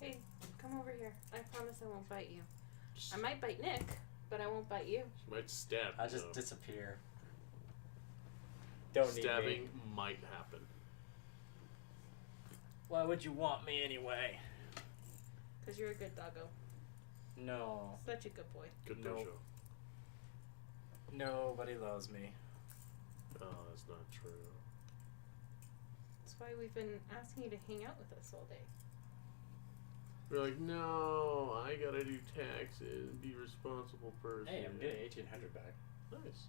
Hey, come over here. I promise I won't bite you. I might bite Nick, but I won't bite you. She might stab you. I'll just disappear. Don't Stabbing need me. might happen. Why would you want me anyway? Because you're a good doggo. No. Such a good boy. Good Nope. dojo. Nobody loves me. Oh, that's not true. That's why we've been asking you to hang out with us all day. We're like, no, I gotta do taxes, be a responsible person. Hey, I'm getting 1,800 back. Nice.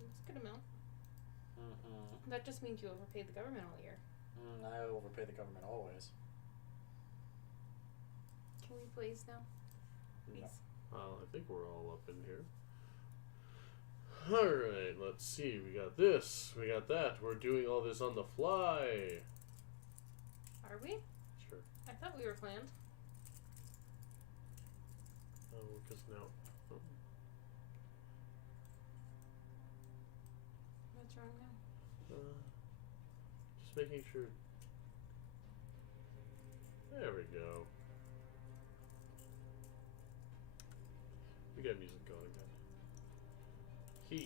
It's a good amount. Mm-hmm. That just means you overpaid the government all year. I overpay the government always. Can we please now? Please. No. Well, I think we're all up in here. Alright, let's see. We got this. We got that. We're doing all this on the fly. Are we? Sure. I thought we were planned. Oh, because now... Oh. What's wrong now? Just making sure... There we go. We got music going again.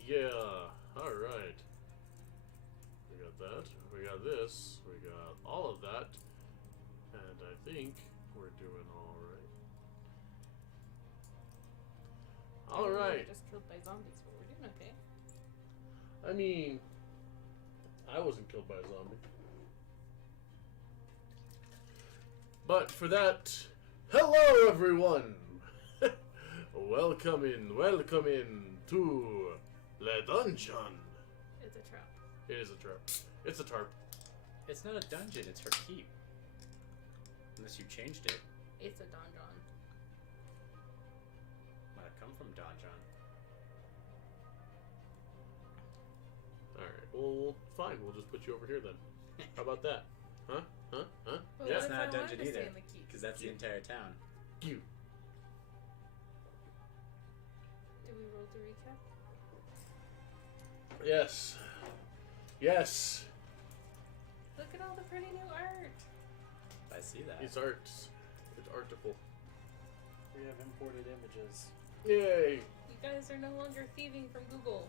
Yeah, alright. We got that. We got this. We got all of that. And I think we're doing alright. We were Alright. just killed by zombies, but we're doing okay. I mean, I wasn't killed by a zombie. But for that, hello everyone! Welcome in to Le Dungeon. It's a trap. It is a trap. It's a tarp. It's not a dungeon, it's for keep. Unless you changed it. It's a donjon. Might have come from donjon. Alright, well, fine. We'll just put you over here then. How about that? Huh? Huh? Huh? But Yeah. what It's if not I a wanted dungeon to stay either. in the keep? Because that's the entire town. You. Do we roll to recap? Yes. Yes. Look at all the pretty new art. I see that. It's art. It's article. We have imported images. Yay. You guys are no longer thieving from Google.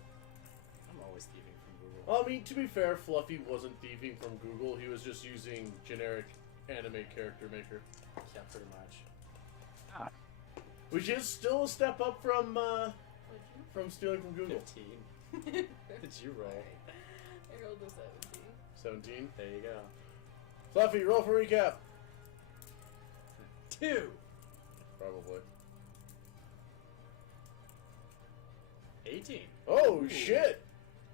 I'm always thieving from Google. Well, I mean, to be fair, Fluffy wasn't thieving from Google. He was just using generic anime character maker. Yeah, pretty much. Which is still a step up from What'd stealing from Google. 15. you? Did you roll? I rolled a 17. 17. There you go. Fluffy, roll for recap. 2. Probably. 18. Oh, Ooh. shit.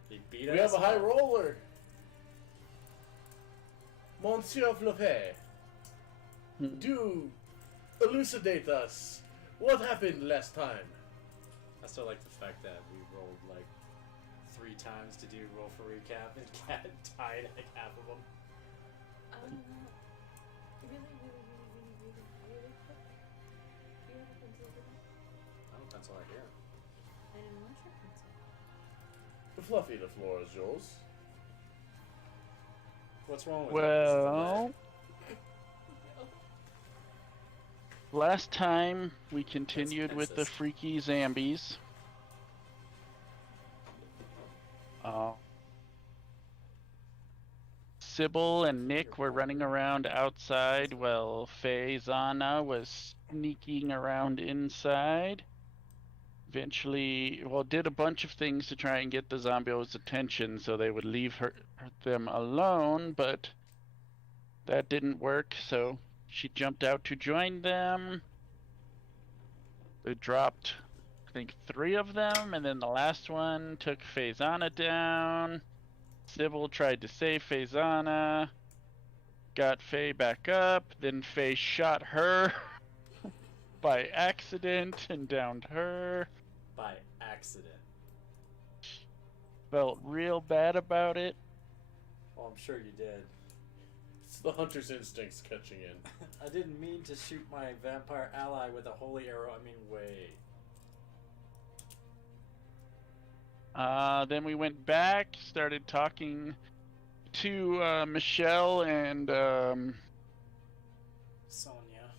He beat We us have a high up. roller. Monsieur Fluffy, do elucidate us. What happened last time? I still like the fact that we rolled like 3 times to do roll for recap and Cat tied like half of them. Really quick. Do you have a pencil with me? I don't pencil right here. I didn't want your pencil. Fluffy, the floor is yours. What's wrong with Well, it? last time we continued with the Princess. freaky zombies. Sybil and Nick were running around outside while Faye Zana was sneaking around inside. Eventually, did a bunch of things to try and get the zombies' attention so they would leave them alone, but that didn't work, so she jumped out to join them. They dropped, I think, 3 of them, and then the last one took Faizana down. Sybil tried to save Faizana, got Faye back up, then Faye shot her by accident and downed her. By accident. Felt real bad about it. Well, I'm sure you did. It's the hunter's instincts catching in. I didn't mean to shoot my vampire ally with a holy arrow. I mean, wait. Then we went back, started talking to Michelle and Sonia.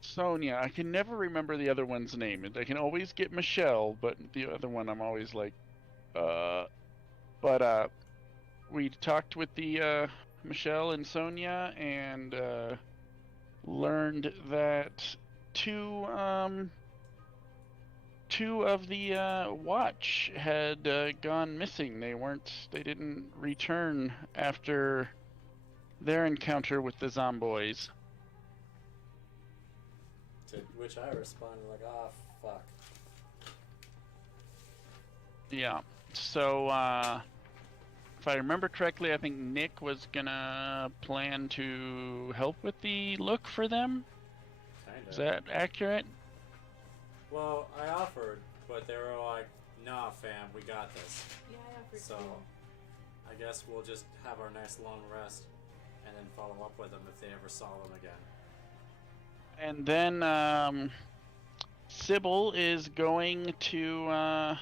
Sonia. I can never remember the other one's name. I can always get Michelle, but the other one I'm always like, But we talked with the Michelle and Sonia and learned that two of the watch had gone missing. They didn't return after their encounter with the zomboys. To which I responded like, "Ah, fuck." Yeah. So if I remember correctly, I think Nick was gonna plan to help with the look for them. Kinda. Is that accurate? Well, I offered, but they were like, "Nah, fam, we got this." Yeah, I offered So, too. I guess we'll just have our nice long rest, and then follow up with them if they ever saw them again. And then Sybil is going to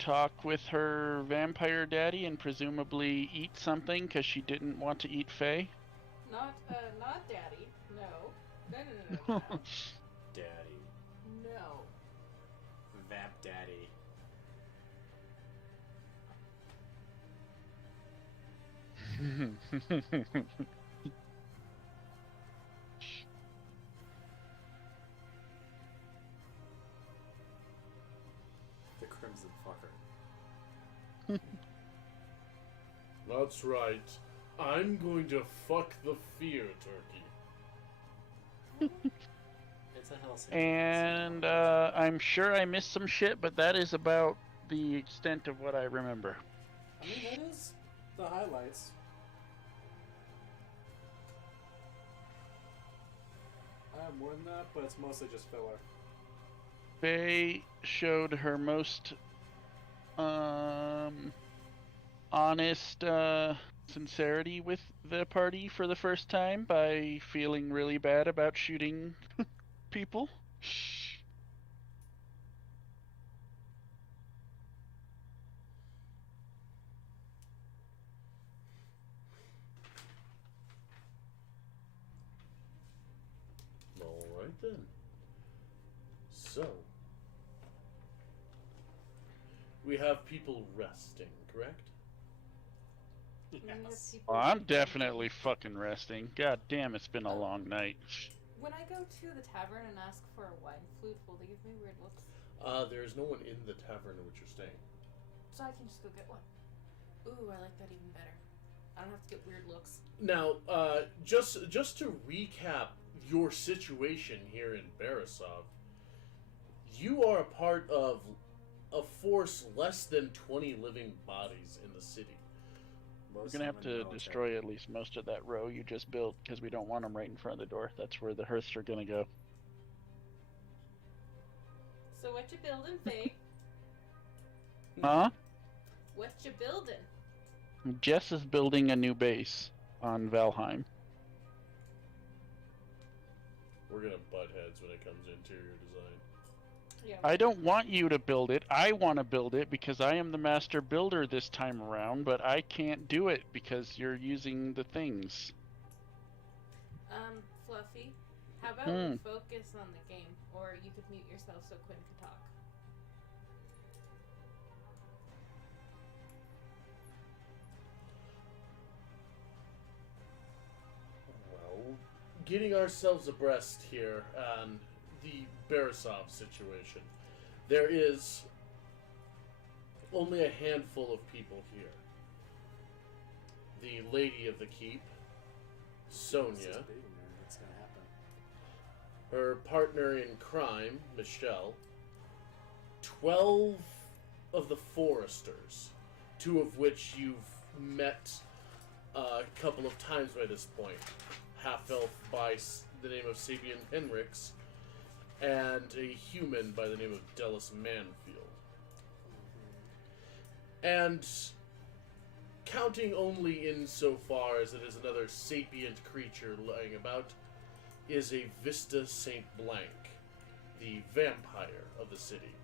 talk with her vampire daddy and presumably eat something because she didn't want to eat Faye. Not daddy. No. No. Daddy. No. Vamp daddy. The Crimson Fucker. That's right. I'm going to fuck the fear turkey. It's a Hellsing. And I'm sure I missed some shit, but that is about the extent of what I remember. I mean, that is the highlights. I have more than that, but it's mostly just filler. Faye showed her most honest sincerity with the party for the first time by feeling really bad about shooting people. Alright then. So, we have people resting, correct? We have Yes. people- Well, I'm definitely fucking resting. God damn, it's been a long night. When I go to the tavern and ask for a wine flute, will they give me weird looks? There's no one in the tavern in which you're staying. So I can just go get one. Ooh, I like that even better. I don't have to get weird looks. Now, just to recap your situation here in Barisov, you are a part of a force less than 20 living bodies in the city. We're gonna have to destroy at least most of that row you just built because we don't want them right in front of the door. That's where the hearths are gonna go. So what you building, Faye? Huh? What you building? Jess is building a new base on Valheim. We're gonna butt heads when it comes to interior design. Yeah. I don't want you to build it. I want to build it because I am the master builder this time around, but I can't do it because you're using the things. Fluffy, how about we focus on the game? Or you could mute yourself so Quinn could talk. Well, getting ourselves abreast here on the Barisov situation. There is only a handful of people here. The Lady of the Keep, Sonia, What's gonna happen? her partner in crime, Michelle, 12 of the Foresters, 2 of which you've met a couple of times by this point. Half-elf by the name of Sabian Henrix, and a human by the name of Dallas Manfield. And counting only insofar as it is another sapient creature lying about, is a Vista Saint Blanc, the vampire of the city,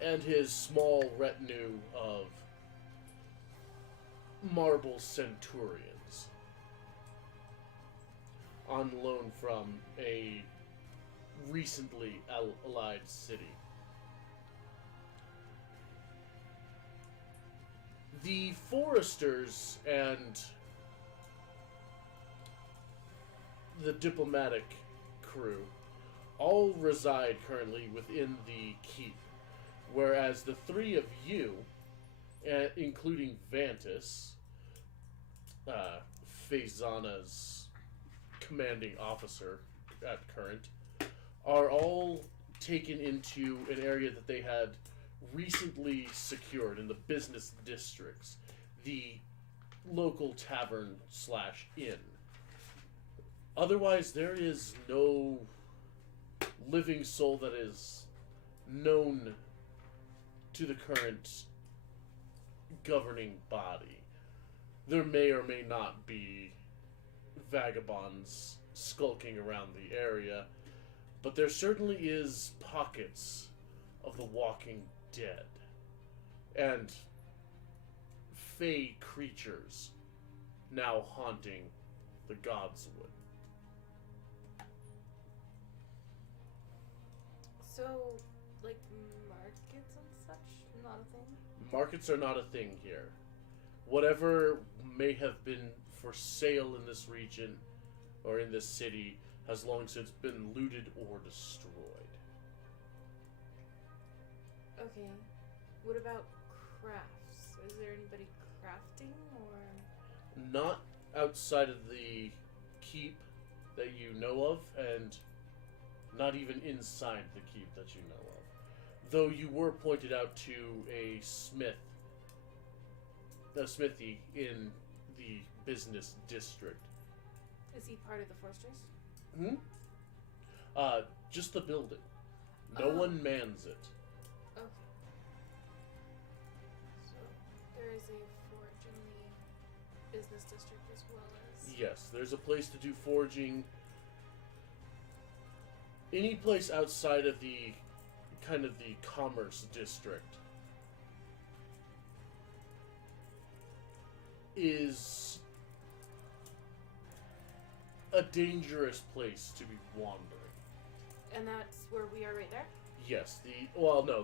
and his small retinue of marble centurions. on loan from a recently allied city. The foresters and the diplomatic crew all reside currently within the keep, whereas the three of you, including Vantis, Faizana's commanding officer at current, are all taken into an area that they had recently secured in the business districts, the local tavern/inn. Otherwise, there is no living soul that is known to the current governing body. There may or may not be vagabonds skulking around the area, but there certainly is pockets of the walking dead and fey creatures now haunting the Godswood. So, like, markets and such, not a thing? Markets are not a thing here. Whatever may have been for sale in this region or in this city has long since been looted or destroyed. Okay. What about crafts? Is there anybody crafting, or...? Not outside of the keep that you know of, and not even inside the keep that you know of. Though you were pointed out to a smithy in the business district. Is he part of the foresters? Just the building. No Oh. one mans it. Okay. So, there is a forge in the business district as well as... Yes, there's a place to do forging. Any place outside of the kind of the commerce district is a dangerous place to be wandering. And that's where we are right there? Yes,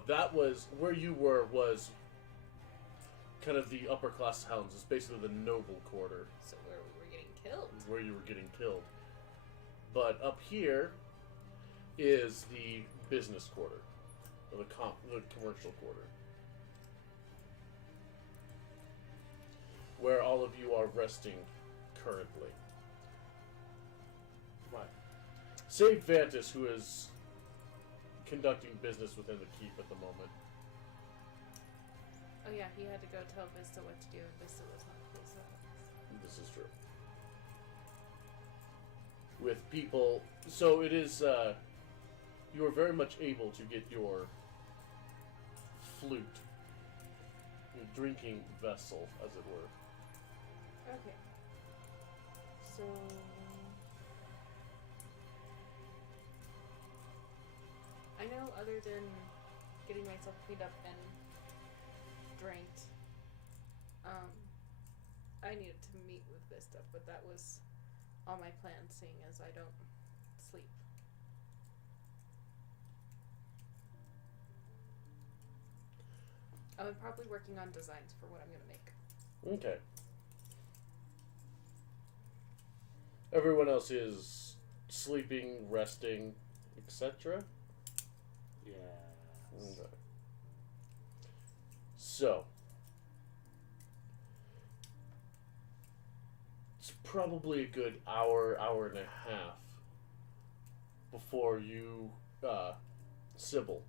that was where you were, was kind of the upper class towns. It's basically the noble quarter. So where we were getting killed. Where you were getting killed. But up here is the business quarter, or the commercial quarter, where all of you are resting currently. What? Save Vantis, who is conducting business within the keep at the moment. Oh yeah, he had to go tell Vista what to do, and Vista was not pleased with us. This is true. With people, so it is, you are very much able to get your flute, your drinking vessel, as it were. Okay. So... I know other than getting myself cleaned up and dranked, I needed to meet with Vista, but that was on my plan, seeing as I don't sleep. I'm probably working on designs for what I'm gonna make. Okay. Everyone else is sleeping, resting, etc. Yeah. Okay. So, it's probably a good hour and a half before you, Sybil,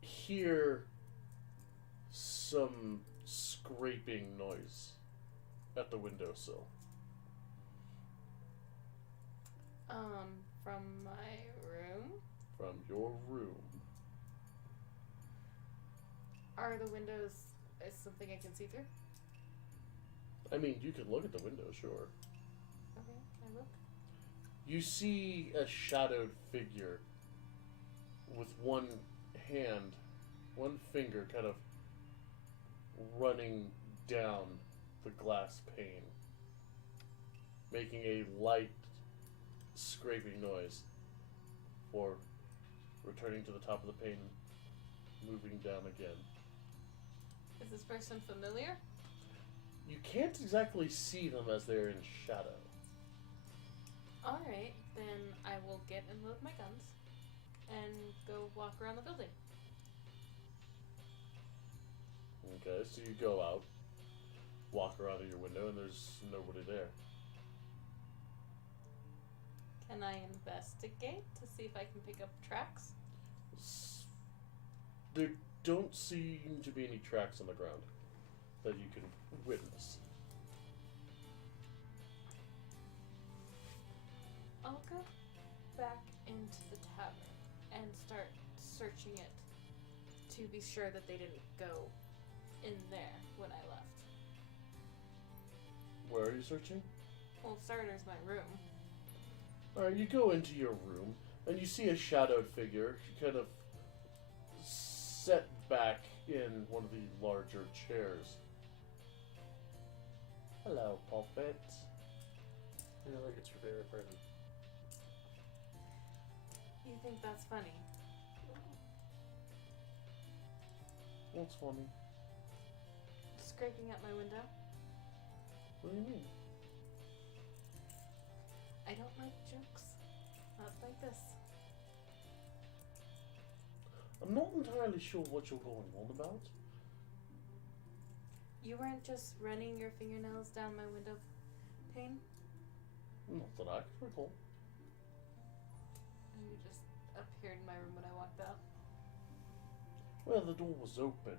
hear some scraping noise at the windowsill. From my room? From your room. Are the windows is something I can see through? I mean, you can look at the window, sure. Okay, can I look? You see a shadowed figure with one hand, one finger kind of running down the glass pane, making a light scraping noise for returning to the top of the pane, moving down again. Is this person familiar? You can't exactly see them as they're in shadow. Alright, then I will get and load my guns and go walk around the building. Okay, so you go out, walk around at your window, and there's nobody there. Can I investigate to see if I can pick up tracks? There don't seem to be any tracks on the ground that you can witness. I'll go back into the tavern and start searching it to be sure that they didn't go in there when I left. Where are you searching? Well, starters, my room. Alright, you go into your room, and you see a shadowed figure, kind of set back in one of the larger chairs. Hello, Puppet. I feel like it's your favorite person. You think that's funny? What's funny? Scraping at my window? What do you mean? I don't like jokes. Not like this. I'm not entirely sure what you're going on about. You weren't just running your fingernails down my window pane? Not that I can recall. You just appeared in my room when I walked out. Well, the door was open,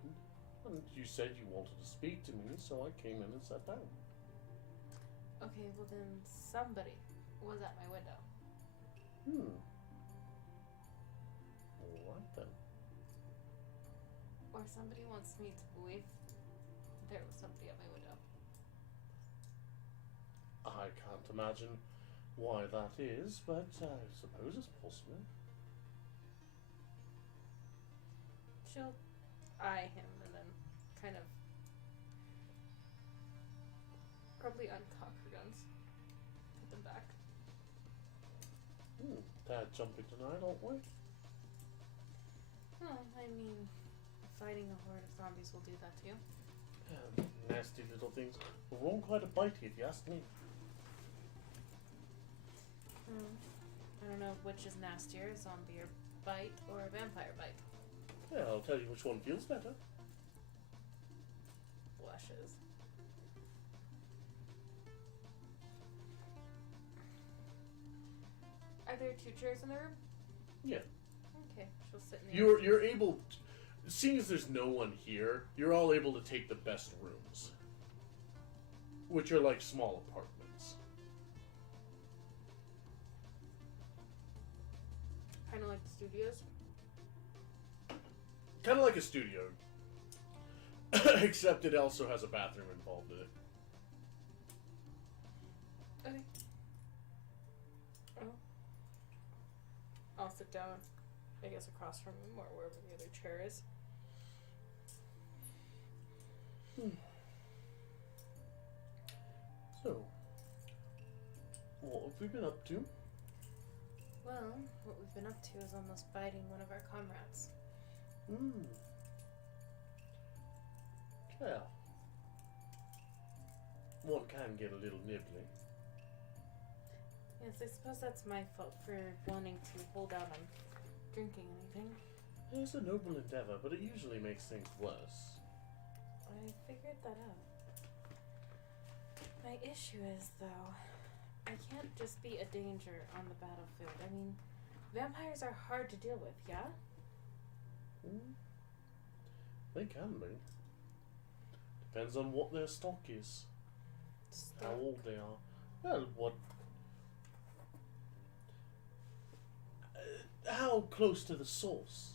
and you said you wanted to speak to me, so I came in and sat down. Okay, well then somebody was at my window. Alright then. Or somebody wants me to believe there was somebody at my window. I can't imagine why that is, but I suppose it's possible. She'll eye him and then kind of probably uncock her guns. Put them back. Dad jumping tonight, aren't we? Well, I mean, fighting a horde of zombies will do that to you. Nasty little things. Won't quite a bitey if you ask me. I don't know which is nastier, a zombie bite or a vampire bite. Yeah, I'll tell you which one feels better. Blushes. Are there 2 chairs in the room? Yeah. Okay, she'll sit in the You're able to, seeing as there's no one here, you're all able to take the best rooms, which are like small apartments. Kind of like the studios. Kind of like a studio, except it also has a bathroom involved in it. Okay. Oh. I'll sit down, I guess, across from him or wherever the other chair is. So, what have we been up to? Well, what we've been up to is almost biting one of our comrades. Yeah. One can get a little nibbly. Yes, I suppose that's my fault for wanting to hold out on drinking anything. It's a noble endeavor, but it usually makes things worse. I figured that out. My issue is, though, I can't just be a danger on the battlefield. I mean, vampires are hard to deal with, yeah? They can be. Depends on what their stock is. How old they are. Well, what... how close to the source?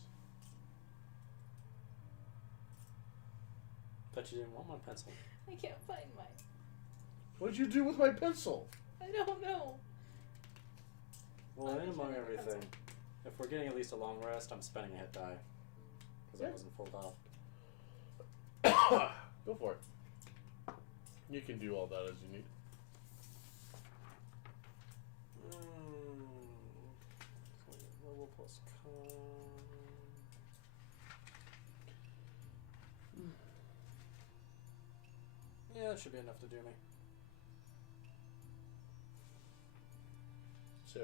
Bet you didn't want my pencil. I can't find mine. What'd you do with my pencil? I don't know. Well, I'll in get among you another everything, pencil. if we're getting at least a long rest, I'm spending a hit die. Because Yeah. I wasn't full off. Go for it. You can do all that as you need. equals con. Yeah, that should be enough to do me. So,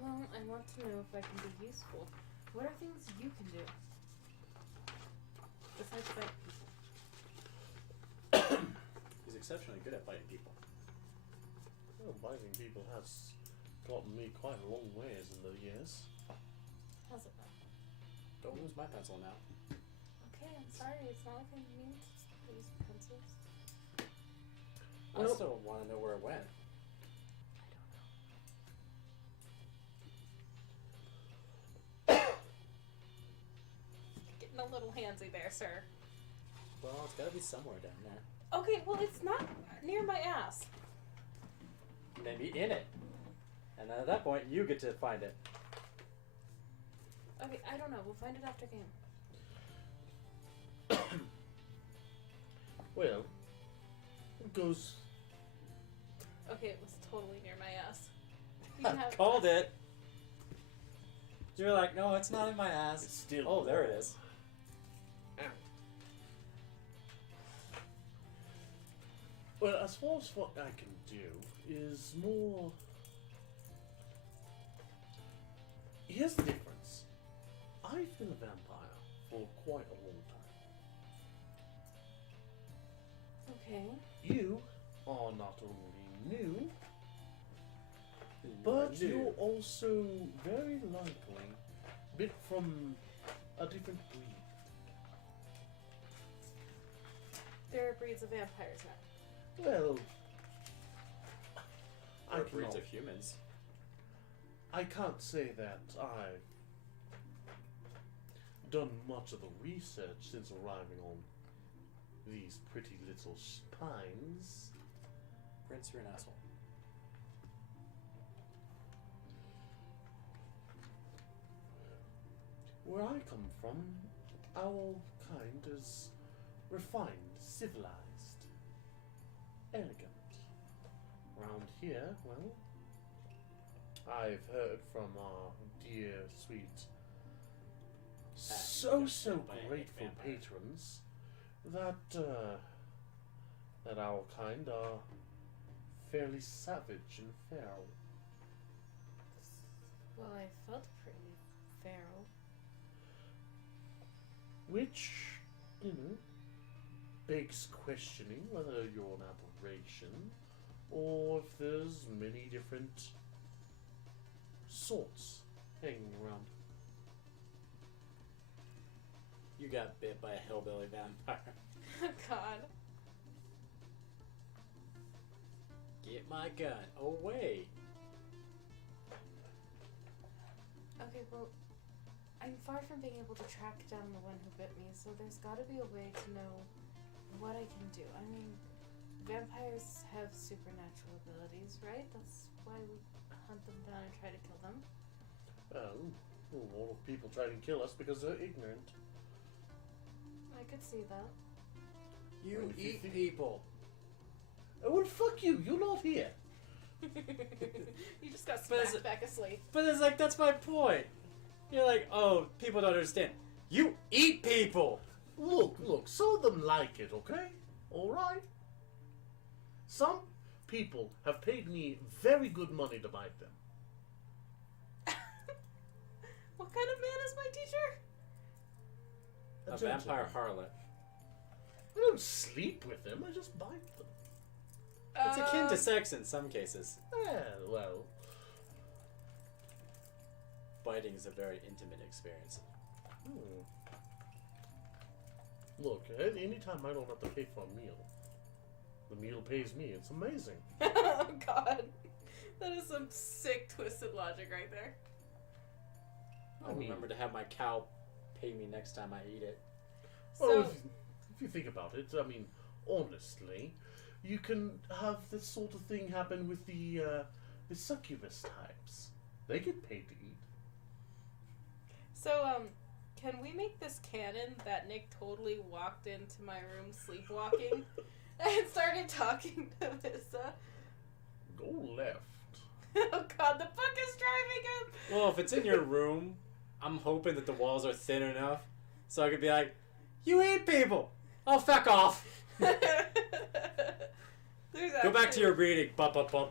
Well, I want to know if I can be useful. What are things you can do? Besides fight people. He's exceptionally good at fighting people. well, biting people has gotten me quite a long ways in the years. How's it been? Don't lose my pencil now. Okay, I'm sorry. It's not like I mean to use pencils. I still want to know where it went. Getting a little handsy there, sir. Well, it's got to be somewhere down there. Okay, well, it's not near my ass. Maybe in it. And then at that point, you get to find it. Okay, I don't know. We'll find it after game. Well, it goes. Okay, it was totally near my ass. You can have Called it. You're like, no, it's not in my ass. It's still. Oh, there it is. Well, as far as what I can do is more. Here's the difference. I've been a vampire for quite a long time. Okay. You are not only new, but you're also very likely bit from a different breed. There are breeds of vampires now. Well, I Or breeds cannot. of humans. I can't say that I've done much of the research since arriving on these pretty little spines. Prince, you're an asshole. Where I come from, our kind is refined, civilized, elegant. Around here, well, I've heard from our dear, sweet, so grateful patrons that that our kind are fairly savage and feral. Well, I felt pretty feral. Which, begs questioning whether you're an aberration or if there's many different sorts hanging around. You got bit by a hillbilly vampire. God. Get my gun away. Okay, well, I'm far from being able to track down the one who bit me, so there's gotta be a way to know what I can do. I mean, vampires have supernatural abilities, right? That's why we hunt them down and try to kill them. Well, a lot of people try to kill us because they're ignorant. I could see that. You Well, if you eat think- people. Oh, well, fuck you. You're not here. You just got But is smacked it- back asleep. But it's like, that's my point. You're like, oh, people don't understand. You eat people. Look, some of them like it, okay? Alright? Some people have paid me very good money to bite them. What kind of man is my teacher? A gentleman. vampire harlot. I don't sleep with them, I just bite them. It's akin to sex in some cases. Well, Biting is a very intimate experience. Look, anytime I don't have to pay for a meal, the meal pays me. It's amazing. Oh God, that is some sick twisted logic right there. I'll remember to have my cow pay me next time I eat it. Well, So, if you think about it, I mean, honestly, you can have this sort of thing happen with the succubus types. They get paid to eat. can we make this canon that Nick totally walked into my room sleepwalking and started talking to Vista? Go left. Oh God, the fuck is driving him? Well, if it's in your room, I'm hoping that the walls are thin enough so I could be like, "You eat people! Oh, fuck off! Go back to your reading, bump, bump, bump."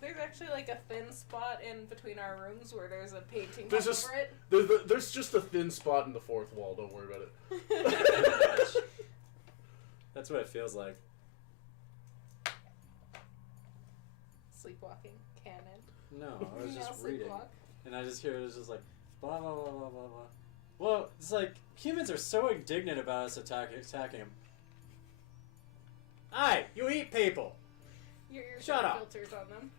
There's actually like a thin spot in between our rooms where there's a painting There's over just it. there's just a thin spot in the fourth wall. Don't worry about it. That's what it feels like. Sleepwalking canon. No, I was Female just reading. sleepwalk. And I just hear it was just like, blah, blah, blah, blah, blah, blah. Well, it's like, humans are so indignant about us attacking him. Aye, you eat people! Your Shut up. filters on them.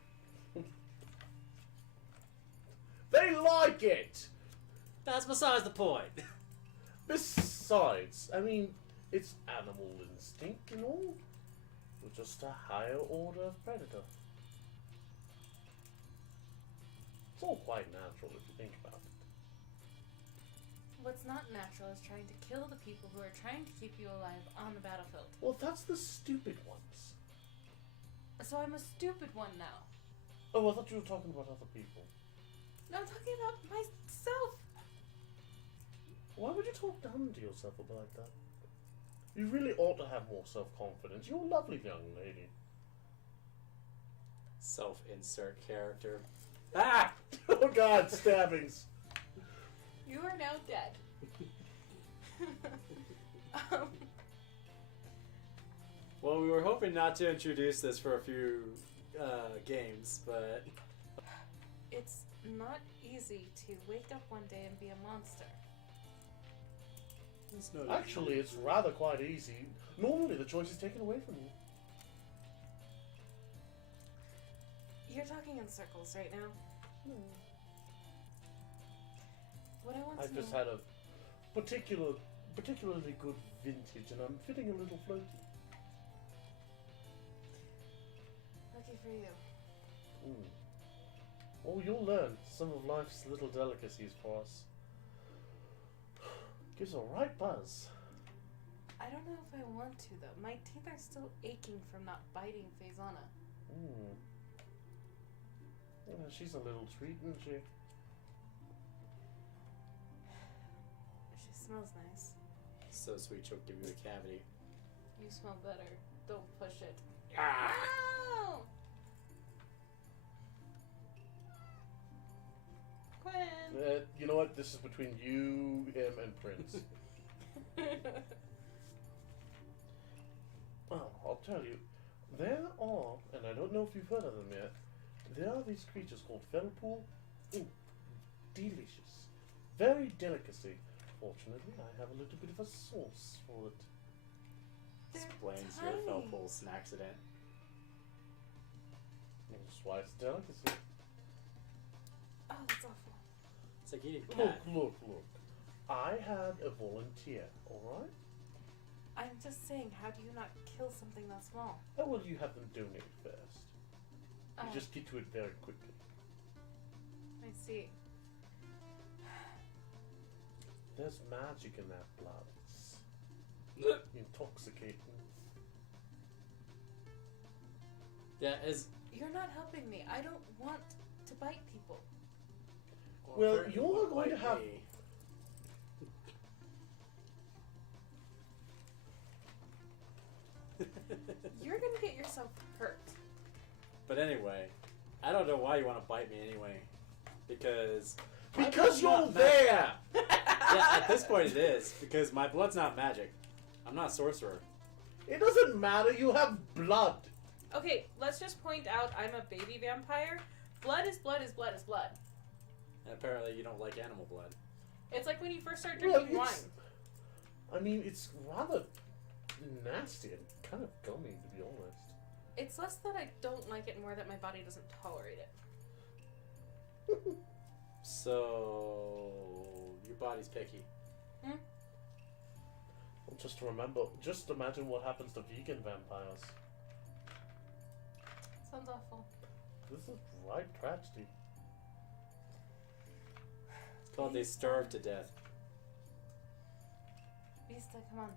They like it! That's besides the point. Besides, I mean, it's animal instinct and all. We're just a higher order of predator. It's all quite natural if you think about it. What's not natural is trying to kill the people who are trying to keep you alive on the battlefield. Well, that's the stupid ones. So I'm a stupid one now. Oh, I thought you were talking about other people. No, I'm talking about myself. Why would you talk down to yourself like that? You really ought to have more self-confidence. You're a lovely young lady. Self-insert character. Ah! Oh god, stabbings. You are now dead. Well, we were hoping not to introduce this for a few games, but... It's not easy to wake up one day and be a monster. It's no Actually, it's rather quite easy. Normally, the choice is taken away from you. You're talking in circles right now. What I want I've to just know... had a particularly good vintage, and I'm feeling a little floaty. Lucky for you. Mm. Oh, you'll learn some of life's little delicacies for us. Gives a right buzz. I don't know if I want to, though. My teeth are still aching from not biting Faisana. Mm. Yeah, she's a little treat, isn't she? She smells nice. So sweet, she'll give you a cavity. You smell better. Don't push it. Ah! Ow! Quinn! You know what? This is between you, him, and Prince. Well, I'll tell you. There are, and I don't know if you've heard of them yet, there are these creatures called Felpool. Ooh, delicious. Very delicacy. Fortunately, I have a little bit of a sauce for it. They're Explains your tiny. Felpulse accident. That's why it's a delicacy. Oh, that's awful. It's like eating Look, cat. look, look. I had a volunteer, alright? I'm just saying, how do you not kill something that small? Oh, well, you have them donate first. You Oh, just get to it very quickly. I see. There's magic in that blood. It's intoxicating. Yeah, as You're not helping me. I don't want to bite people. Well, apparently you're one going to bite have- me. You're gonna get yourself hurt. But anyway, I don't know why you want to bite me anyway. Because Because you're not there! yeah, at this point it is. Because my blood's not magic. I'm not a sorcerer. It doesn't matter, you have blood. Okay, let's just point out I'm a baby vampire. Blood is blood is blood is blood. And apparently you don't like animal blood. It's like when you first start Well, drinking wine. I mean, it's rather nasty and kind of gummy, to be honest. It's less that I don't like it, more that my body doesn't tolerate it. So your body's picky. Well, just remember, just imagine what happens to vegan vampires. Sounds awful. This is right tragedy. It's called They Starve to Death. Vista, come on.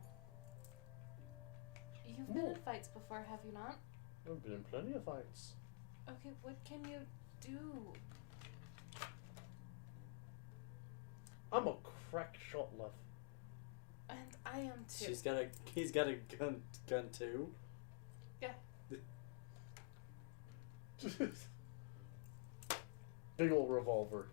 You've been in No. fights before, have you not? I've been in plenty of fights. Okay, what can you do? I'm a crack shot, love. And I am too. He's got a gun too. Yeah. Big old revolver.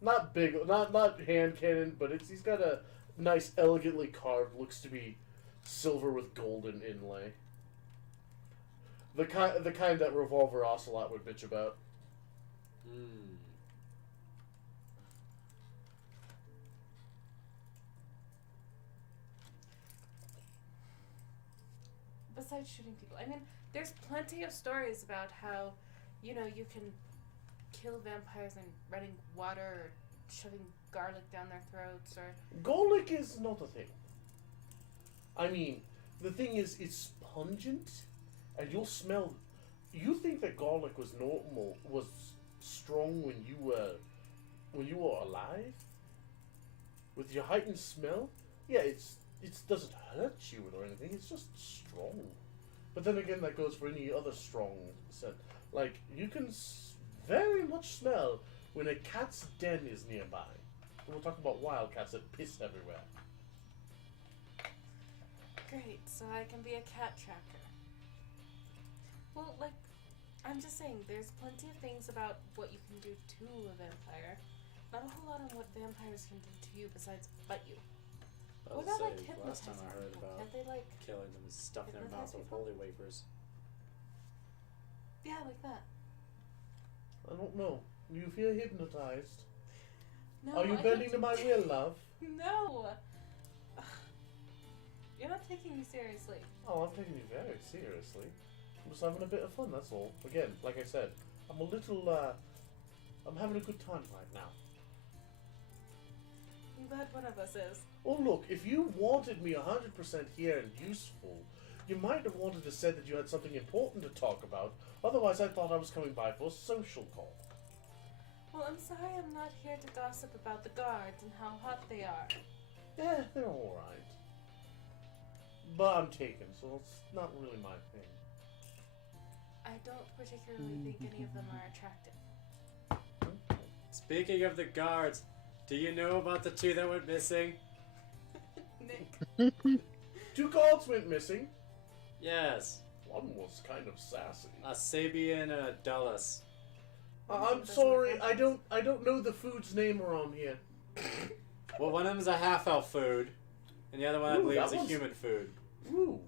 Not big, not hand cannon, but he's got a nice, elegantly carved, looks to be silver with golden inlay. The kind that Revolver Ocelot would bitch about. Hmm. Besides shooting people, I mean, there's plenty of stories about how, you know, you can kill vampires and running water or shoving garlic down their throats or... Garlic is not a thing. I mean, the thing is, it's pungent, and you'll smell... You think that garlic was strong when you were alive? With your heightened smell? Yeah, it doesn't hurt you or anything, it's just strong. But then again, that goes for any other strong scent. Like, you can very much smell when a cat's den is nearby. We're talking about wild cats that piss everywhere. Great, so I can be a cat tracker. Well, like, I'm just saying, there's plenty of things about what you can do to a vampire. Not a whole lot on what vampires can do to you besides bite you. What about, like, last time hypnotizing I heard people? about Can't they, like... killing them and stuffing their mouth hypnotize with people? holy wafers. Yeah, like that. I don't know. Do you feel hypnotized? No, Are you I bending to don't- my will, love? No! You're not taking me seriously. Oh, I'm taking you very seriously. I'm just having a bit of fun, that's all. Again, like I said, I'm a little, I'm having a good time right now. I'm glad one of us is. Well, look, if you wanted me 100% here and useful, you might have wanted to say that you had something important to talk about. Otherwise, I thought I was coming by for a social call. Well, I'm sorry I'm not here to gossip about the guards and how hot they are. Yeah, they're alright. But I'm taken, so it's not really my thing. I don't particularly think any of them are attractive. Speaking of the guards, do you know about the two that went missing? Nick. 2 guards went missing. Yes. One was kind of sassy. A Sabian and a Dulles. I'm Doesn't sorry, make sense. I don't know the food's name around here. Well, one of them is a half-elf food, and the other one I Ooh, believe that is a one's- human food. Ooh.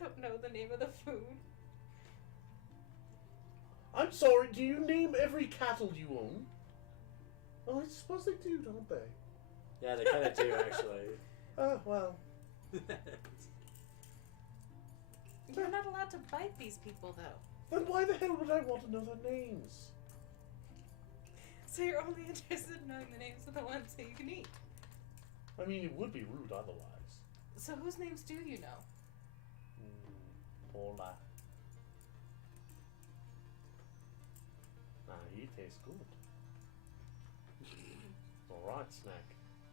Don't know the name of the food. I'm sorry, do you name every cattle you own? Oh, I suppose they do, don't they? Yeah, they kind of do, actually. Oh, well. You're not allowed to bite these people, though. Then why the hell would I want to know their names? So you're only interested in knowing the names of the ones that you can eat. I mean, it would be rude otherwise. So whose names do you know? Hola. Nah, he tastes good. Alright, snack.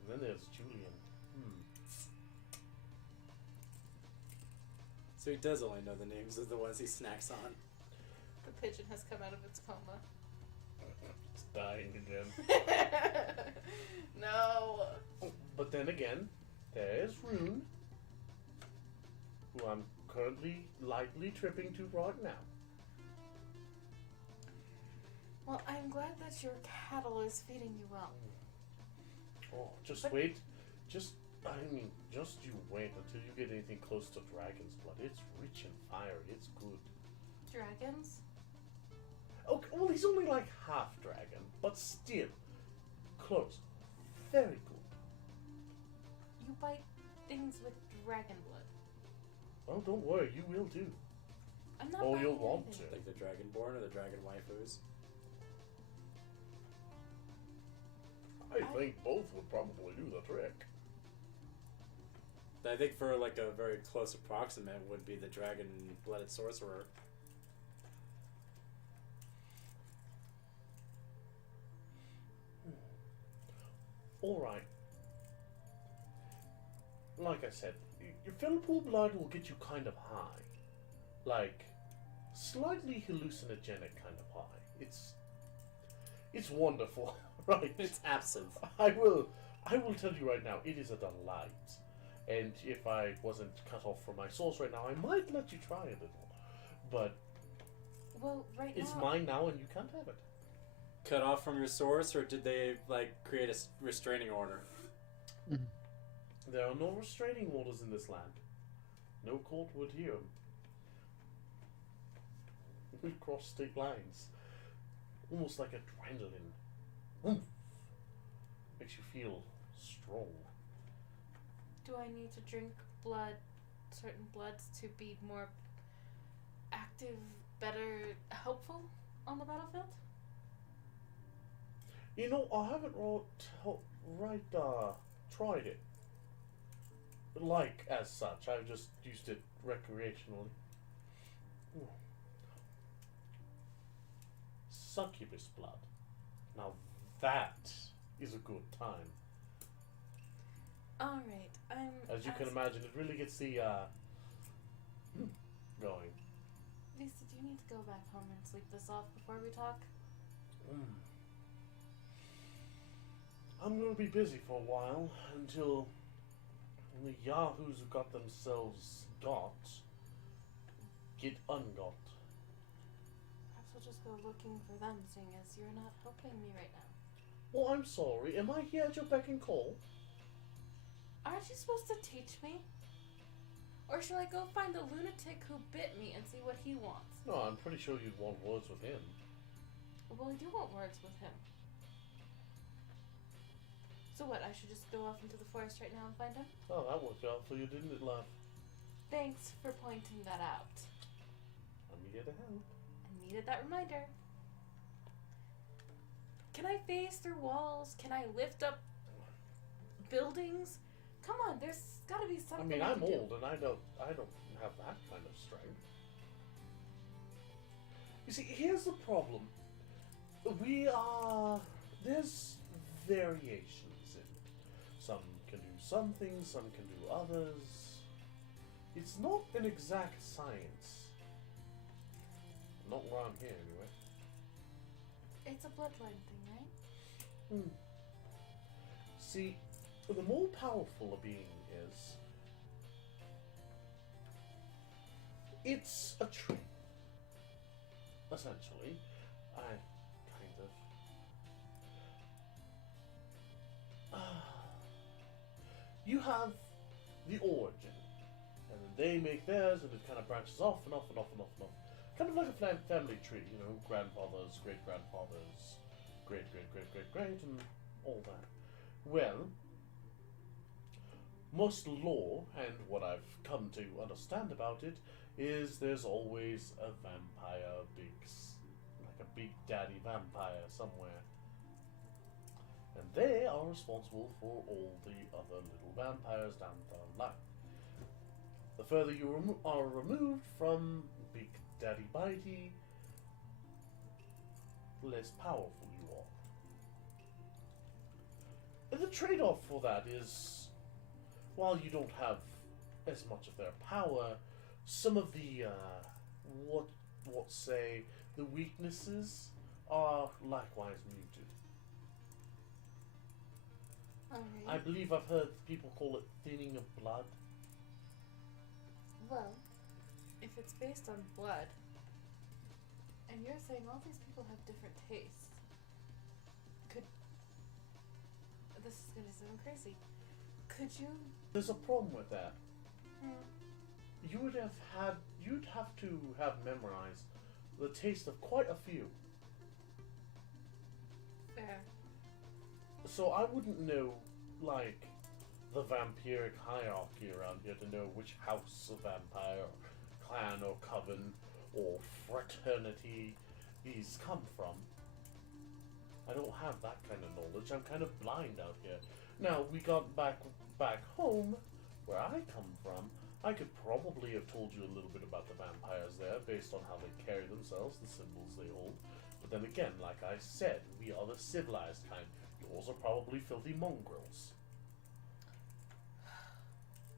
And then there's Julian. So he does only know the names of the ones he snacks on. The pigeon has come out of its coma. It's dying again. No. But then again, there's Rune, who I'm currently lightly tripping to right now. Well, I'm glad that your cattle is feeding you well. Oh, just But- wait. Just you wait until you get anything close to dragon's blood. It's rich and fiery. It's good. Dragons? Okay, well, he's only like half dragon, but still close. Very good. You bite things with dragon blood. Well, don't worry, you will too. I'm not Oh, biting you'll want anything. to. Like the Dragonborn or the Dragon Waifus. I think both would probably do the trick. I think for like a very close approximate would be the Dragon-blooded sorcerer. Alright. Like I said, your Philippine blood will get you kind of high. Like, slightly hallucinogenic kind of high. It's wonderful, right? It's absinthe. I will tell you right now, it is a delight. And if I wasn't cut off from my source right now, I might let you try a little. But Well, right it's now. mine now, and you can't have it. Cut off from your source, or did they create a restraining order? There are no restraining orders in this land. No court would hear 'em. We cross state lines. Almost like adrenaline. Oomph. Makes you feel strong. Do I need to drink certain bloods, to be more active, better, helpful on the battlefield? You know, I haven't tried it. Like, as such. I've just used it recreationally. Ooh. Succubus blood. Now that is a good time. Alright, As you can imagine, it really gets the, going. Lisa, do you need to go back home and sleep this off before we talk? I'm gonna be busy for a while until the yahoos who got themselves got get ungot. Perhaps we'll just go looking for them, seeing as you're not helping me right now. Well, I'm sorry. Am I here at your beck and call? Aren't you supposed to teach me? Or should I go find the lunatic who bit me and see what he wants? No, I'm pretty sure you'd want words with him. Well, I do want words with him. So what, I should just go off into the forest right now and find him? Oh, that worked out for you, didn't it, love? Thanks for pointing that out. I'm here to help. I needed that reminder. Can I phase through walls? Can I lift up buildings? Come on, there's gotta be I something mean, I I'm can do. old and I don't have that kind of strength. You see, here's the problem. There's variations in it. Some can do some things, some can do others. It's not an exact science. Not where I'm here, anyway. It's a bloodline thing, right? See, the more powerful a being is, it's a tree. Essentially. You have the origin, and then they make theirs, and it kind of branches off and off and off and off and off. Kind of like a family tree, you know, grandfathers, great-grandfathers, great-great-great-great-great, and all that. Well, most lore, and what I've come to understand about it, is there's always a vampire, like a big daddy vampire somewhere. And they are responsible for all the other little vampires down the line. The further you are removed from Big Daddy Bitey, the less powerful you are. And the trade-off for that is, while you don't have as much of their power, some of the, the weaknesses are likewise muted. Alright. I believe I've heard people call it thinning of blood. Well, if it's based on blood, and you're saying all these people have different tastes, this is gonna sound crazy. Could you? There's a problem with that. You'd have to have memorized the taste of quite a few. Fair. So I wouldn't know, like, the vampiric hierarchy around here to know which house of vampire, or clan, or coven, or fraternity these come from. I don't have that kind of knowledge. I'm kind of blind out here. Now, we got back home, where I come from, I could probably have told you a little bit about the vampires there, based on how they carry themselves, the symbols they hold. But then again, like I said, we are the civilized kind. Yours are probably filthy mongrels.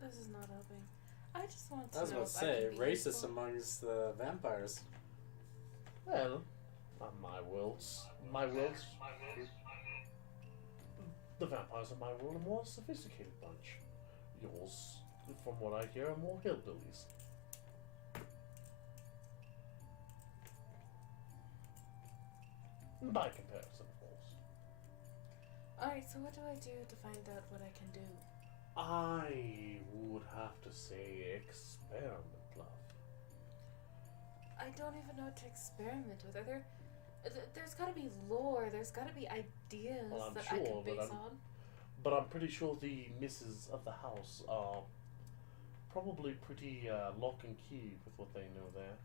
This is not helping. I just want to I was know about to if I say, can be racist useful. amongst the vampires. Well, on my worlds, my world's the vampires in my world are a more sophisticated bunch. Yours, from what I hear, are more hillbillies. By comparison, of course. Alright, so what do I do to find out what I can do? I would have to say experiment, love. I don't even know what to experiment with. There's gotta be lore, there's gotta be ideas Well, I'm that I sure, can base but on. But I'm pretty sure the misses of the house are probably pretty lock and key with what they know there.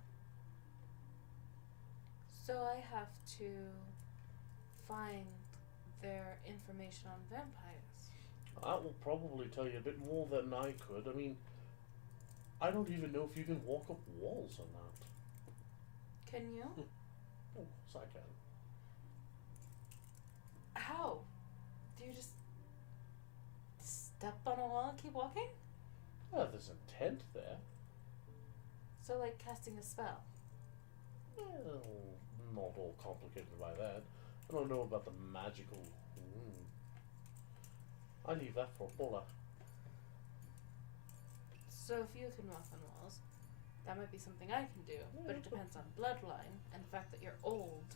So I have to find their information on vampires. That will probably tell you a bit more than I could. I mean, I don't even know if you can walk up walls or not. Can you? Oh, yes, I can. How? Do you just step on a wall and keep walking? Well, there's intent there. So like casting a spell. Well, not all complicated by that. I don't know about the magical. I leave that for Paula. So if you can walk on walls, that might be something I can do. But it depends on bloodline and the fact that you're old.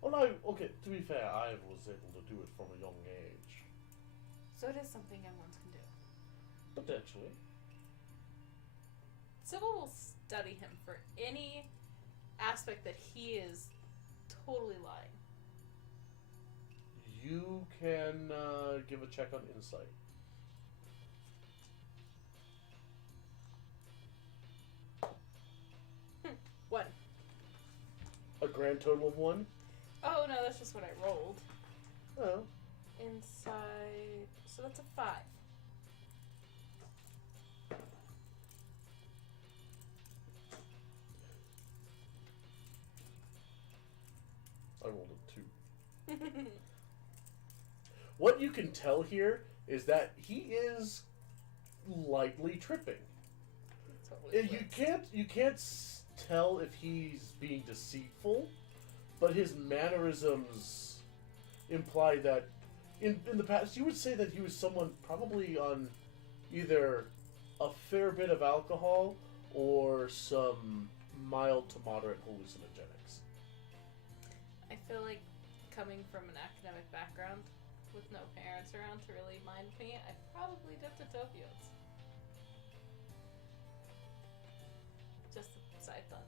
Well, okay, to be fair, I was able to do it from a young age. So it is something young ones can do. Potentially. Sybil will study him for any aspect that he is totally lying. You can give a check on insight. One. A grand total of 1? Oh no, that's just what I rolled. Oh. Inside. So that's a 5. I rolled a 2. What you can tell here is that he is lightly tripping. Totally You can't tell if he's being deceitful, but his mannerisms imply that in the past you would say that he was someone probably on either a fair bit of alcohol or some mild to moderate hallucinogenics. I feel like coming from an academic background with no parents around to really mind me, I probably dipped into opiates. Just a side thought.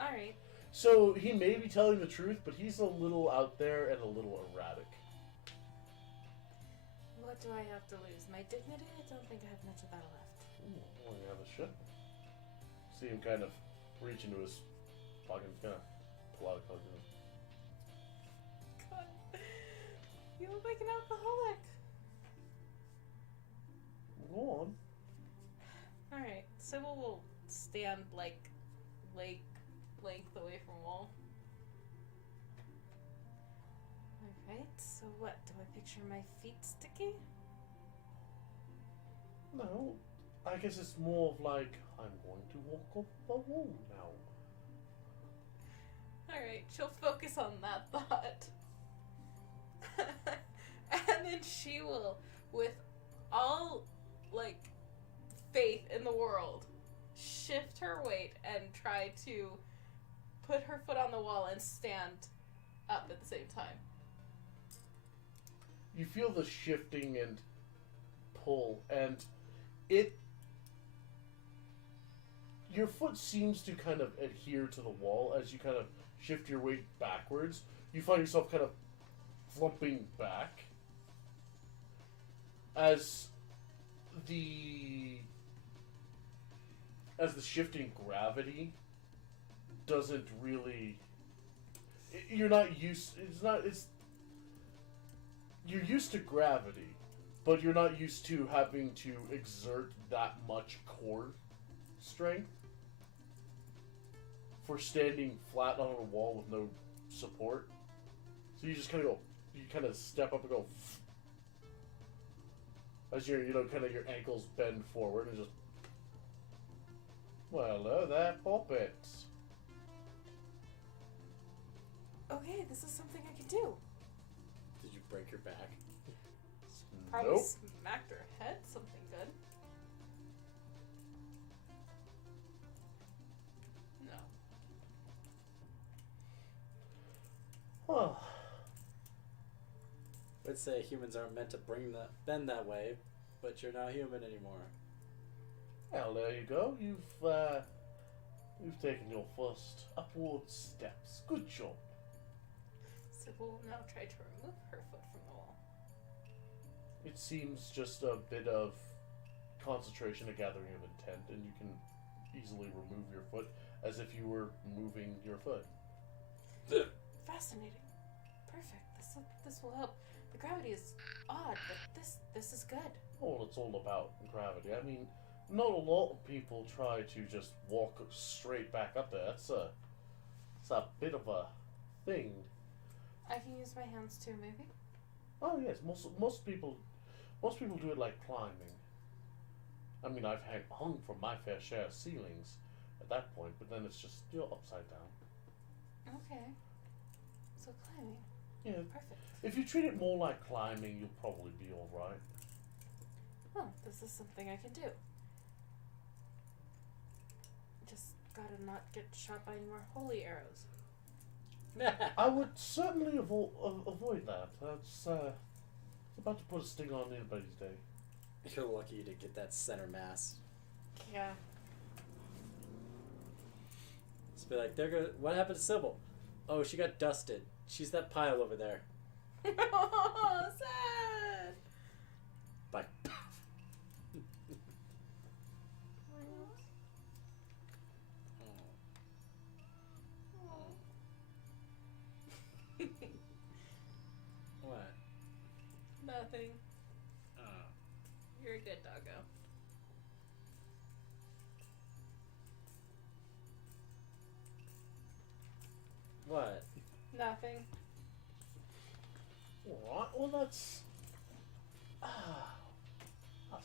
Alright. So he may be telling the truth, but he's a little out there and a little erratic. What do I have to lose? My dignity? I don't think I have much of that left. Ooh, well, yeah, that should. See him kind of reach into his pocket and kind of pull out a card. God. You look like an alcoholic. Go on. Alright, Sybil will stand like length away from wall. Alright, so what? Do I picture my feet sticky? No, I guess it's more of like, I'm going to walk up a wall now. Alright, she'll focus on that thought. And then she will, with all, like, faith in the world, shift her weight and try to put her foot on the wall and stand up at the same time. You feel the shifting and pull, and your foot seems to kind of adhere to the wall as you kind of shift your weight backwards. You find yourself kind of flumping back as the shifting gravity doesn't really. You're not used. You're used to gravity, but you're not used to having to exert that much core strength for standing flat on a wall with no support. So you just kind of go. You kind of step up and go. As your, kind of your ankles bend forward and just. Well, hello there, poppets. Okay, this is something I can do. Did you break your back? Probably Nope. smacked her head. Something good. No. Oh, I'd say humans aren't meant to bend that way, but you're not human anymore. well, there you go. You've taken your first upward steps. Good job. Sybil will now try to remove her foot from the wall. It seems just a bit of concentration, a gathering of intent, and you can easily remove your foot as if you were moving your foot. Fascinating. Perfect. This will help. The gravity is odd, but this is good. Well, it's all about gravity. I mean, not a lot of people try to just walk straight back up there. It's a bit of a thing. I can use my hands too, maybe. Oh yes, most people do it like climbing. I mean, I've hung from my fair share of ceilings at that point, but then it's just you're upside down. Okay. So climbing. Yeah. Perfect. If you treat it more like climbing, you'll probably be all right. Well, this is something I can do. Just gotta not get shot by any more holy arrows. I would certainly avoid that. That's about to put a sting on anybody's day. You're lucky to get that center mass. Yeah. Just be like, what happened to Sybil? Oh, she got dusted. She's that pile over there. Oh, sad. Bye. What? Nothing. Oh. You're a good doggo. What? Nothing. Alright, well that's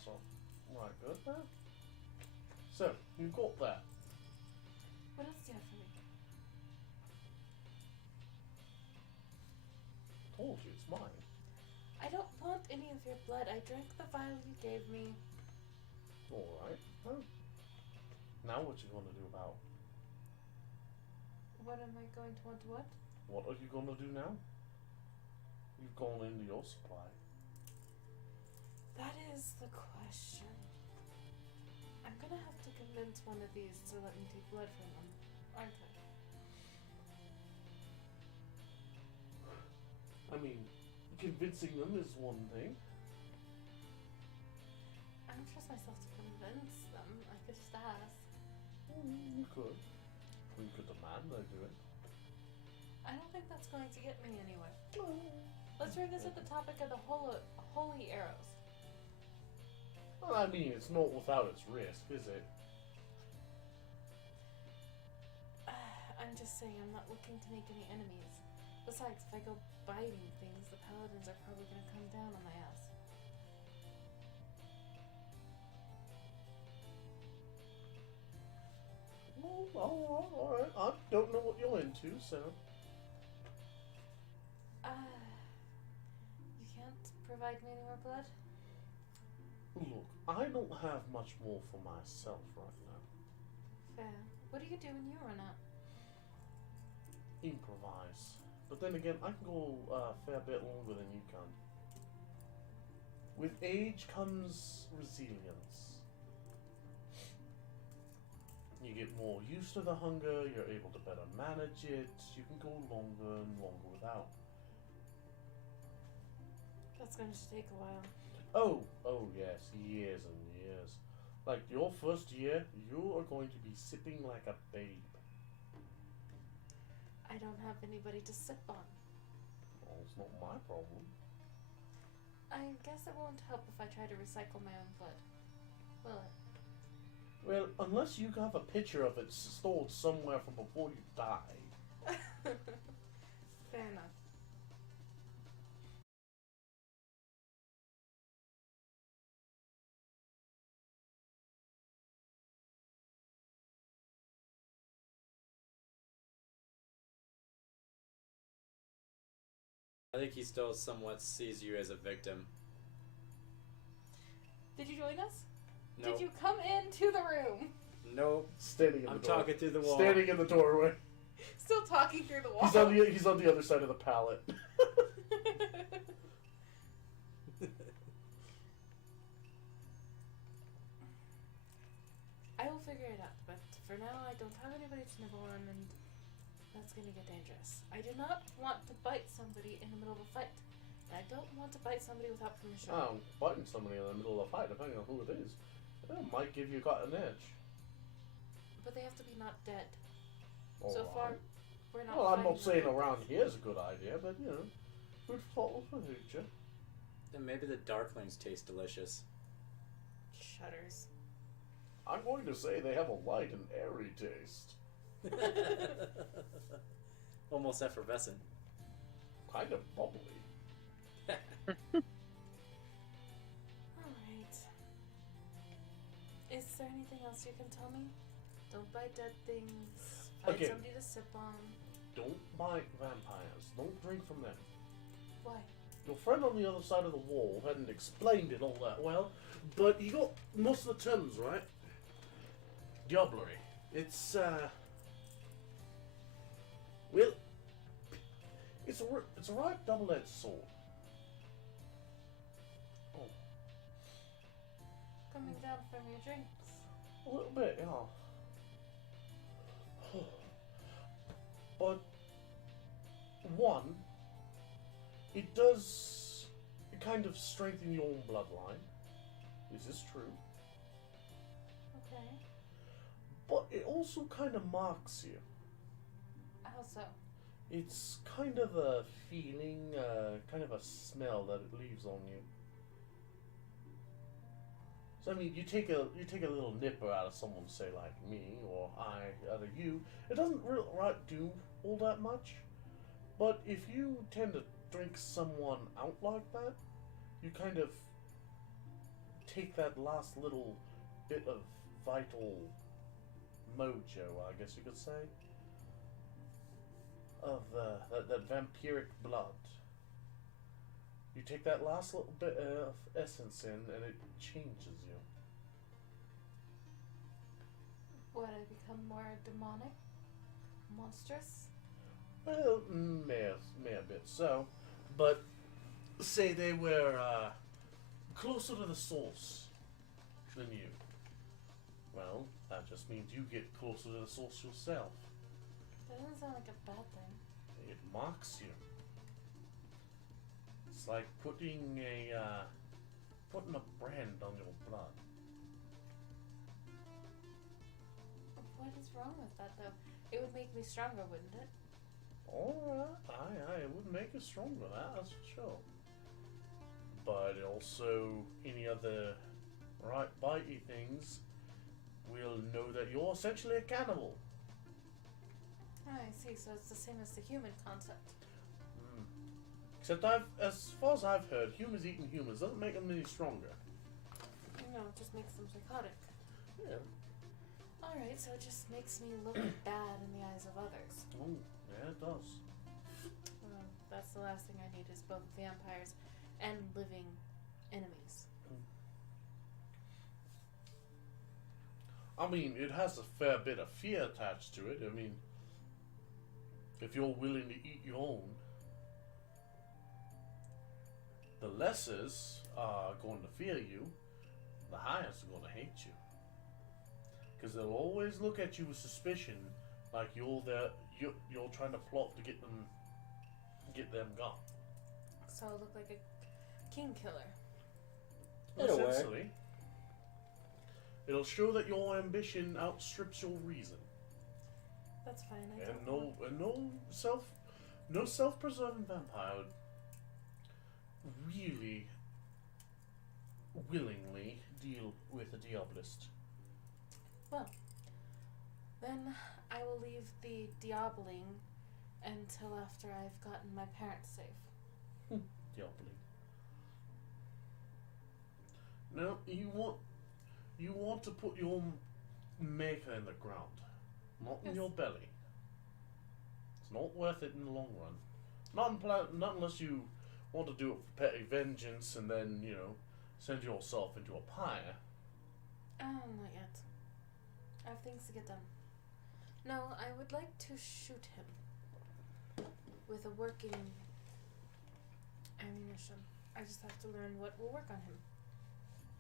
all right, good man. So, you've got that. What else do you have for me? Told you, it's mine. I don't want any of your blood. I drank the vial you gave me. Alright. Well, now what you gonna do about? What am I going to want to what? What are you gonna do now? You've gone into your supply. That is the question. I'm gonna have to convince one of these to let me take blood from them, aren't I? I mean, convincing them is one thing. I don't trust myself to convince them. I could just ask. You could. You could demand they do it. I don't think that's going to get me anywhere. Let's revisit the topic of the holy arrows. Well, I mean, it's not without its risk, is it? I'm just saying, I'm not looking to make any enemies. Besides, if I go biting things, the paladins are probably going to come down on my ass. Well, alright. I don't know what you're into, so. You can't provide me any more blood? Look, I don't have much more for myself right now. Fair. What do you do when you run out? Improvise. But then again, I can go a fair bit longer than you can. With age comes resilience. You get more used to the hunger, you're able to better manage it, you can go longer and longer without. That's going to take a while. Oh yes, years and years. Like your first year, you are going to be sipping like a babe. I don't have anybody to sip on. Well, it's not my problem. I guess it won't help if I try to recycle my own blood. Will it? Well, unless you have a picture of it stored somewhere from before you died. Fair enough. think he still somewhat sees you as a victim. Did you join us? Nope. Did you come into the room? Nope. Standing in I'm the door. talking through the wall. Standing in the doorway. Still talking through the wall. He's on the other side of the pallet. I will figure it out, but for now I don't have anybody to nibble on, and that's gonna get dangerous. I do not want to bite somebody in the middle of a fight. And I don't want to bite somebody without permission. Biting somebody in the middle of a fight, depending on who it is, might give you an edge. But they have to be not dead. All So right. far, we're not. Well, I'm not fighting saying around here is a good idea, but food for the future. And maybe the darklings taste delicious. Shudders. I'm going to say they have a light and airy taste. Almost effervescent. Kind of bubbly. Alright. Is there anything else you can tell me? Don't bite dead things. Find Okay. somebody to sip on. Don't bite vampires. Don't drink from them. Why? Your friend on the other side of the wall hadn't explained it all that well, but he got most of the terms right. Diablerie. It's, well, it's a right double-edged sword. Oh, Coming down from your drinks. a little bit, yeah. But, one, it does kind of strengthen your own bloodline. This is true. Okay. But it also kind of marks you. How so? It's kind of a feeling, kind of a smell that it leaves on you. So I mean, you take a little nipper out of someone, say like me or out of you. It doesn't really do all that much. But if you tend to drink someone out like that, you kind of take that last little bit of vital mojo, I guess you could say, of that vampiric blood. You take that last little bit of essence in, and it changes you. Would I become more demonic? Monstrous? Well, may a bit so, but say they were closer to the source than you. Well, that just means you get closer to the source yourself. That doesn't sound like a bad thing. It marks you. It's like putting a brand on your blood. What is wrong with that, though? It would make me stronger, wouldn't it? Alright, aye, it would make you stronger, that's for sure. But also, any other right bitey things will know that you're essentially a cannibal. I see, so it's the same as the human concept. Except as far as I've heard, humans eating humans doesn't make them any stronger. No, it just makes them psychotic. Yeah. Alright, so it just makes me look bad in the eyes of others. Oh, yeah, it does. Well, that's the last thing I need is both vampires and living enemies. I mean, it has a fair bit of fear attached to it. I mean, if you're willing to eat your own, the lessers are going to fear you, the highest are going to hate you. Because they'll always look at you with suspicion, like you're trying to plot to get them gone. So I look like a king killer. In a way. Essentially, it'll show that your ambition outstrips your reason. That's fine. I And don't want- no self-preserving vampire would really willingly deal with a Diabolist. Well, then I will leave the diabling until after I've gotten my parents safe. Diabling. No, you want to put your maker in the ground, not in Yes. your belly. It's not worth it in the long run. Not unless you want to do it for petty vengeance and then, send yourself into a pyre. Not yet. I have things to get done. No, I would like to shoot him with a working ammunition. I just have to learn what will work on him.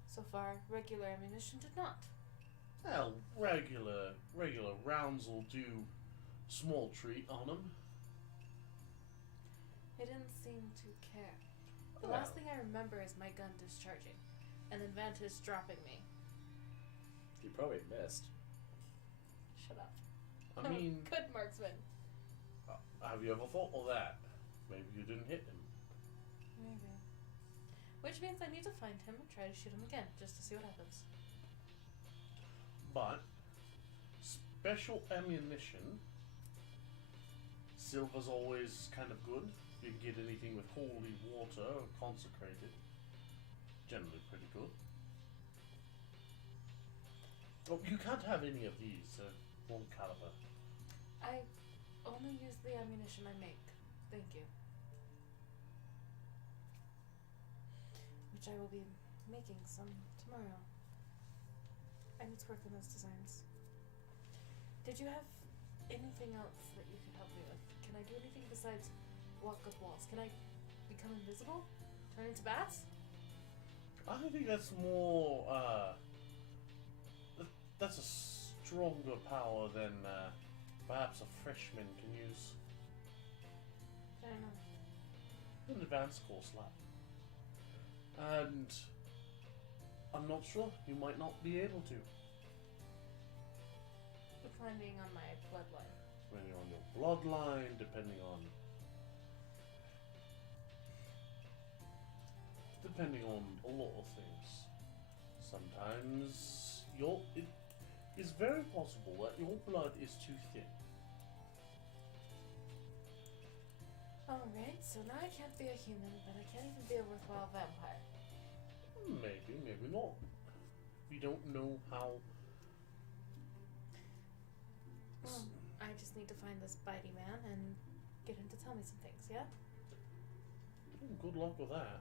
So far, regular ammunition did not. Well, regular rounds will do small treat on him. He didn't seem to care. The Well. last thing I remember is my gun discharging, and then Vantage dropping me. You probably missed. Shut up. I mean, Good marksman. have you ever thought of that? Maybe you didn't hit him. Maybe. Which means I need to find him and try to shoot him again, just to see what happens. But special ammunition, silver's always kind of good. You can get anything with holy water or consecrated. Generally pretty good. Oh, you can't have any of these. One caliber. I only use the ammunition I make. Thank you. Which I will be making some tomorrow. I need to work on those designs. Did you have anything else that you could help me with? Can I do anything besides walk up walls? Can I become invisible? Turn into bats? I think that's more, that's a stronger power than, perhaps a freshman can use. Fair enough. An advanced course lab. And I'm not sure, you might not be able to. Depending on my bloodline. Depending on your bloodline, depending on a lot of things. Sometimes it is very possible that your blood is too thin. Alright, so now I can't be a human, but I can't even be a worthwhile vampire. Maybe, maybe not. We don't know how. Well, I just need to find this bitey man and get him to tell me some things, yeah? Good luck with that.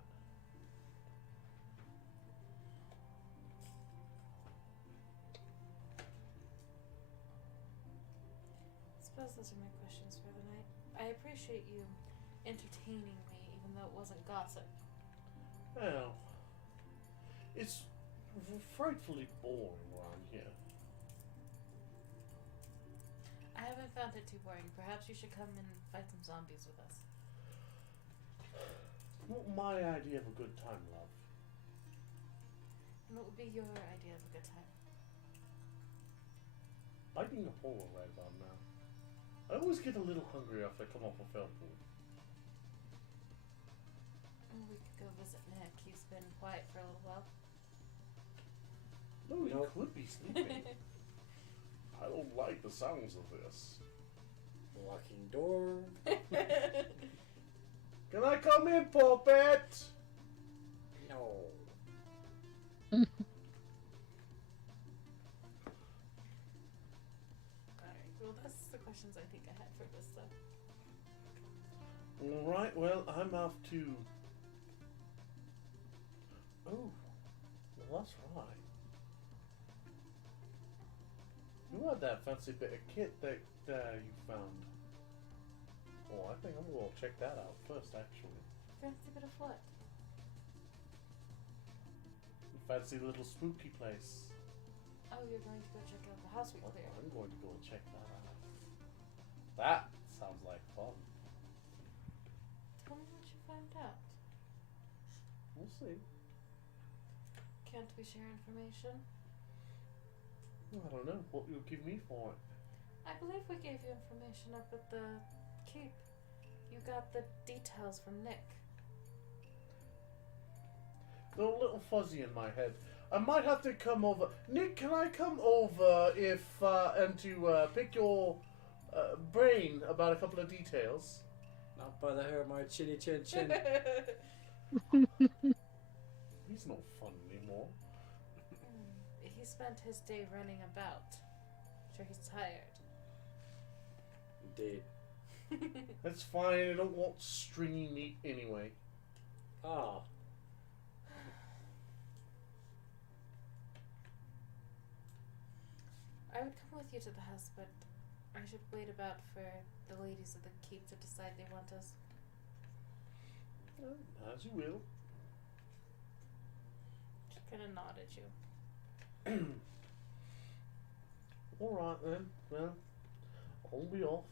I suppose those are my questions for the night. I appreciate you entertaining me, even though it wasn't gossip. Well, it's frightfully boring around here. I haven't found it too boring. Perhaps you should come and fight some zombies with us. Not my idea of a good time, love. And what would be your idea of a good time? Biting a hole right about now. I always get a little hungry after I come off a Felpool. We could go visit Nick. He's been quiet for a little while. No, he Nope. could be sleeping. I don't like the sounds of this. Locking door. Can I come in, Puppet? No. Alright, well that's the questions I think I had for this stuff. Alright, well, I'm off to... Oh, well, that's right. You had that fancy bit of kit that you found. Oh, I think I'm gonna check that out first, actually. Fancy bit of what? Fancy little spooky place. Oh, you're going to go check out the house we cleared. I'm going to go and check that out. That sounds like fun. Tell me what you found out. We'll see. Can't we share information? I don't know. What you'll give me for it? I believe we gave you information up at the keep. You got the details from Nick. They're a little fuzzy in my head. I might have to come over. Nick, can I come over and to pick your brain about a couple of details? Not by the hair of my chinny chin chin. He's not fun anymore. He spent his day running about. Sure, he's tired. Indeed. That's fine. I don't want stringy meat anyway. Oh. I would come with you to the house, but I should wait about for the ladies of the keep to decide they want us. As you will. Just gonna nod at you. Alright then. Well, I'll be off.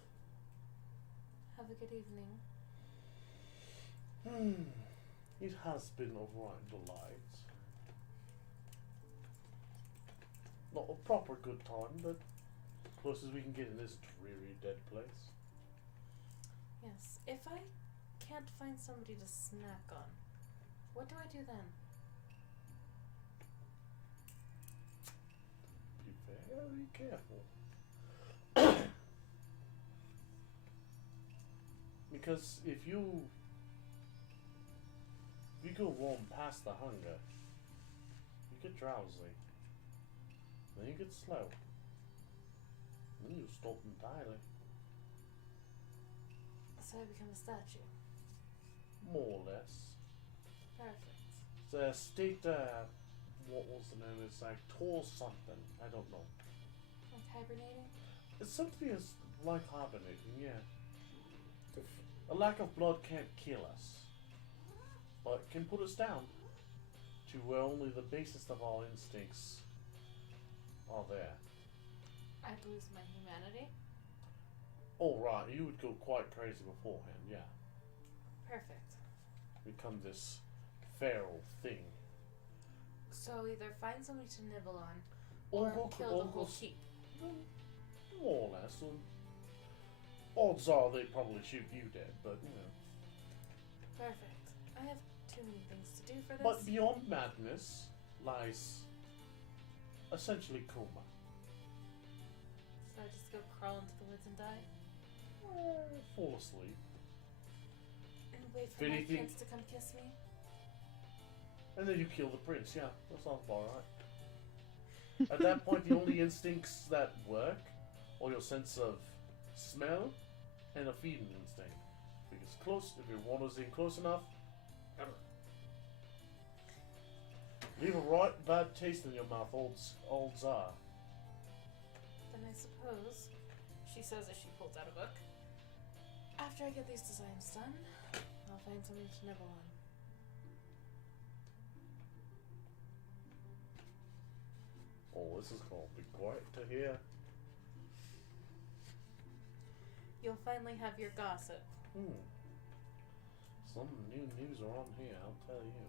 Have a good evening. It has been a right delight. Not a proper good time, but close as we can get in this dreary, dead place. Yes. If I can't find somebody to snack on, what do I do then? Be very careful. Because if you go warm past the hunger, you get drowsy. Then you get slow. Then you stop entirely. So I become a statue. More or less. Perfect. The state, what was the name? It's like tall something. I don't know. Like hibernating? It's something as like hibernating, yeah. A lack of blood can't kill us, but can put us down to where only the basest of our instincts are there. I'd lose my humanity? Oh right, you would go quite crazy beforehand, yeah. Perfect. Become this feral thing. So either find somebody to nibble on, Or or go- kill or the go whole s- keep. More or less. Odds are they'd probably shoot you dead, but you know. Perfect. I have too many things to do for this. But beyond madness lies essentially coma. So I just go crawl into the woods and die? Fall asleep. And wait If for my anything- prince to come kiss me? And then you kill the prince, yeah. That sounds about right. At that point, the only instincts that work are your sense of smell and a feeding instinct. If it's close, if your water's in close enough, leave a right bad taste in your mouth, odds are. Then I suppose, she says as she pulls out a book, after I get these designs done, I'll find something to nibble on. Oh, this is gonna be quiet to hear. You'll finally have your gossip. Some new news are on here, I'll tell you.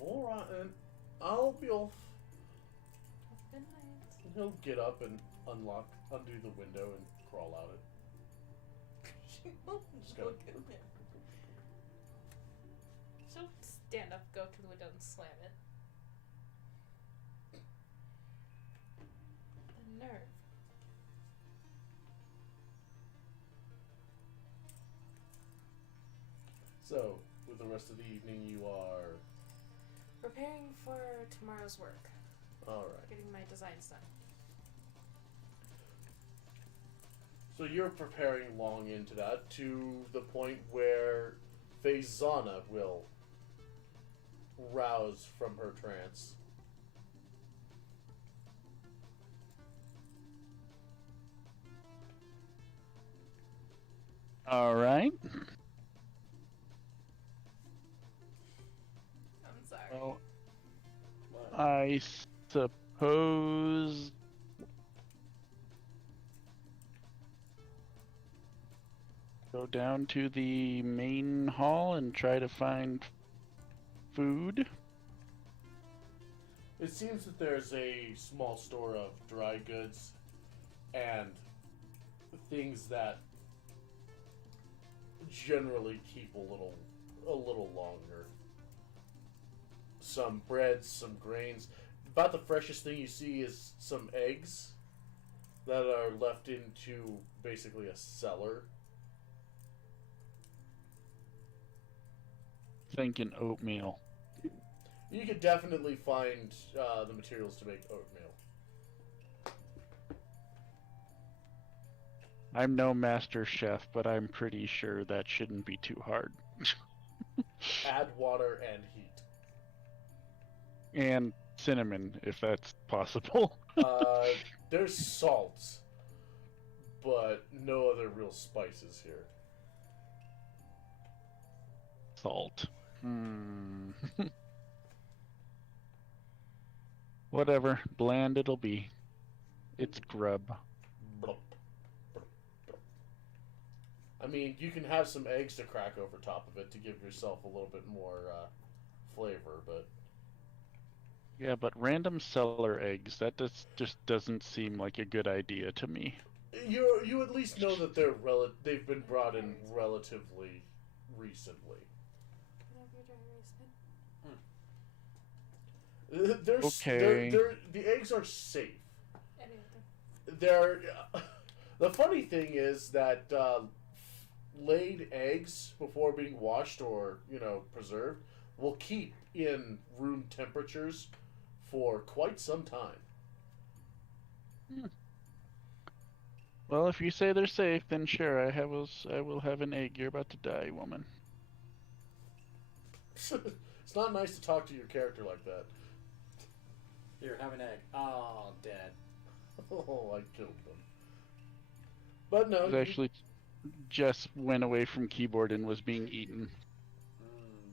Alright then, I'll be off. Have a good night. He'll get up and undo the window and crawl out it. Just gotta- Look at him. She'll stand up, go to the window, and slam it. The nerve. So, with the rest of the evening, you are. Preparing for tomorrow's work. Alright. Getting my designs done. So, you're preparing long into that to the point where Faizana will rouse from her trance. All right. I'm sorry. Well, I suppose go down to the main hall and try to find food. It seems that there's a small store of dry goods and things that generally keep a little longer. Some breads, some grains. About the freshest thing you see is some eggs that are left into basically a cellar. Thinking oatmeal. You could definitely find the materials to make oatmeal. I'm no master chef, but I'm pretty sure that shouldn't be too hard. Add water and heat. And cinnamon, if that's possible. There's salt, but no other real spices here. Salt. Whatever. Bland it'll be. It's grub. Blop, blop, blop. I mean, you can have some eggs to crack over top of it to give yourself a little bit more flavor, but... Yeah, but random cellar eggs, that just doesn't seem like a good idea to me. You at least know that they've been brought in relatively recently. Okay. The eggs are safe. They're the funny thing is that laid eggs before being washed or preserved will keep in room temperatures for quite some time. Well, if you say they're safe, then sure, I will have an egg. You're about to die, woman. It's not nice to talk to your character like that. Here, have an egg. Oh, dead. Oh, I killed them. But no. Actually, Jess went away from keyboard and was being eaten.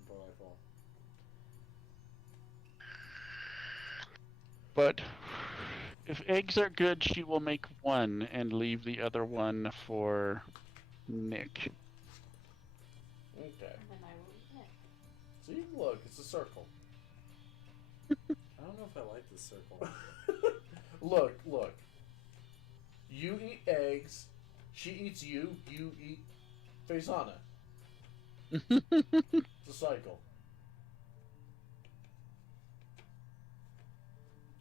Delightful. But if eggs are good, she will make one and leave the other one for Nick. Okay. And then I will eat Nick. See, look, it's a circle. I don't know if I like this circle. Look. You eat eggs, she eats you, you eat Faisana. It's a cycle.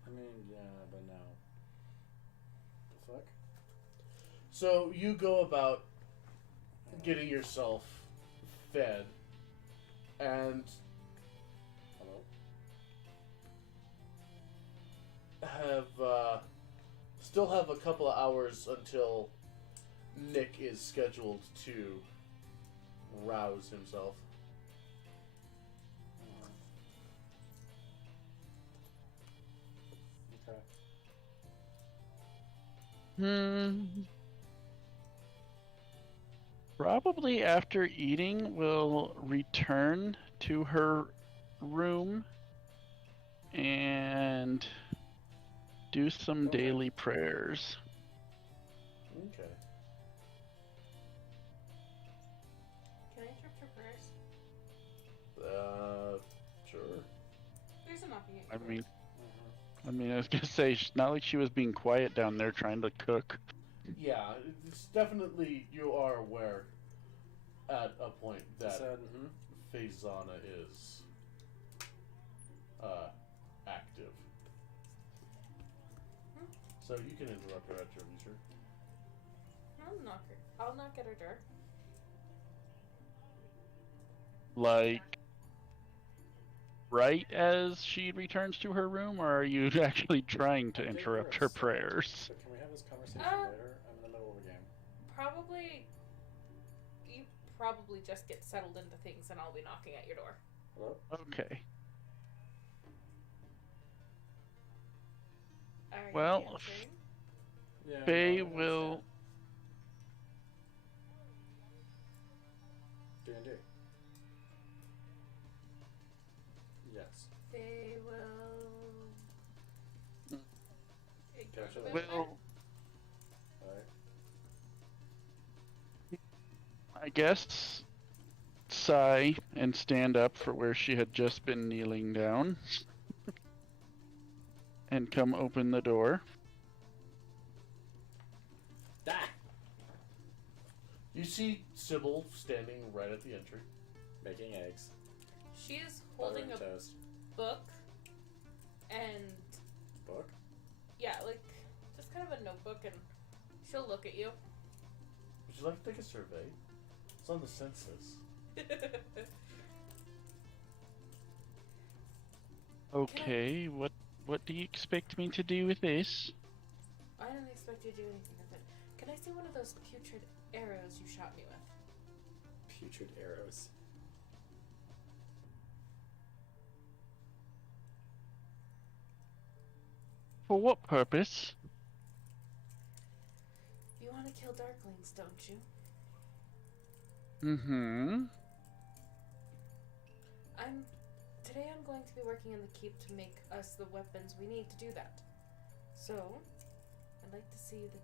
I mean, yeah, but no. The fuck? So you go about getting yourself fed, and Hello? still have a couple of hours until Nick is scheduled to rouse himself. Okay. Probably after eating, we'll return to her room and do some daily prayers. Okay. Can I interrupt your prayers? Sure. There's a knocking at your door. I mean, I was gonna say, it's not like she was being quiet down there trying to cook. Yeah, it's definitely, you are aware at a point that Faisana is active. So you can interrupt her at your leisure. I'll knock at her door. Like, right as she returns to her room, or are you actually trying to interrupt her prayers? So can we have this conversation later? I'm in the middle of a game. You probably just get settled into things and I'll be knocking at your door. Hello? Okay. Are you Well, answering? Yeah, Faye no, I will... understand. D&D. Yes. They will... Gotcha. Will, Alright. I guess, sigh and stand up for where she had just been kneeling down. And come open the door. Ah! You see Sybil standing right at the entry. Making eggs. She is Butter holding and a toast. book and Book? yeah, like just kind of a notebook, and she'll look at you. Would you like to take a survey? It's on the census. Okay, what do you expect me to do with this? I don't expect you to do anything with it. Can I see one of those putrid arrows you shot me with? Putrid arrows. For what purpose? You want to kill Darklings, don't you? Mm-hmm. Today I'm going to be working in the keep to make us the weapons we need to do that. So, I'd like to see the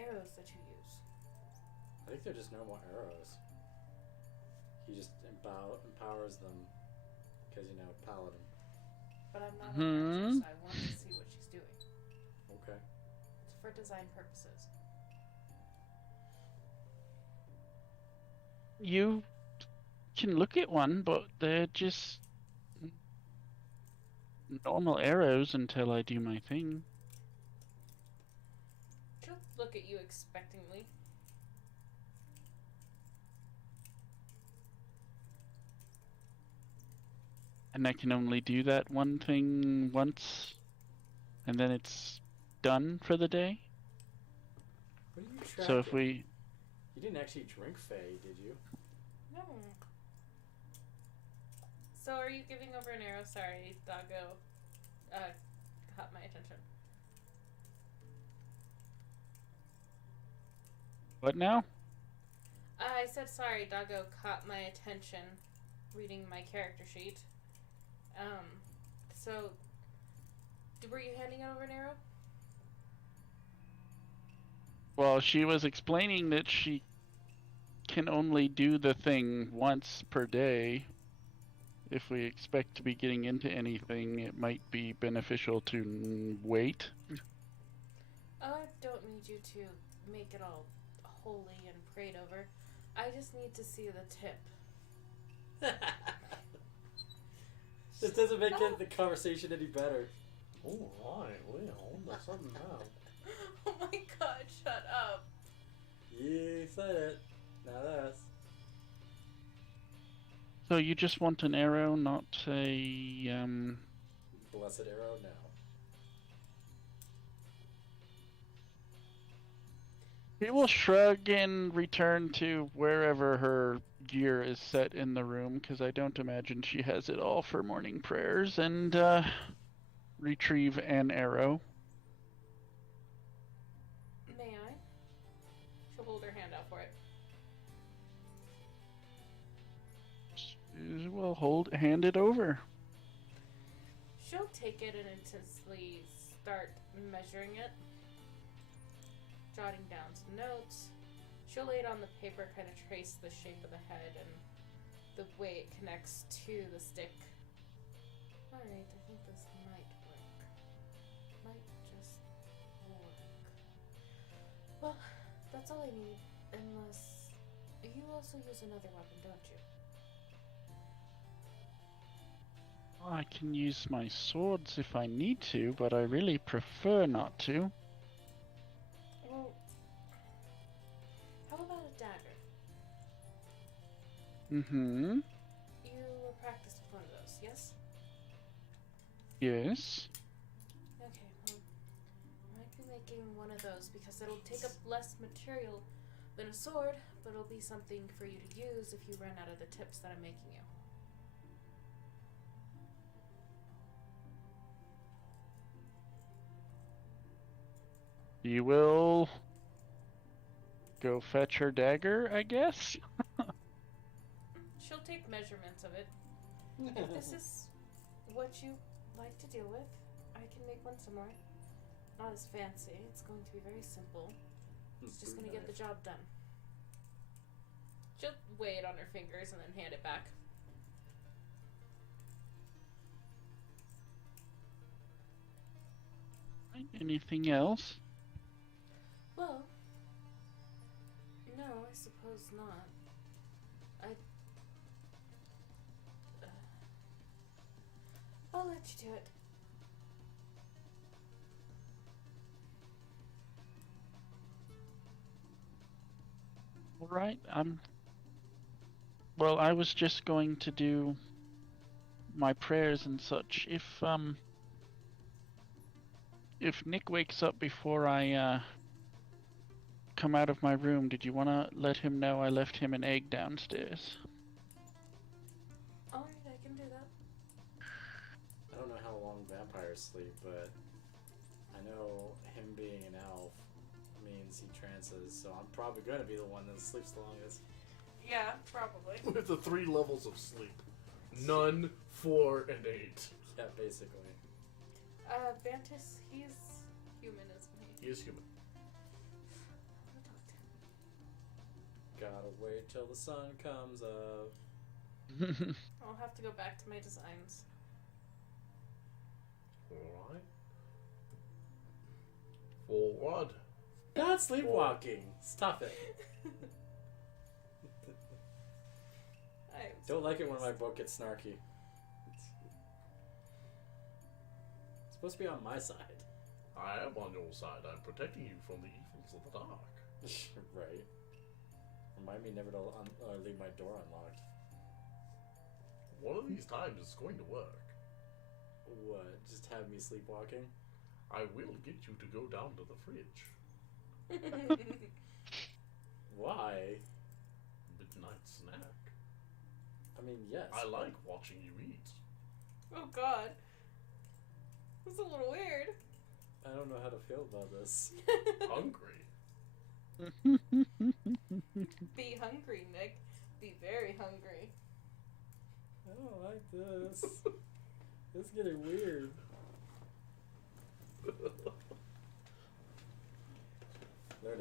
arrows that you use. I think they're just normal arrows. He just empowers them because, paladin. But I'm not an archer, so I want to see what she's doing. Okay. It's for design purposes. You can look at one, but they're just normal arrows until I do my thing. She'll look at you expectantly. And I can only do that one thing once, and then it's done for the day. What are you tracking? So if we... You didn't actually drink Faye, did you? No. So are you giving over an arrow? Sorry, Doggo. Caught my attention. What now? I said sorry, Doggo caught my attention reading my character sheet. So, were you handing over an arrow? Well, she was explaining that she can only do the thing once per day. If we expect to be getting into anything, it might be beneficial to wait. Oh, I don't need you to make it all holy and prayed over. I just need to see the tip. This doesn't make the conversation any better. Oh, right. Well, there's something now. Oh my god, shut up. You said it. Now that's... So you just want an arrow, not a, Blessed arrow now. She will shrug and return to wherever her gear is set in the room, because I don't imagine she has it all for morning prayers, and retrieve an arrow. May I? She'll hold her hand out for it. She will hand it over. She'll take it and intensely start measuring it, jotting down some notes. She'll lay it on the paper, kind of trace the shape of the head and the way it connects to the stick. Alright, I think this might work. Might just work. Well, that's all I need, unless... You also use another weapon, don't you? I can use my swords if I need to, but I really prefer not to. Well, how about a dagger? Mm-hmm. You were practiced with one of those, yes? Yes. Okay, well, I might be making one of those because it'll take up less material than a sword, but it'll be something for you to use if you run out of the tips that I'm making you. You will go fetch her dagger, I guess? She'll take measurements of it. If this is what you like to deal with, I can make one similar. Not as fancy. It's going to be very simple. It's just going to get the job done. She'll weigh it on her fingers and then hand it back. Anything else? Well, no, I suppose not. I'll let you do it. All right. Well, I was just going to do my prayers and such. If Nick wakes up before I come out of my room, did you want to let him know I left him an egg downstairs? Alright, I can do that. I don't know how long vampires sleep, but I know him being an elf means he trances, so I'm probably going to be the one that sleeps the longest. Yeah, probably. With the 3 levels of sleep. None, 4, and 8. Yeah, basically. Vantis, he's human, isn't he? He is human. I'm gonna talk to him. Gotta wait till the sun comes up. I'll have to go back to my designs. Alright. Forward. Not sleepwalking. Stop it. Don't like it when my book gets snarky. It's supposed to be on my side. I am on your side. I'm protecting you from the evils of the dark. Right. Remind me never to leave my door unlocked. One of these times it's going to work. What? Just have me sleepwalking? I will get you to go down to the fridge. Why? Midnight snack. I mean, yes. I like watching you eat. Oh god. That's a little weird. I don't know how to feel about this. Hungry. Be hungry, Nick. Be very hungry. I don't like this. It's getting weird.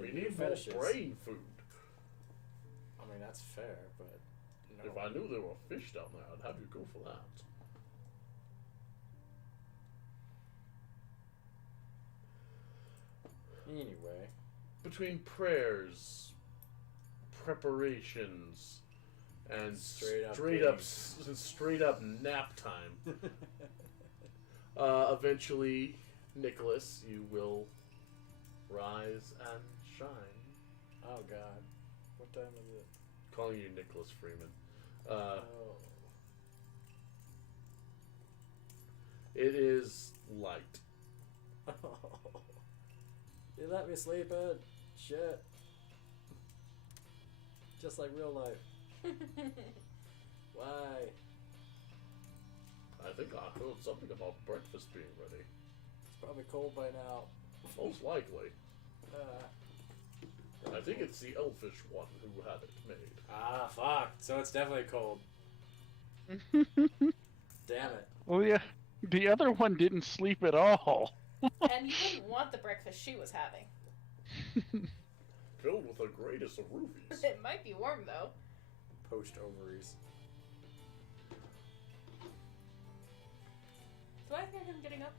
We need more brain food. I mean, that's fair, but no. If I knew there were fish down there, I'd have you go for that. Anyway. Between prayers, preparations, and straight up nap time. Eventually, Nicholas, you will rise and shine. Oh God, what time is it? Calling you Nicholas Freeman. It is light. You let me sleep in. Shit. Just like real life. Why? I think I heard something about breakfast being ready. It's probably cold by now. Most likely. I think it's the elfish one who had it made. Ah, fuck. So it's definitely cold. Damn it. Oh yeah, the other one didn't sleep at all. And you wouldn't want the breakfast she was having. Filled with the greatest of rubies. It might be warm, though. Poached ovaries. Do I hear him getting up?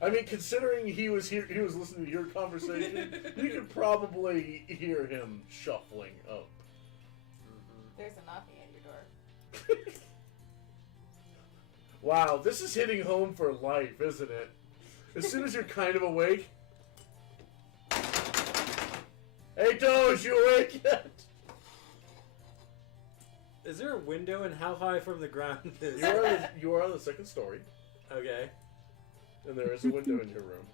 I mean, considering he was listening to your conversation, you could probably hear him shuffling up. There's a knocking at your door. Wow, this is hitting home for life, isn't it? As soon as you're kind of awake. Hey, Doge, you awake yet? Is there a window, and how high from the ground is You are on the second story, Okay. and there is a window in your room.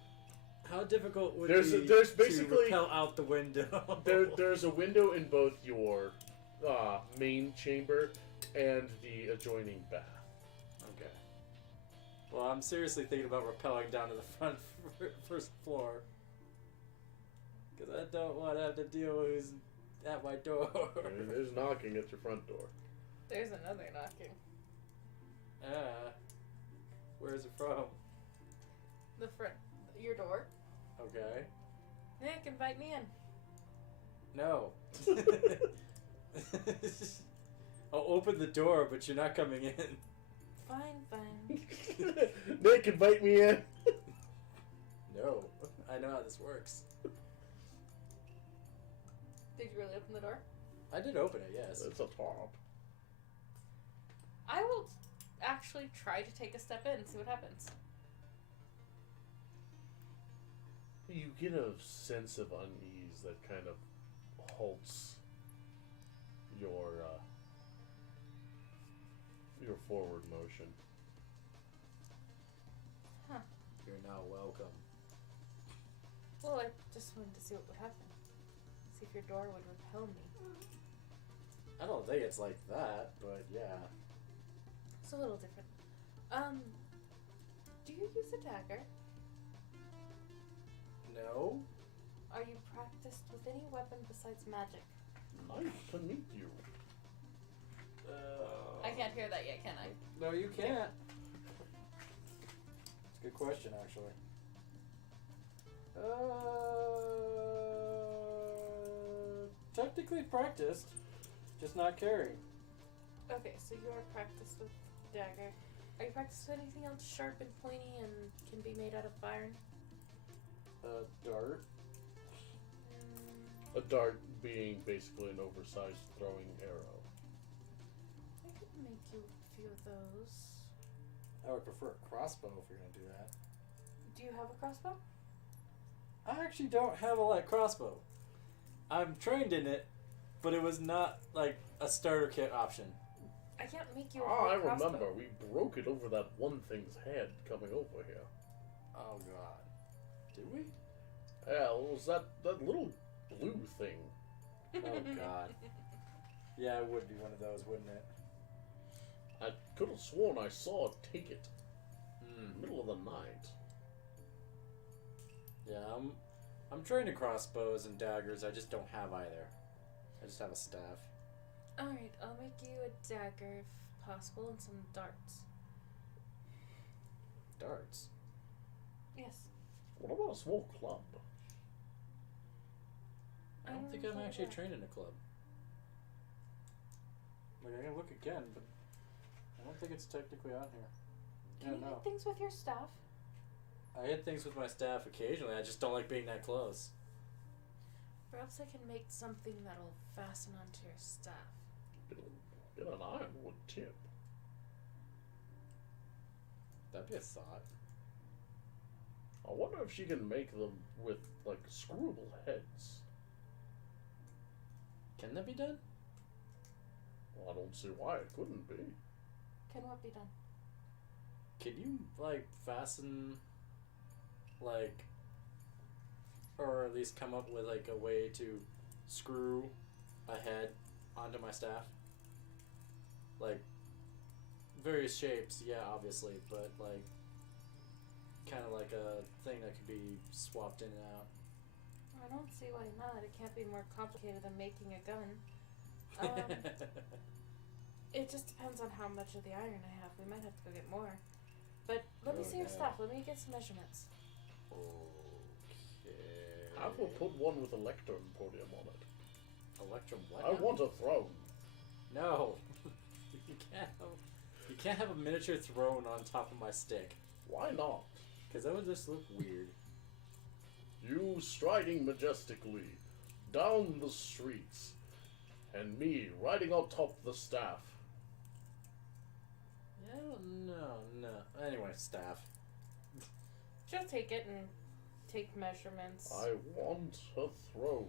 How difficult would There's it be basically- to repel out the window? There's a window in both your main chamber and the adjoining bath. Okay. Well, I'm seriously thinking about rappelling down to the first floor. Because I don't want to have to deal with who's at my door. I mean, there's knocking at your front door. There's another knocking. Where's it from? The front. Your door. Okay. Nick, invite me in. No. I'll open the door, but you're not coming in. Fine. Nick, invite me in. No. I know how this works. Did you really open the door? I did open it, yes. It's a top. I will actually try to take a step in and see what happens. You get a sense of unease that kind of halts your forward motion. Huh. You're now welcome. Well, I just just wanted to see what would happen. See if your door would repel me. I don't think it's like that, but yeah. It's a little different. Do you use a dagger? No? Are you practiced with any weapon besides magic? Nice to meet you. I can't hear that yet, can I? No, you can't. It's a good question, actually. Technically practiced, just not carrying. Okay, so you are practiced with dagger. Are you practiced with anything else sharp and pointy and can be made out of iron? Dart. A dart being basically an oversized throwing arrow. I could make you a few of those. I would prefer a crossbow if you're gonna do that. Do you have a crossbow? I actually don't have a light crossbow. I'm trained in it, but it was not like a starter kit option. I can't make you a Ah, I light crossbow. remember. We broke it over that one thing's head coming over here. Oh god. Did we? Yeah, it was that little blue thing. Oh god. Yeah, it would be one of those, wouldn't it? I could have sworn I saw it take it. Hmm. Middle of the night. Yeah, I'm trained in crossbows and daggers. I just don't have either. I just have a staff. Alright, I'll make you a dagger if possible and some darts. Darts. Yes. What about a small club? I don't think I'm actually trained in a club. Like, I can look again, but I don't think it's technically on here. Can you hit things with your staff? I hit things with my staff occasionally. I just don't like being that close. Perhaps I can make something that'll fasten onto your staff. Get an ironwood tip. That'd be a thought. I wonder if she can make them with, like, screwable heads. Can that be done? Well, I don't see why it couldn't be. Can what be done? Can you, like, fasten, like, or at least come up with, like, a way to screw a head onto my staff? Like, various shapes, yeah, obviously, but, like, kind of like a thing that could be swapped in and out. I don't see why not. It can't be more complicated than making a gun. It just depends on how much of the iron I have. We might have to go get more. But let me see your staff. Let me get some measurements. Okay. I will put one with electrum podium on it. Electrum what? I want a throne. No. You can't have a miniature throne on top of my stick. Why not? Because that would just look weird. You striding majestically down the streets, and me riding on top of the staff. Yeah, no. Anyway, staff. She'll take it and take measurements. I want a throne.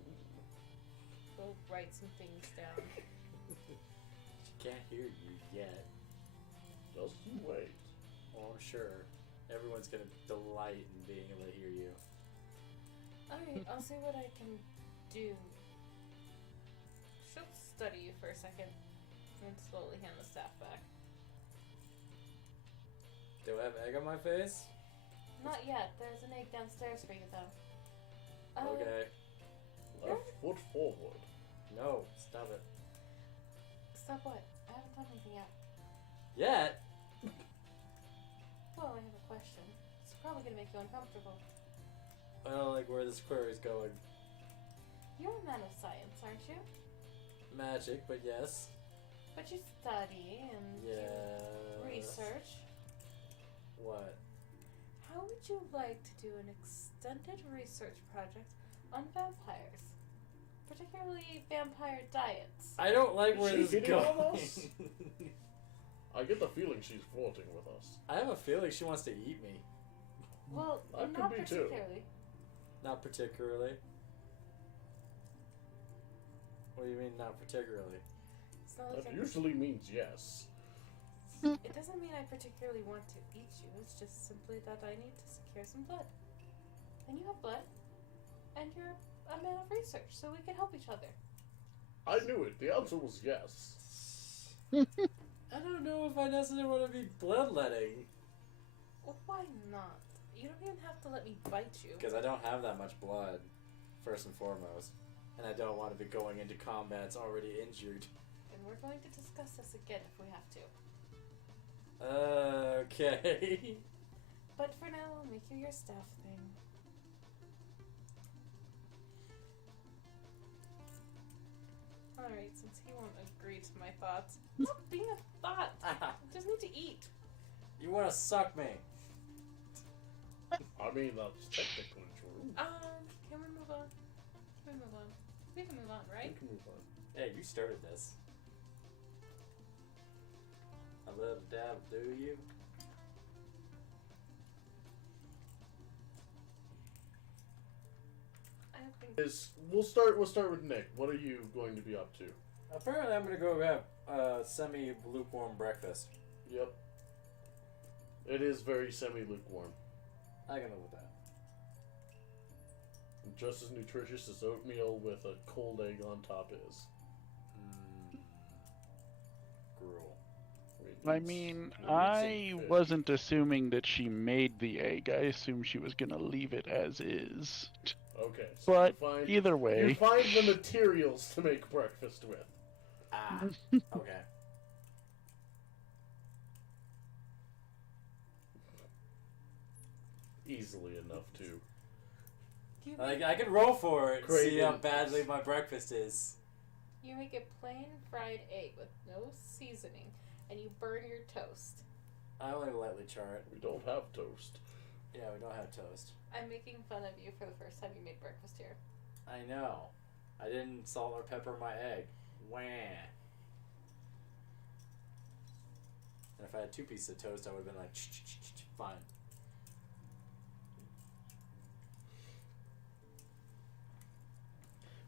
We'll write some things down. She can't hear you yet. Just you wait. Well, I'm sure everyone's gonna delight in being able to hear you. Alright, I'll see what I can do. She'll study you for a second and slowly hand the staff back. Do I have egg on my face? Not yet. There's an egg downstairs for you, though. Okay. Left foot forward. No, stop it. Stop what? I haven't done anything yet. Yet? Well, I have a question. It's probably gonna make you uncomfortable. I don't like where this query's going. You're a man of science, aren't you? Magic, but yes. But you study and Yes. research. What? How would you like to do an extended research project on vampires? Particularly vampire diets. I don't like where Is this she is hitting on going. us? I get the feeling she's flirting with us. I have a feeling she wants to eat me. Well, That not could be too. particularly. Not particularly. What do you mean, not particularly? It's not like That I usually means yes. It doesn't mean I particularly want to eat you. It's just simply that I need to secure some blood. And you have blood. and you're a man of research, so we can help each other. I knew it. The answer was yes. I don't know if I necessarily want to be bloodletting. Well, why not? You don't even have to let me bite you. Because I don't have that much blood, first and foremost. And I don't want to be going into combats already injured. And we're going to discuss this again if we have to. Okay. But for now, I'll make you your staff thing. Alright, since he won't agree to my thoughts. Stop being a thought! I just need to eat. You want to suck me? I mean, that's technically true. Can we move on? Can we move on? We can move on, right? We can move on. Hey, you started this. I love to dab, do you? I have been... We'll start with Nick. What are you going to be up to? Apparently, I'm gonna go have semi-lukewarm breakfast. Yep. It is very semi-lukewarm. I can live with that. Just as nutritious as oatmeal with a cold egg on top is. Gruel. I mean, I wasn't assuming that she made the egg. I assumed she was gonna leave it as is. Okay. So But either you way, find the materials to make breakfast with. Ah, okay. Easily enough to. You I can roll for it. Great See how input. badly my breakfast is. You make a plain fried egg with no seasoning, and you burn your toast. I only lightly char it. We don't have toast. Yeah, we don't have toast. I'm making fun of you for the first time you made breakfast here. I know. I didn't salt or pepper my egg. Wah. And if I had 2 pieces of toast, I would have been like, fine.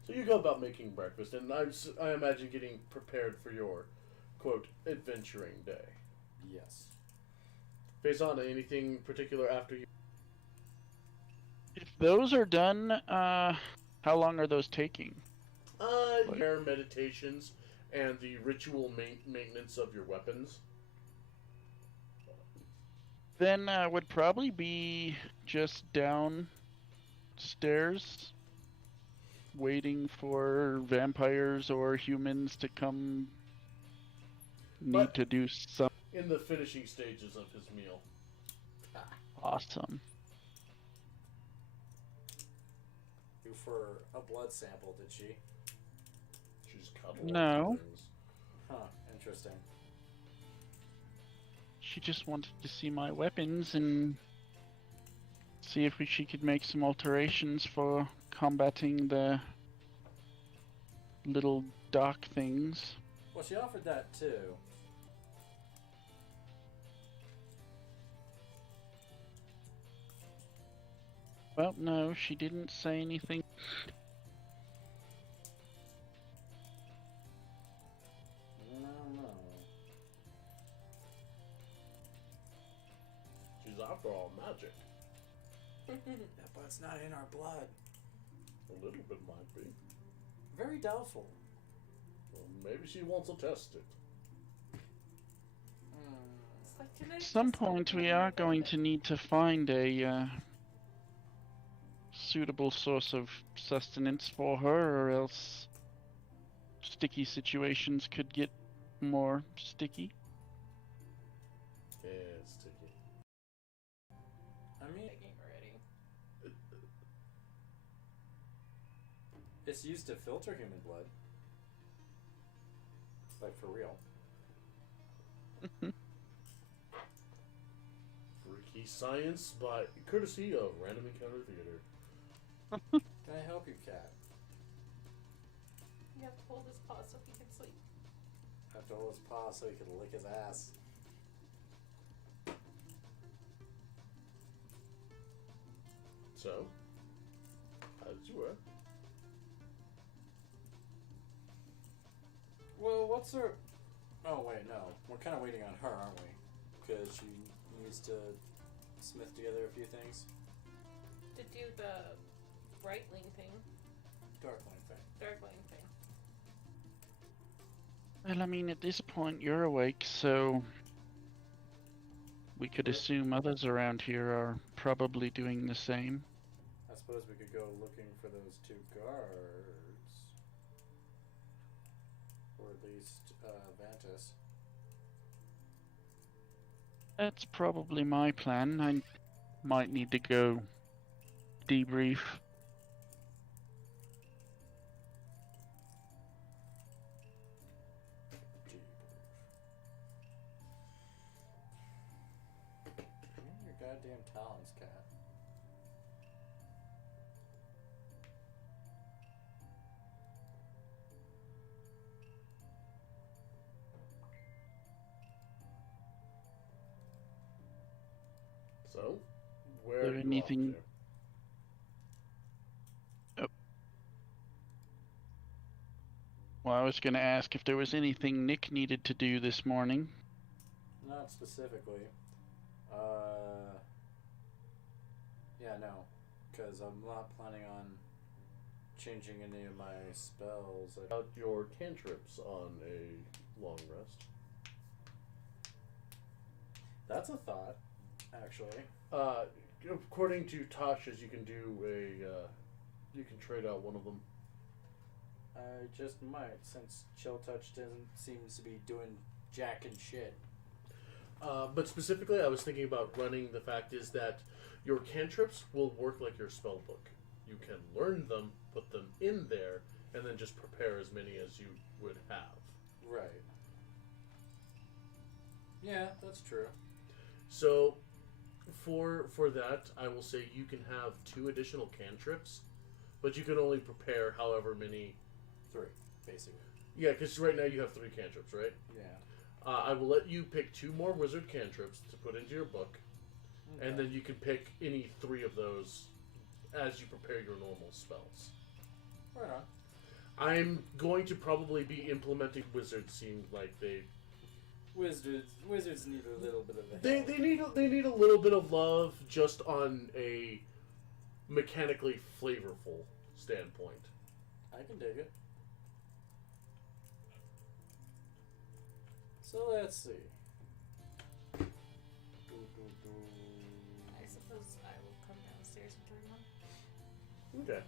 So you go about making breakfast, and I imagine getting prepared for your, quote, adventuring day. Yes. Faisana, anything particular after you? if those are done, how long are those taking? Prayer meditations and the ritual maintenance of your weapons. Then would probably be just downstairs, waiting for vampires or humans to come. Need to do some In the finishing stages of his meal. awesome. Do for a blood sample, did she? She's cuddled. No. Things. Huh, interesting. She just wanted to see my weapons and see if she could make some alterations for combating the little dark things. Well, she offered that too. Well, no, she didn't say anything. No. She's after all magic. Yeah, but it's not in our blood. A little bit might be. Very doubtful. Well, maybe she wants to test it. It's like, can I At some just- point, we are going to need to find a suitable source of sustenance for her, or else sticky situations could get more sticky. Yeah, it's sticky. I mean, Begging already. it's used to filter human blood. Like, for real. Freaky science by courtesy of Random Encounter Theater. Can I help you, cat? You have to hold his paw so he can sleep. I have to hold his paw so he can lick his ass. So, as you were. Well, what's her... Oh, wait, no. We're kind of waiting on her, aren't we? Because she needs to smith together a few things. To do the brightling thing. Darkling thing. Darkling thing. Well, I mean, at this point, you're awake, so we could assume others around here are probably doing the same. I suppose we could go looking for those two guards. Or at least, Vantis. That's probably my plan. I might need to go debrief. Your goddamn talons, cat. So, where There are you anything- off Well, I was going to ask if there was anything Nick needed to do this morning. Not specifically. Yeah, no. Because I'm not planning on changing any of my spells. to? About your cantrips on a long rest. That's a thought, actually. According to Tasha's, you can do you can trade out one of them. I just might, since Chill Touch seems to be doing jack and shit. But specifically, I was thinking about running. The fact is that your cantrips will work like your spell book. You can learn them, put them in there, and then just prepare as many as you would have. Right. Yeah, that's true. So, for that, I will say you can have 2 additional cantrips, but you can only prepare however many. 3, basically. Yeah, because right now you have 3 cantrips, right? Yeah. I will let you pick 2 more wizard cantrips to put into your book, Okay. and then you can pick any 3 of those as you prepare your normal spells. Right on. I'm going to probably be implementing wizards. Seemed like Wizards need a little bit of a they help. they need a little bit of love just on a mechanically flavorful standpoint. I can dig it. So let's see. I suppose I will come downstairs and join them. Okay.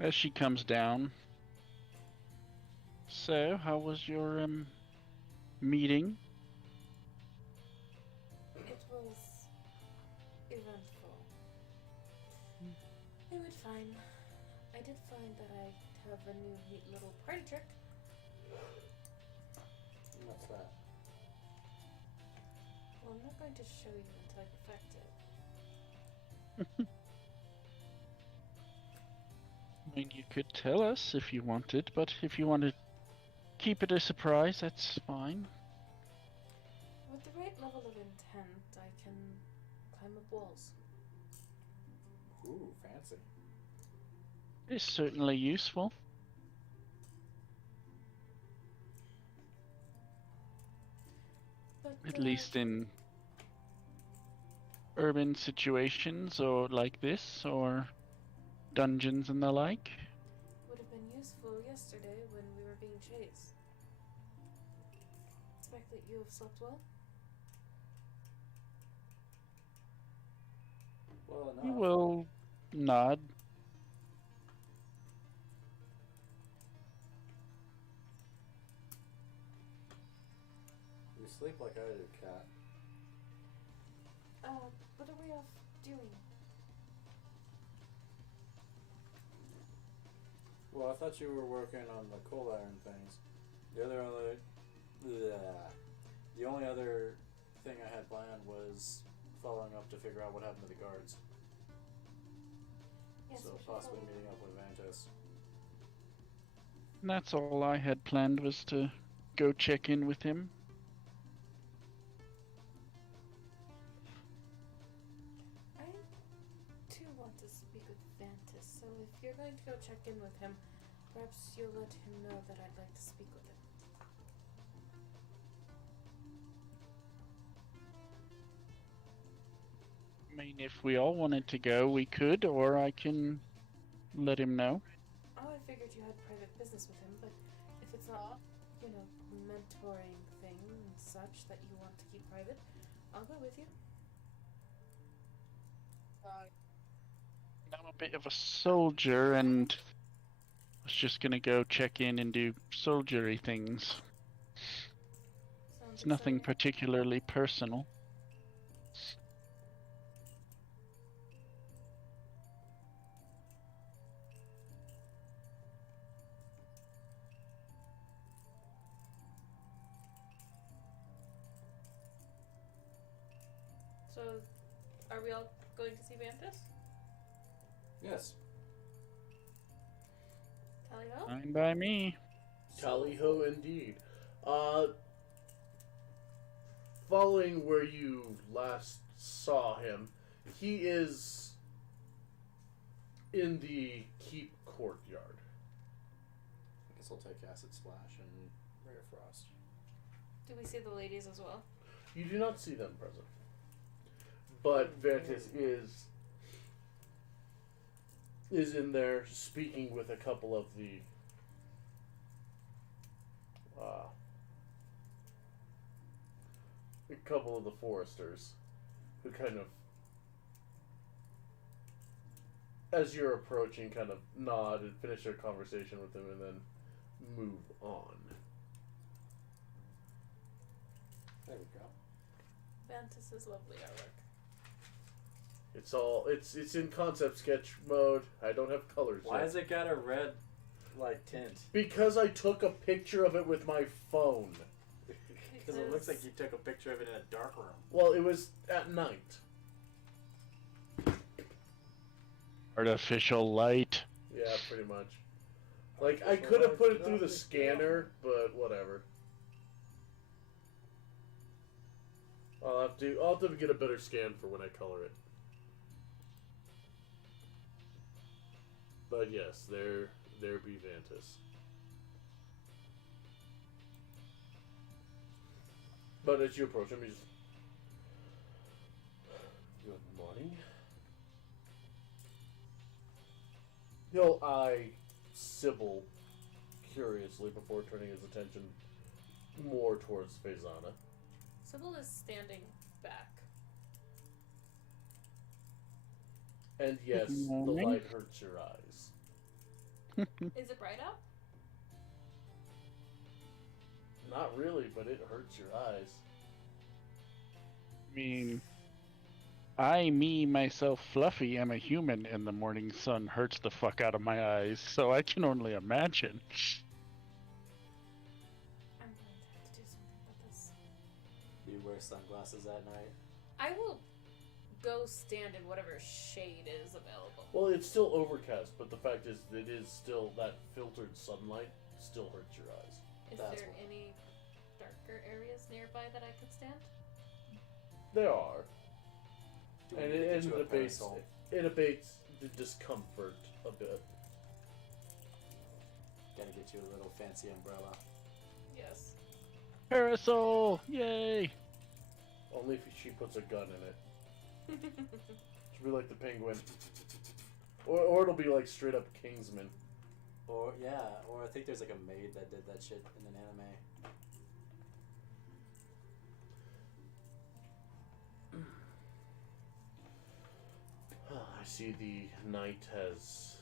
As she comes down. So, how was your meeting? It was eventful. It went fine. I did find that I have a new neat little party trick. What's that? Well, I'm not going to show you until I perfect it. I mean, you could tell us if you wanted, but if you want to keep it a surprise, that's fine. With the right level of intent, I can climb up walls. Ooh, fancy. It's certainly useful. But At least in urban situations or like this, or dungeons and the like. would have been useful yesterday when we were being chased. Expect that you have slept well? Well enough. You will nod. You sleep like I do, cat. What are we off doing? Well, I thought you were working on the cold iron things. The only other thing I had planned was following up to figure out what happened to the guards. Yes, So we should possibly probably- meeting up with Vantis. And that's all I had planned, was to go check in with him. I too want to speak with Vantis, so if you're going to go check in with him, perhaps you'll let him know that I'd like to speak with him. mean, if we all wanted to go, we could, or I can let him know. Oh, I figured you had private business with him, but if it's not, mentoring thing and such that you want to keep private, I'll go with you. I'm a bit of a soldier, and was just gonna go check in and do soldiery things. Sounds It's nothing exciting. particularly personal. So, are we all going to see Vantis? Yes. Tally ho? Fine by me. Tally ho, indeed. Following where you last saw him, he is in the keep courtyard. I guess I'll take Acid Splash and Ray of Frost. Do we see the ladies as well? You do not see them present, but Ventus is in there speaking with a couple of the foresters, who kind of, as you're approaching, kind of nod and finish their conversation with him, and then move on. There we go. Vantis is lovely artwork. It's in concept sketch mode. I don't have colors Why yet. has it got a red, tint? Because I took a picture of it with my phone. Because it looks like you took a picture of it in a dark room. Well, it was at night. Artificial light. Yeah, pretty much. Like, I could have put it through the scanner, but whatever. I'll have to get a better scan for when I color it. But yes, there be Vantis. But as you approach him, he's good morning. He'll eye Sybil curiously before turning his attention more towards Faizana. Sybil is standing back. And yes, the Morning. light hurts your eyes. Is it bright out? Not really, but it hurts your eyes. I mean, myself, Fluffy, am a human, and the morning sun hurts the fuck out of my eyes, so I can only imagine. I'm going to have to do something about this. Do you wear sunglasses at night? I will go stand in whatever shade is available. Well, it's still overcast, but the fact is, it is still that filtered sunlight still hurts your eyes. Is That's there why. any darker areas nearby that I could stand? There are, Do we and need to get it you a abates parasol? it abates the discomfort a bit. Gotta get you a little fancy umbrella. Yes. Parasol! Yay! Only if she puts a gun in it. She'll be like the penguin, or it'll be like straight up Kingsman. Or I think there's like a maid that did that shit in an anime. I see the night has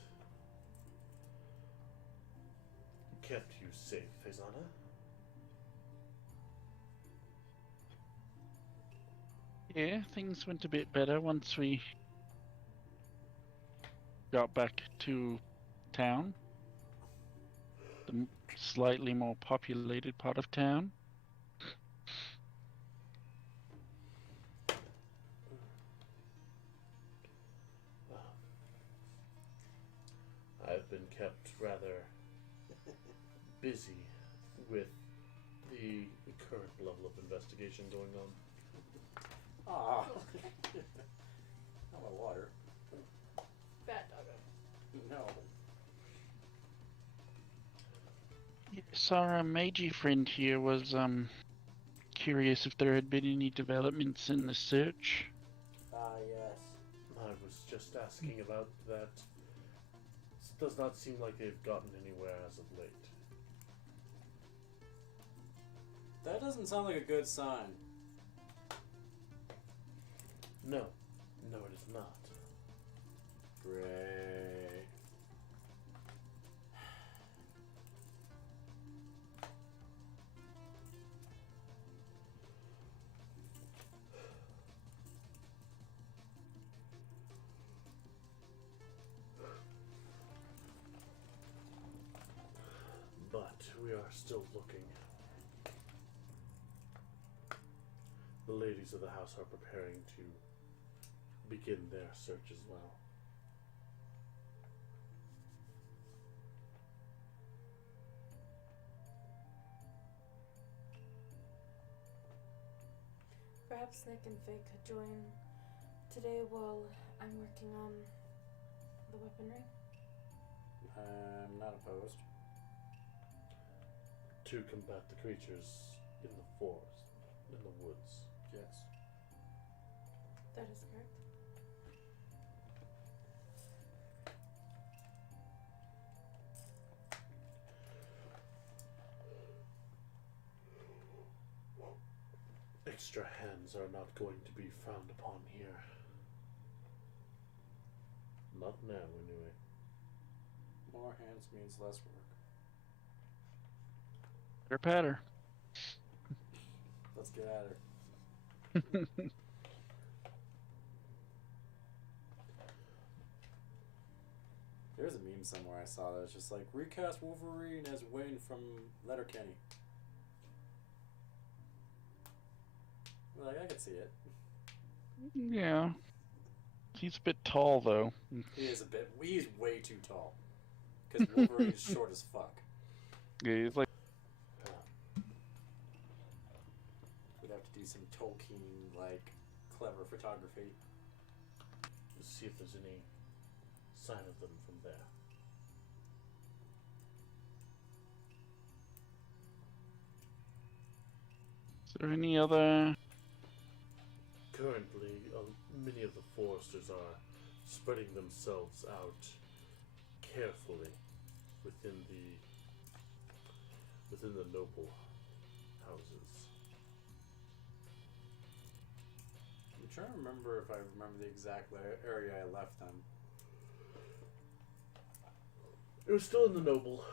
kept you safe, Faizana. Yeah, things went a bit better once we got back to town. The slightly more populated part of town. I've been kept rather busy with the current level of investigation going on. Ah. Not my water. Bad doggo. No. Yes, our Meiji friend here was curious if there had been any developments in the search. Ah, yes. just asking about that. It does not seem like they've gotten anywhere as of late. That doesn't sound like a good sign. No. No, it is not. Great. But we are still looking. The ladies of the house are preparing to begin their search as well. Perhaps Nick and Faye could join today while I'm working on the weaponry. I'm not opposed. To combat the creatures in the forest, in the woods. Yes. That is correct. Extra hands are not going to be frowned upon here. Not now, anyway. More hands means less work. Pitter patter. Let's get at her. There's a meme somewhere I saw that was just like, recast Wolverine as Wayne from Letterkenny. Like, I could see it. Yeah. He's a bit tall, though. He's way too tall. Because Wolverine's short as fuck. Yeah, he's like, We'd have to do some Tolkien, like, clever photography. Let's see if there's any sign of them from there. is there any other... Currently, many of the foresters are spreading themselves out carefully within the noble houses. I'm trying to remember if I remember the exact area I left them. It was still in the noble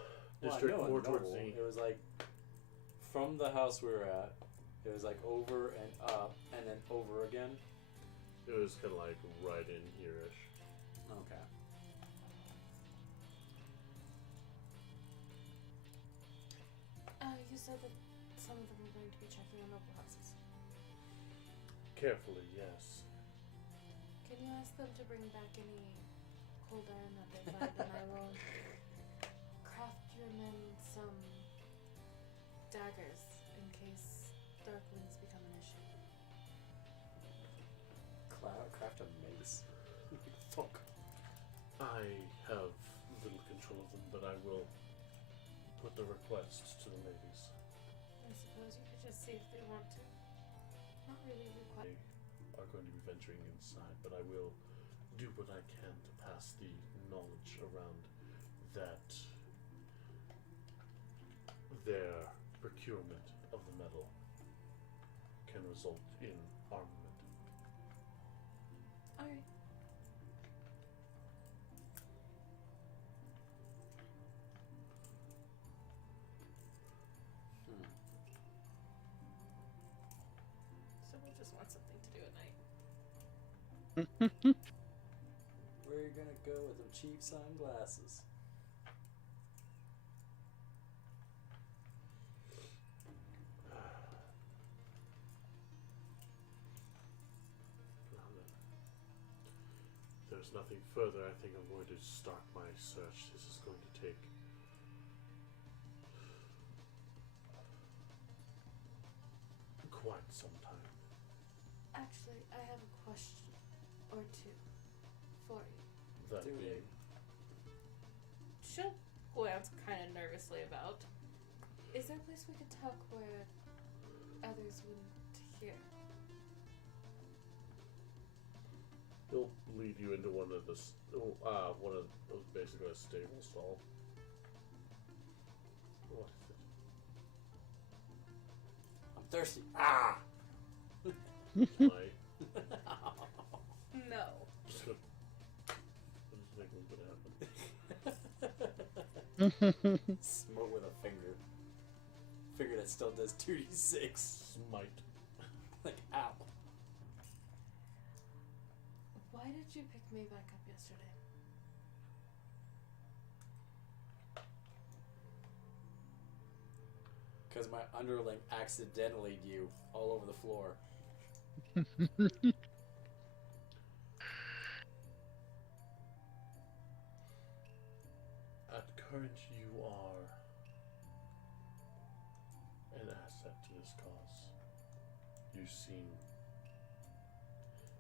district, well, I know more in towards Noble, the. It was like from the house we were at. It was like over and up, and then over again. It was kind of like right in here-ish. Okay. You said that some of them were going to be checking on noble houses. Carefully, yes. Can you ask them to bring back any cold iron that they find, and I will craft your men some daggers in case darklings become an issue. Craft a mace. Fuck. I have little control of them, but I will put the request to the ladies. I suppose you could just see if they want to. Not really required. They are going to be venturing inside, but I will do what I can to pass the knowledge around that their procurement of the metal can result in armament. Alright. So we'll just want something to do at night. Where are you gonna go with them cheap sunglasses? If there's nothing further, I think I'm going to start my search. This is going to take quite some time. Actually, I have a question or two for you. That Do being, it. She'll glance kind of nervously about. Is there a place we could talk where others wouldn't hear? he'll lead you into one of basically a stable stall. What is it? I'm thirsty. Ah! Might. No. Just gonna- I just think what's gonna happen. Smoke with a finger. Finger that still does 2d6. Smite. Like, ow. Why did you pick me back up yesterday? Because my underling accidentally you all over the floor. At current, you are an asset to this cause. You seem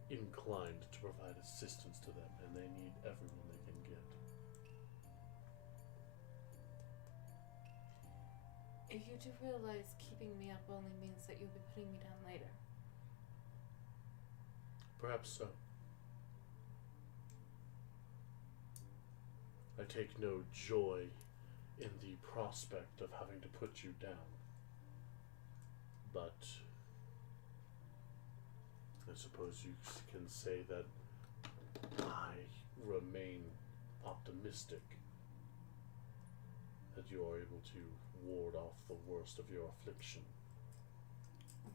inclined to provide assistance to them, and they need everyone they can get. If you do realize keeping me up only means that you'll be putting me down later. Perhaps so. I take no joy in the prospect of having to put you down. But I suppose you can say that I remain optimistic that you are able to ward off the worst of your affliction.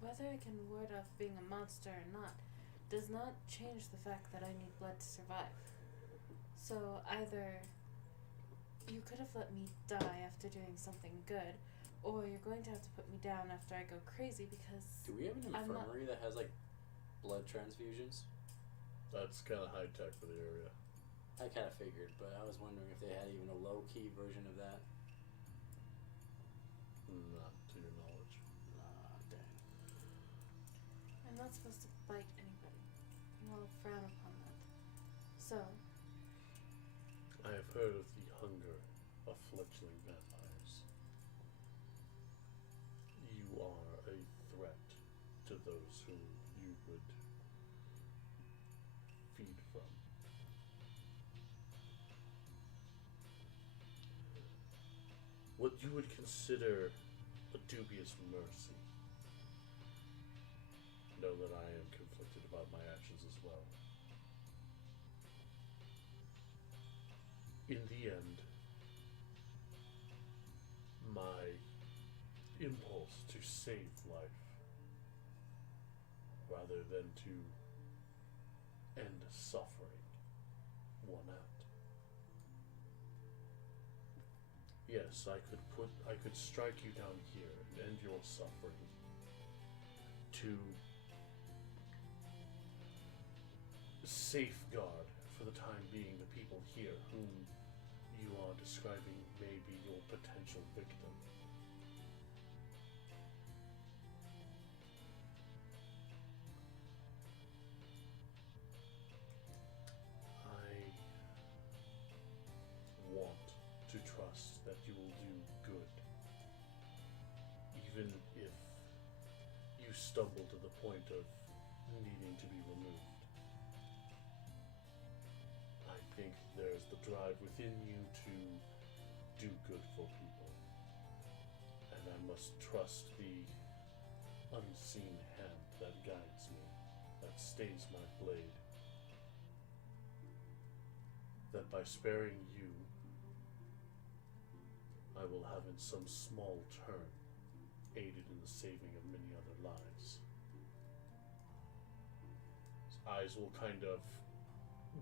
Whether I can ward off being a monster or not does not change the fact that I need blood to survive. So either you could have let me die after doing something good, or you're going to have to put me down after I go crazy because Do we have an I'm not- infirmary that has, like, blood transfusions? That's kind of high tech for the area. I kind of figured, but I was wondering if they had even a low-key version of that. Not to your knowledge. Ah, dang. I'm not supposed to bite anybody. You all frown upon that. So, I have heard of the hunger of fledgling vampires. You are a threat to those whom you would feed from. What you would consider a dubious mercy. Know that I am conflicted about my actions as well. In the end, my impulse to save life rather than to end suffering won out. Yes, I could strike you down here and end your suffering to safeguard for the time being the people here whom you are describing may be your potential victim. I want to trust that you will do good, even if you stumble to the point of needing to be removed. I think there's the drive within you to do good for people, and I must trust the unseen hand that guides me, that stays my blade, that by sparing you, I will have in some small turn aided in the saving of many other lives. His eyes will kind of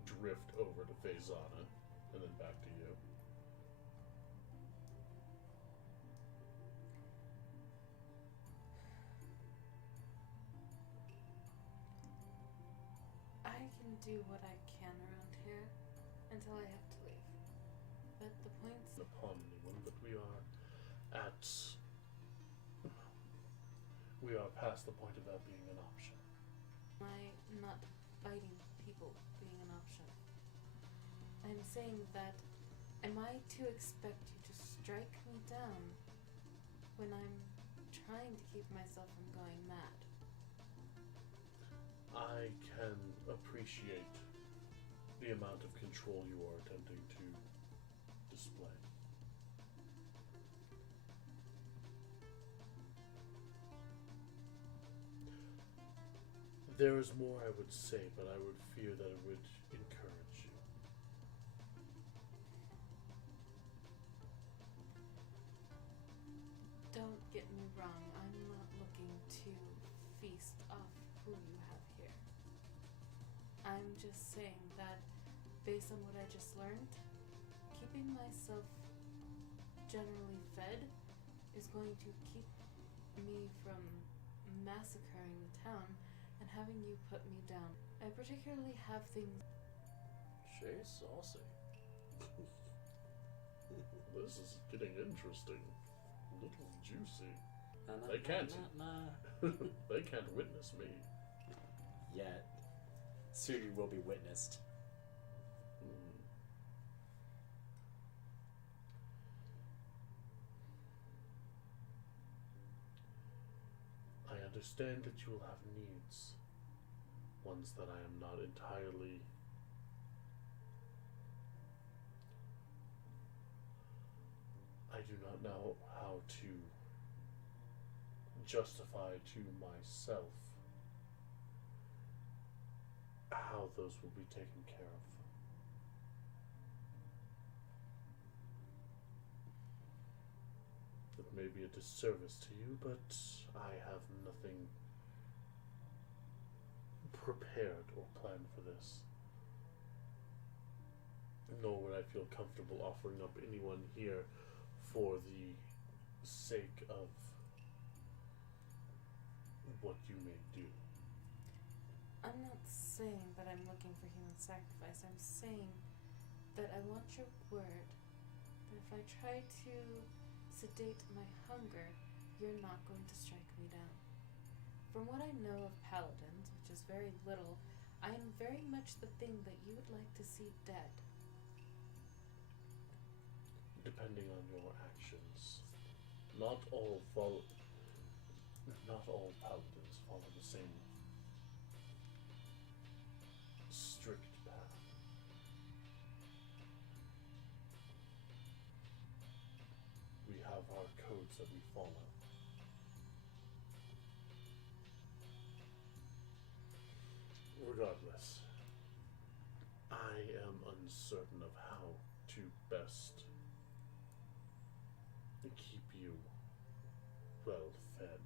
drift over to Faizana and then back to you. I can do what I can around here until I have to leave. But the point's Upon anyone, but we are past the point of that being an option. my not biting people being an option. I'm saying that am I to expect you to strike me down when I'm trying to keep myself from going mad? I can appreciate the amount of control you are attempting to display. There is more I would say, but I would fear that it would encourage you. Don't get me wrong, I'm not looking to feast off who you have here. I'm just saying that, based on what I just learned, keeping myself generally fed is going to keep me from massacring the town and having you put me down. I particularly have things. Shay saucy. This is getting interesting. A little juicy. Nah, They can't. Nah. They can't witness me. Yet. Soon you will be witnessed. Hmm. I understand that you will have needs. Ones that I am not entirely I do not know how to justify to myself how those will be taken care of. It may be a disservice to you, but I have nothing prepared or planned for this. Nor would I feel comfortable offering up anyone here for the sake of what you may do. I'm not saying that I'm looking for human sacrifice. I'm saying that I want your word that if I try to sedate my hunger, you're not going to strike me down. From what I know of paladins, which is very little, I am very much the thing that you would like to see dead. Depending on your actions, not all paladins follow the same strict path. We have our codes that we follow. Regardless, I am uncertain of how to best keep you well fed.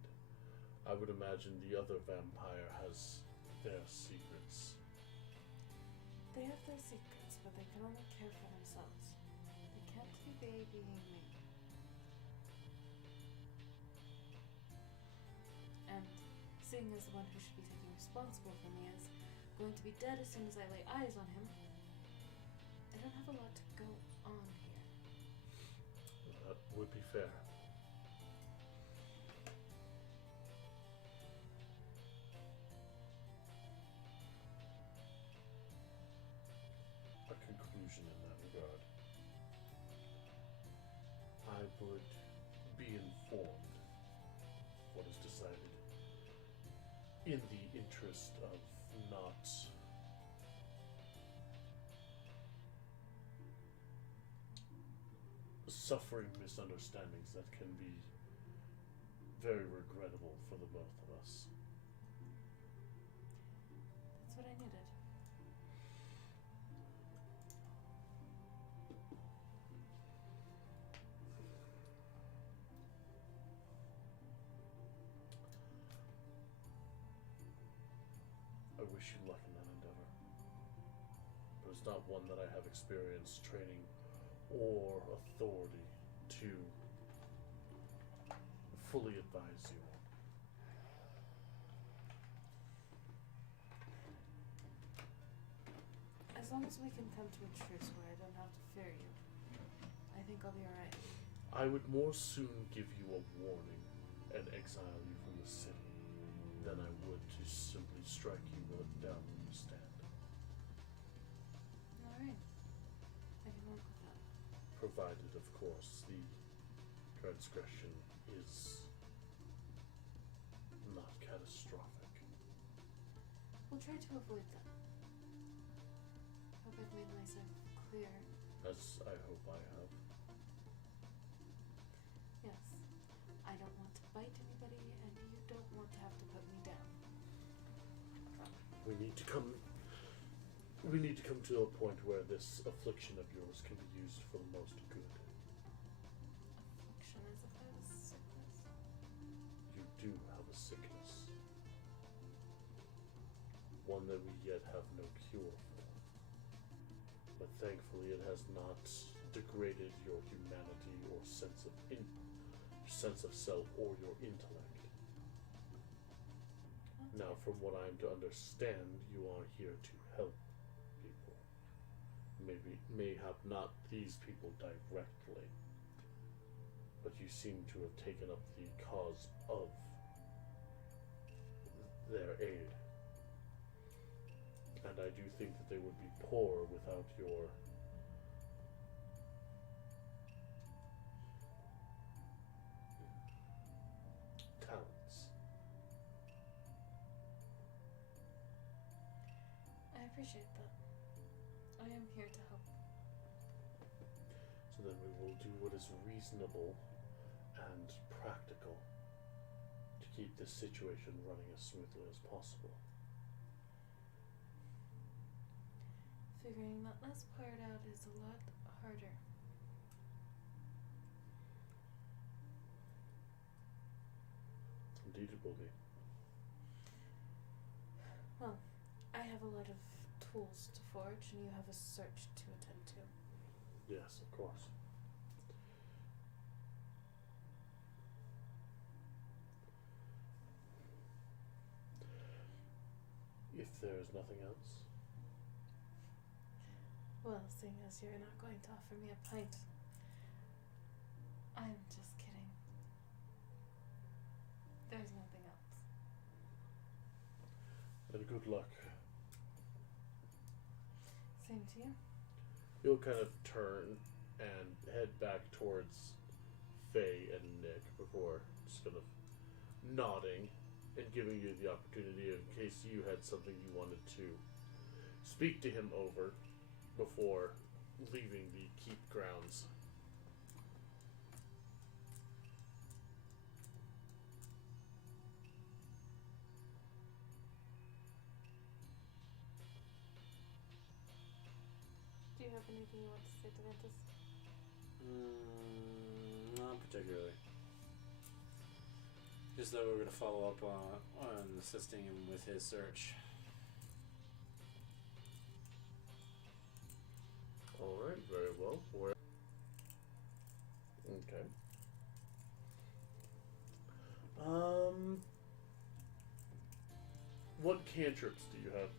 I would imagine the other vampire has their secrets. They have their secrets, but they can only care for themselves. They can't be babying me. And seeing as the one who should be taking responsible for me is going to be dead as soon as I lay eyes on him, I don't have a lot to go on here. That would be fair. A conclusion in that regard. I would be informed what is decided in the interest of not suffering misunderstandings that can be very regrettable for the both of us. That's what I needed. I wish you luck in that endeavor. But it's not one that I have experience, training, or authority to fully advise you on. As long as we can come to a truce where I don't have to fear you, I think I'll be alright. I would more soon give you a warning and exile you from the city than I would to simply strike you down where you stand. Alright. I can work with that. Provided, of course, the transgression is not catastrophic. We'll try to avoid that. hope I've made myself clear. As I hope I have. Yes. I don't want to bite anybody, and you don't want to have to put me down. We need to come to a point where this affliction of yours can be used for the most good. Affliction as if I was sickness. You do have a sickness. One that we yet have no cure for. But thankfully it has not degraded your humanity or sense of self or your intellect. Now, from what I am to understand, you are here to help people. Mayhap not these people directly, but you seem to have taken up the cause of their aid. And I do think that they would be poor without your talents. I appreciate that. I am here to help. So then we will do what is reasonable and practical to keep this situation running as smoothly as possible. Figuring that last part out is a lot harder. Indeed it will be. Well, I have a lot of tools to forge, and you have a search to attend to. Yes, of course. If there is nothing else. Well, seeing as you're not going to offer me a pint, I'm just kidding. There's nothing else. Then good luck. Same to you. You'll kind of turn and head back towards Faye and Nick before just kind of nodding and giving you the opportunity in case you had something you wanted to speak to him over before leaving the keep grounds. Do you have anything you want to say to Ventus? Not particularly. Just that we're going to follow up on assisting him with his search. Alright, very well. Okay. What cantrips do you have?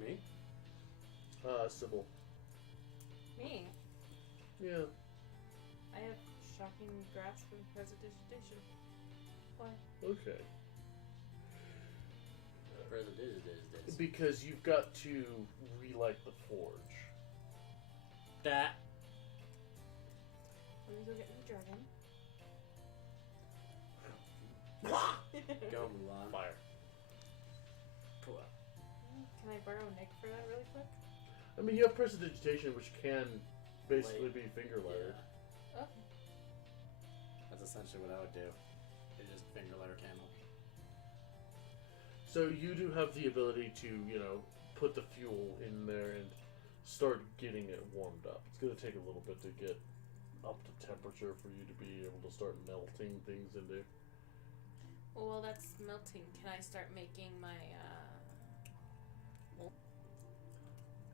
Me? Sybil. Me? Yeah. I have shocking grasp and prestidigitation. Why? Okay. Prestidigitation. Because you've got to relight the forge. That. Let me go get my dragon. Go, Mulan. Fire. Pull up. Can I borrow Nick for that really quick? I mean, you have prestidigitation, which can basically be finger lighter. Yeah. Okay. That's essentially what I would do. It just finger lighter candle. So you do have the ability to, put the fuel in there and start getting it warmed up. It's going to take a little bit to get up to temperature for you to be able to start melting things into. Well, while that's melting, can I start making my,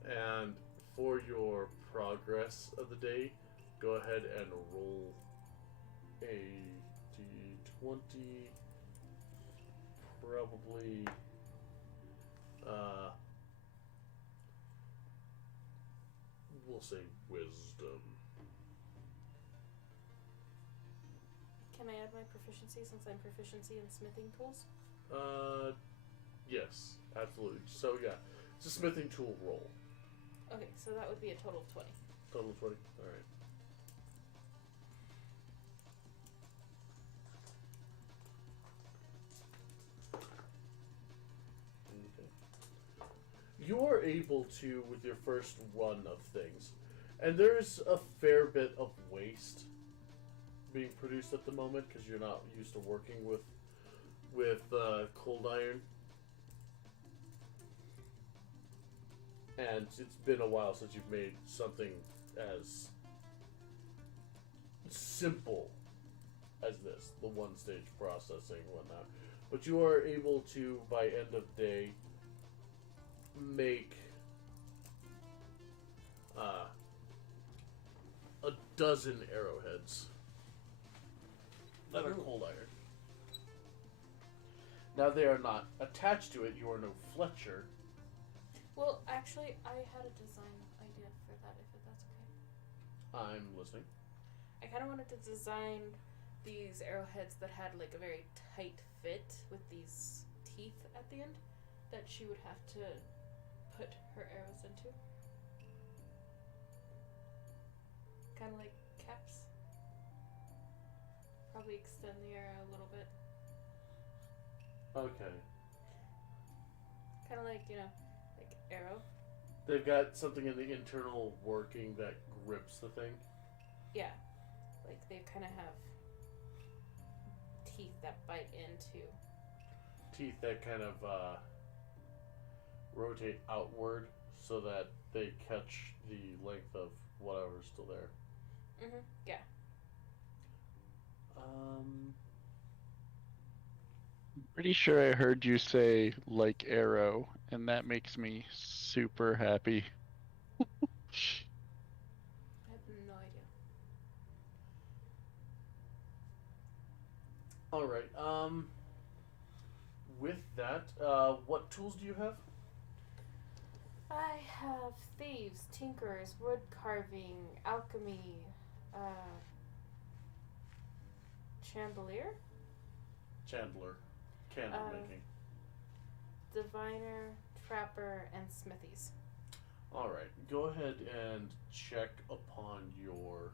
And for your progress of the day, go ahead and roll a d20. Probably, we'll say wisdom. can I add my proficiency since I'm proficiency in smithing tools? Yes, absolutely. So yeah, it's a smithing tool roll. Okay, so that would be a total of 20. Total of 20. All right. you are able to, with your first run of things, and there's a fair bit of waste being produced at the moment because you're not used to working with cold iron, and it's been a while since you've made something as simple as this, the one stage processing and whatnot. But you are able to, by end of day, make a dozen arrowheads that are cold iron. Now they are not attached to it. You are no Fletcher. Well, actually, I had a design idea for that, if that's okay. I'm listening. I kind of wanted to design these arrowheads that had like a very tight fit with these teeth at the end that she would have to put her arrows into. Kind of like caps. Probably extend the arrow a little bit. Okay. Kind of like, you know, like arrow. They've got something in the internal working that grips the thing. Yeah. Like they kind of have teeth that bite into. Teeth that kind of rotate outward so that they catch the length of whatever's still there. Yeah. Pretty sure I heard you say like arrow, and that makes me super happy. I have no idea. All right. With that, what tools do you have? I have thieves, tinkerers, wood carving, alchemy, chandelier, Chandler, candle making. diviner, trapper, and smithies. All right. Go ahead and check upon your.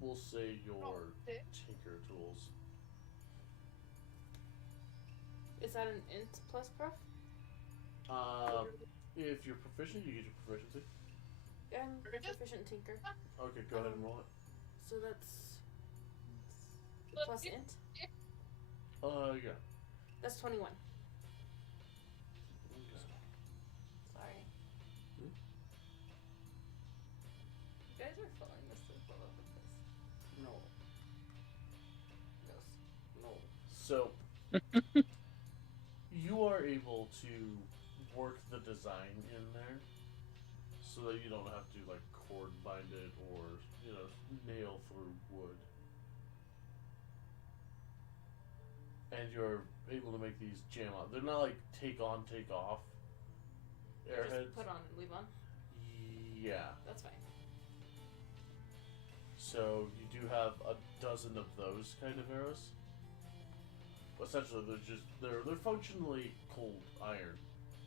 We'll say your tinker tools. Is that an int plus prof? If you're proficient, you get your proficiency. I'm proficient tinker. Okay, go ahead and roll it. So that's plus int. Yeah. That's 21. Okay. Sorry. Hmm? You guys are falling asleep all over the place. No. Gross. No. So you are able to work the design in there, so that you don't have to like cord bind it or nail through wood. And you're able to make these jam out. They're not like take on, take off airheads. Just put on and leave on. Yeah. That's fine. So you do have a dozen of those kind of arrows. Essentially, they're functionally cold iron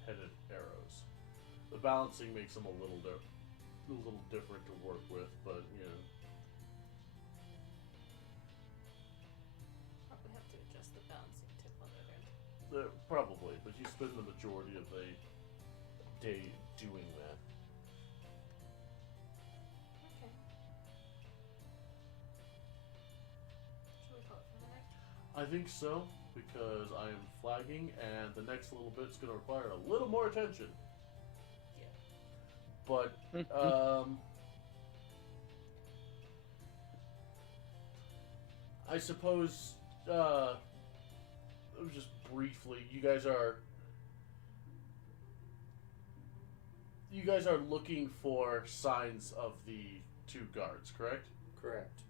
headed arrows. The balancing makes them a little different to work with, but Probably have to adjust the balancing tip on the other end. probably. But you spend the majority of the day doing that. Okay. Should we call it for the night? I think so, because I am flagging, and the next little bit's going to require a little more attention. Yeah. But, I suppose, just briefly, you guys are looking for signs of the two guards, correct? Correct.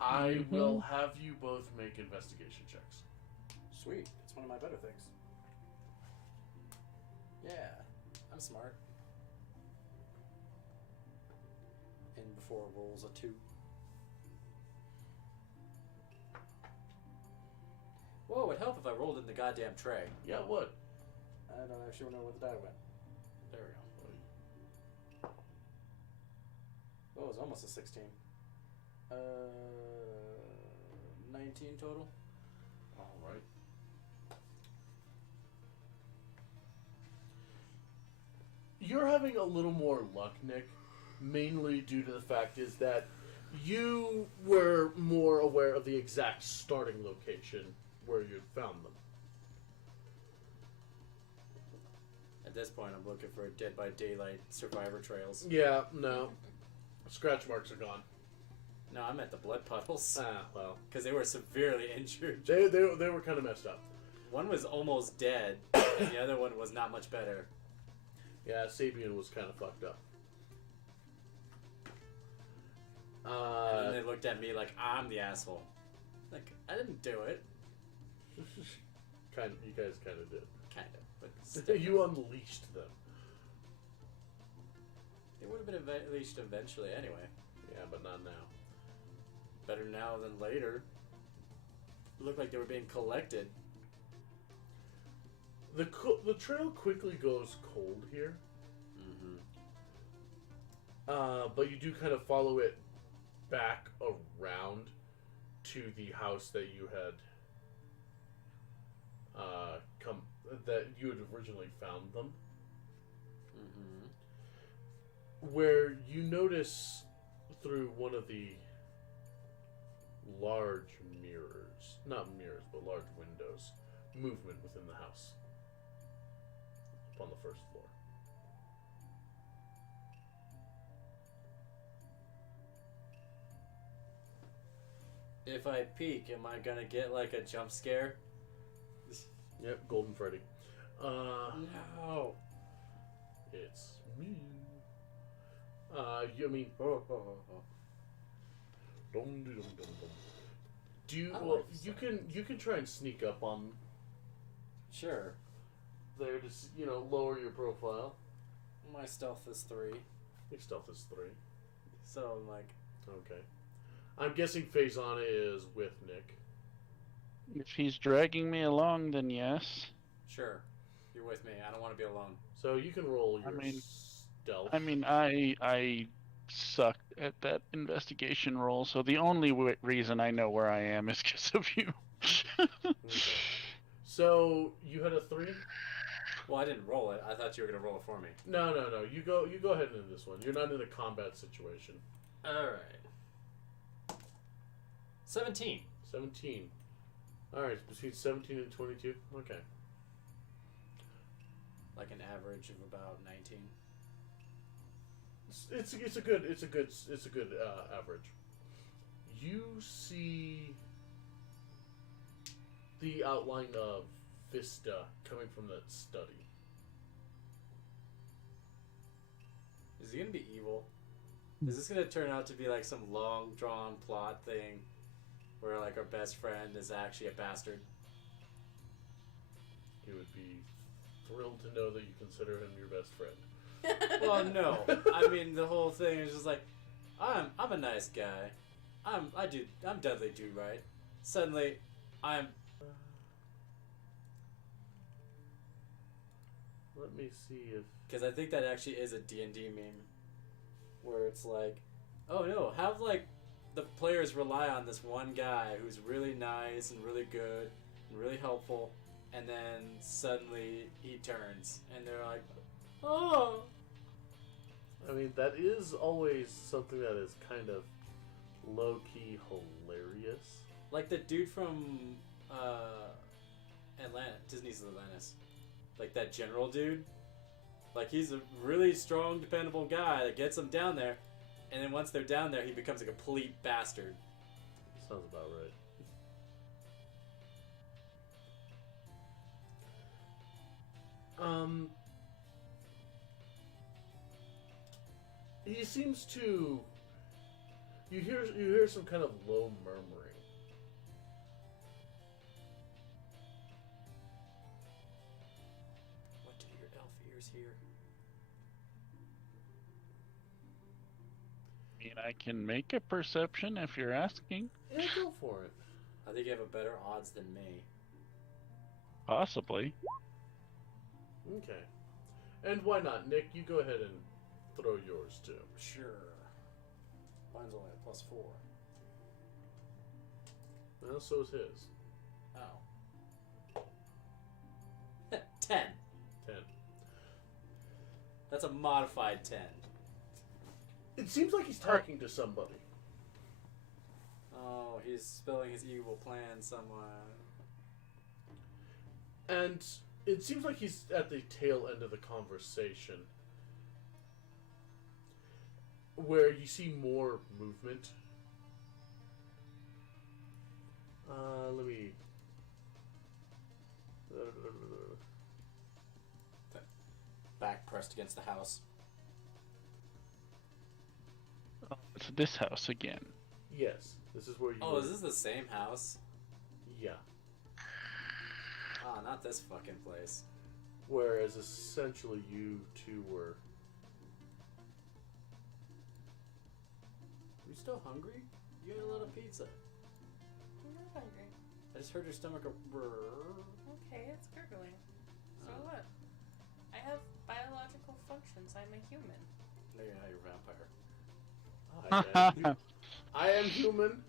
I will have you both make investigation checks. Sweet. It's one of my better things. Yeah. I'm smart. And before rolls a 2. Whoa, it'd help if I rolled in the goddamn tray. Yeah, what? I don't actually know where the die went. There we go. Oh, it was almost a 16. Uh, 19 total. All right. You're having a little more luck, Nick, mainly due to the fact is that you were more aware of the exact starting location where you found them. At this point, I'm looking for Dead by Daylight survivor trails. Yeah, no. Scratch marks are gone. No, I'm at the blood puddles. Ah, well. Because they were severely injured. They were kind of messed up. One was almost dead, and the other one was not much better. Yeah, Sabian was kind of fucked up. And then they looked at me like I'm the asshole. Like, I didn't do it. You guys kind of did. Kind of, but still. You unleashed them. They would have been unleashed eventually anyway. Yeah, but not now. Better now than later. It looked like they were being collected. The trail quickly goes cold here. Mm-hmm. But you do kind of follow it back around to the house that you had that you had originally found them. Mm-hmm. Where you notice through one of the large mirrors, not mirrors, but large windows, movement within the house. Up on the first floor. If I peek, am I gonna get like a jump scare? Yep, Golden Freddy. No. It's me. I mean, Oh, oh, oh, oh. dum. Do you? I Well, like you can try and sneak up on Sure. there to lower your profile. My stealth is 3. Your stealth is 3. So I'm like, Okay. I'm guessing Faison is with Nick. If he's dragging me along, then yes. sure. You're with me. I don't want to be alone. So you can roll your mean- stealth. I mean, I sucked at that investigation roll, so the only reason I know where I am is because of you. Okay. So you had a 3? Well, I didn't roll it. I thought you were gonna roll it for me. No. You go ahead into this one. You're not in a combat situation. All right. 17. 17. All right, between 17 and 22. Okay. Like an average of about 19. It's a good average. You see the outline of Vista coming from that study. Is he gonna be evil? Is this gonna turn out to be like some long drawn plot thing where like our best friend is actually a bastard? He would be thrilled to know that you consider him your best friend. Well, no. I mean, the whole thing is just like, I'm a nice guy. I'm Dudley Do Right. Suddenly, I'm. Let me see if Because I think that actually is a D&D meme, where it's like, oh no, have like the players rely on this one guy who's really nice and really good and really helpful, and then suddenly he turns and they're like, oh. I mean, that is always something that is kind of low-key hilarious. Like the dude from Disney's Atlantis. Like that general dude. Like he's a really strong, dependable guy that gets them down there, and then once they're down there, he becomes a complete bastard. Sounds about right. He seems to. You hear some kind of low murmuring. What do your elf ears hear? I mean, I can make a perception if you're asking. Yeah, go for it. I think you have a better odds than me. Possibly. Okay. And why not, Nick? You go ahead and throw yours too. Sure. Mine's only a +4. Well, so is his. Oh. 10. 10. That's a modified 10. It seems like he's talking to somebody. Oh, he's spilling his evil plan somewhere. And it seems like he's at the tail end of the conversation, where you see more movement. Let me... Back pressed against the house. Oh, it's this house again. Yes, this is where you... Oh, is this the same house? Yeah. Ah, not this fucking place. Whereas essentially you two were... You still hungry? You ate a lot of pizza. I'm not hungry. I just heard your stomach go brrr. Okay, it's gurgling. So Oh. what? I have biological functions. I'm a human. No, you're not. You're a vampire. I am human.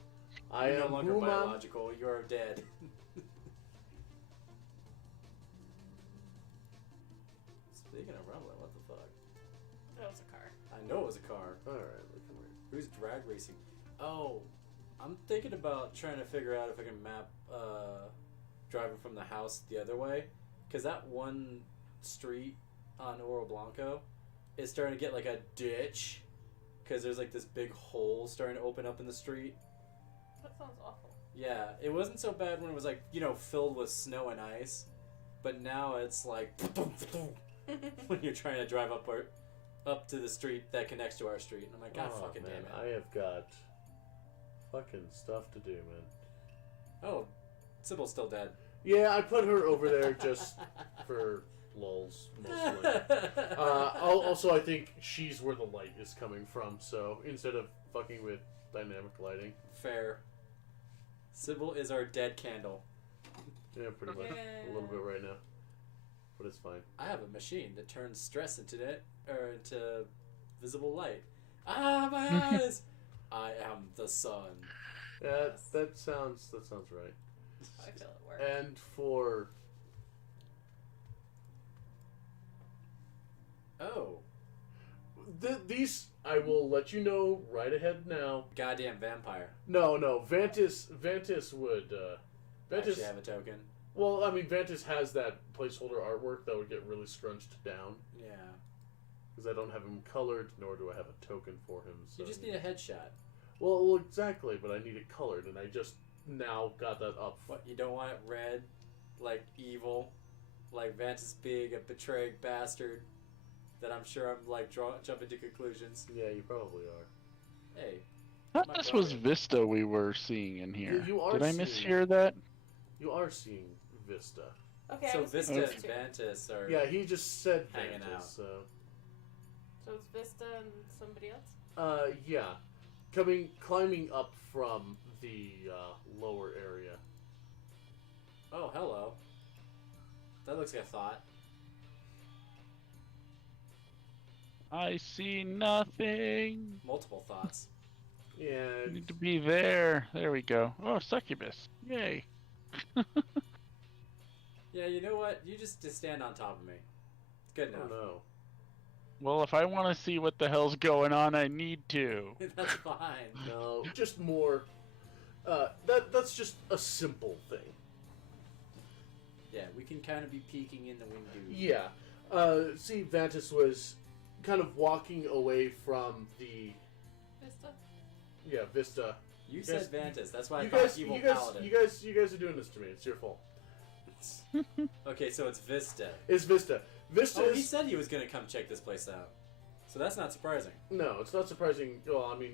I You're am no longer human. biological. You're dead. Speaking of rumbling, what the fuck? That was a car. I know it was a car. Alright, look at me. Who's drag racing? Oh, I'm thinking about trying to figure out if I can map driving from the house the other way. Because that one street on Oro Blanco is starting to get like a ditch. Because there's like this big hole starting to open up in the street. That sounds awful. Yeah, it wasn't so bad when it was like, you know, filled with snow and ice. But now it's like when you're trying to drive up to the street that connects to our street. And I'm like, God fucking man, damn it. I have got fucking stuff to do, man. Oh, Sybil's still dead. Yeah, I put her over there just for lulz, mostly. Also, I think she's where the light is coming from, so instead of fucking with dynamic lighting. Fair. Sybil is our dead candle. Yeah, pretty much. A little bit right now. But it's fine. I have a machine that turns stress into visible light. Ah, my eyes! I am the sun. Yeah, that sounds right. I feel it work. And for... Oh. These, I will let you know right ahead now. Goddamn vampire. No, Vantis would, Vantis... Actually have a token. Well, I mean, Vantis has that placeholder artwork that would get really scrunched down. Yeah. Because I don't have him colored, nor do I have a token for him. So. You just need a headshot. Well, exactly, but I need it colored, and I just now got that up. What, you don't want it red? Like evil? Like Vantis being a betraying bastard? That I'm sure I'm like jumping to conclusions. Yeah, you probably are. Hey. I thought this was Vista we were seeing in here. You are Did I seeing- mishear that? You are seeing Vista. Okay, So I was Vista confused and too. Vantis are... Yeah, he just said Hanging Vantis, out. so... So it's Vista and somebody else? Yeah. Climbing up from the, lower area. Oh, hello. That looks like a thought. I see nothing. Multiple thoughts. Yeah. I need to be there. There we go. Oh, succubus. Yay. Yeah, you know what? You just stand on top of me. It's good Oh enough. no. Well, if I want to see what the hell's going on, I need to. That's fine. No, just more. That's just a simple thing. Yeah, we can kind of be peeking in the window. Yeah. See, Vantis was kind of walking away from the Vista? Vista. You Yes, said Vantis. That's why I You thought guys, evil you guys, paladin. you guys are doing this to me. It's your fault. Okay, so it's Vista. It's Vista. Vista Oh, he is said he was gonna come check this place out. So that's not surprising. no. It's not surprising. Well, I mean,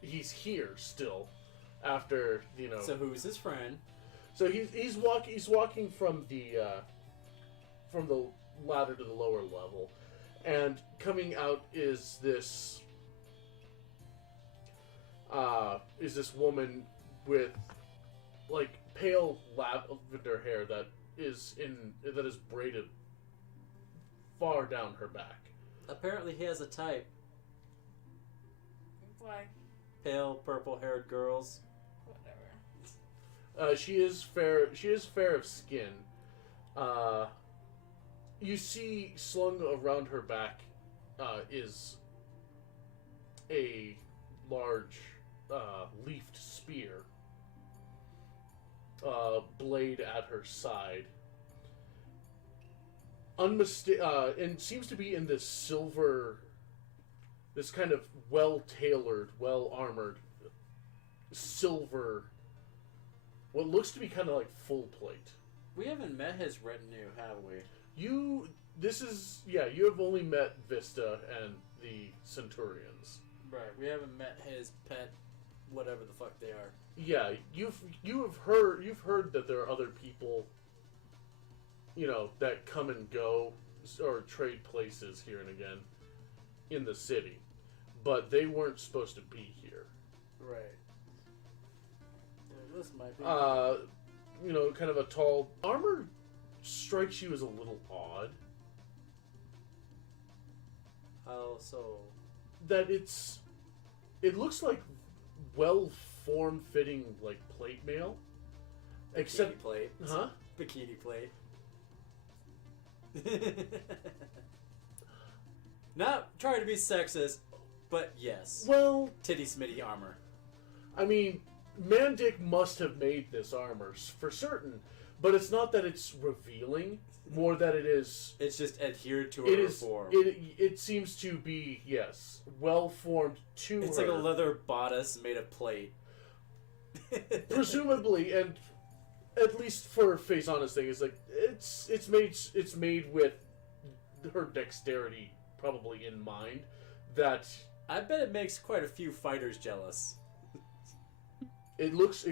he's here still after So who's his friend? So he's walking from the ladder to the lower level, and coming out is this woman with like pale lavender hair that is braided far down her back. Apparently he has a type. Why? Pale, purple-haired girls. Whatever. She is fair. She is fair of skin. You see, slung around her back is a large leafed spear, blade at her side. And seems to be in this silver, this kind of well-tailored, well-armored silver, what looks to be kind of like full plate. We haven't met his retinue, have we? You have only met Vista and the Centurions. Right, we haven't met his pet, whatever the fuck they are. Yeah, you've heard that there are other people, that come and go or trade places here and again in the city, but they weren't supposed to be here. Right. This might be. Kind of a tall armor strikes you as a little odd. How so? That it looks like well-formed fitting like plate mail. Bikini plate. Huh? Bikini plate. Not trying to be sexist, but yes. Well, Titty Smitty armor. I mean, Mandic must have made this armor for certain, but it's not that it's revealing, more that it is. It's just adhered to her form. It seems to be, yes, well formed to It's her. like a leather bodice made of plate. Presumably, and at least for Faisana's thing, it's like it's made with her dexterity probably in mind. That I bet it makes quite a few fighters jealous. it looks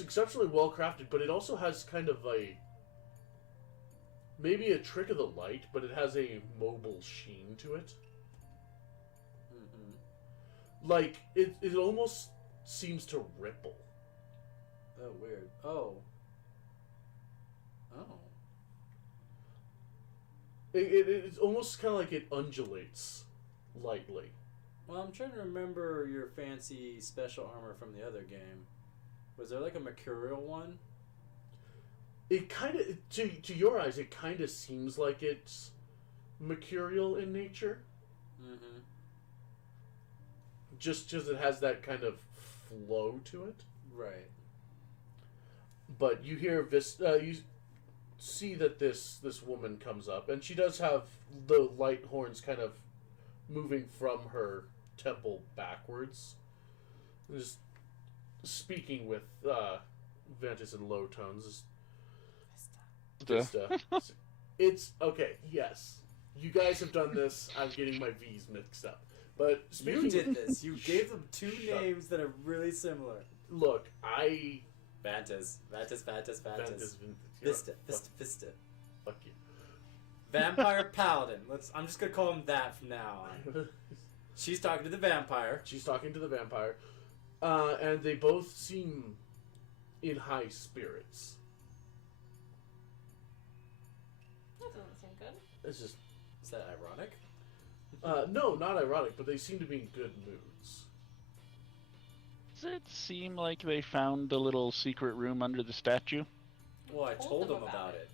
exceptionally well crafted, but it also has kind of maybe a trick of the light, but it has a mobile sheen to it. Mm-hmm. Like it almost seems to ripple. Oh, weird. Oh. It's almost kind of like it undulates lightly. Well, I'm trying to remember your fancy special armor from the other game. Was there like a mercurial one? It kind of, to your eyes, it kind of seems like it's mercurial in nature. Mm-hmm. Just because it has that kind of flow to it. Right. But you hear you see that this woman comes up, and she does have the light horns kind of moving from her temple backwards, just speaking with Ventus in low tones. Vista. It's okay. Yes, you guys have done this. I'm getting my V's mixed up. But speaking You did this. You gave them two Shut names that are really similar. Look, Vantas. Ventus, Vista. Vista. Fuck you. Vampire Paladin. I'm just gonna call him that from now on. She's talking to the vampire. She's talking to the vampire, and they both seem in high spirits. That doesn't seem good. It's just Is that ironic? no, not ironic, but they seem to be in good moods. Does it seem like they found the little secret room under the statue? Well, I told them about it.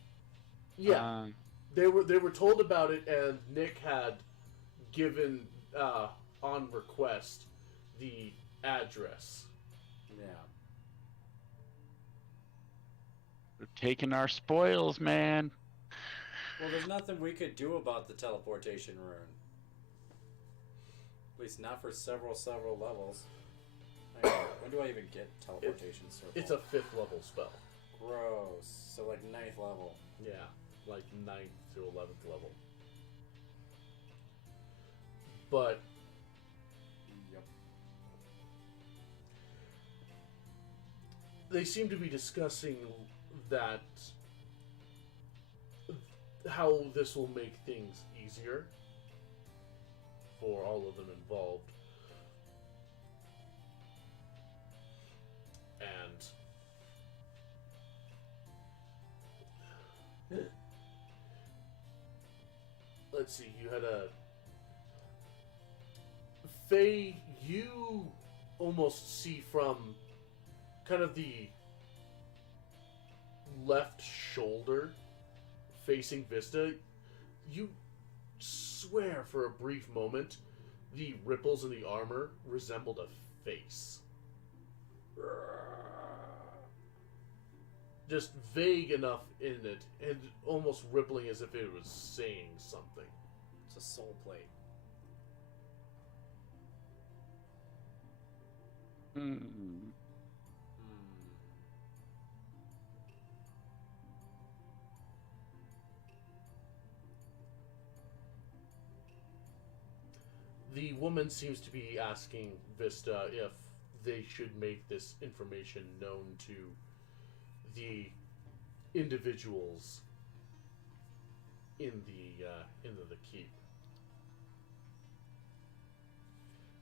Yeah, they were told about it, and Nick had given on request the address. Yeah. They're taking our spoils, man. Well, there's nothing we could do about the teleportation rune. At least not for several levels. Hang on, when do I even get teleportation circle? It's a 5th level spell. Gross. So like 9th level. Yeah, like 9th to 11th level. But Yep. they seem to be discussing that how this will make things easier for all of them involved. And let's see, you had a Faye, you almost see from kind of the left shoulder facing Vista, you swear for a brief moment the ripples in the armor resembled a face. Just vague enough in it, and almost rippling as if it was saying something. It's a soul plate. Hmm. The woman seems to be asking Vista if they should make this information known to the individuals in the keep,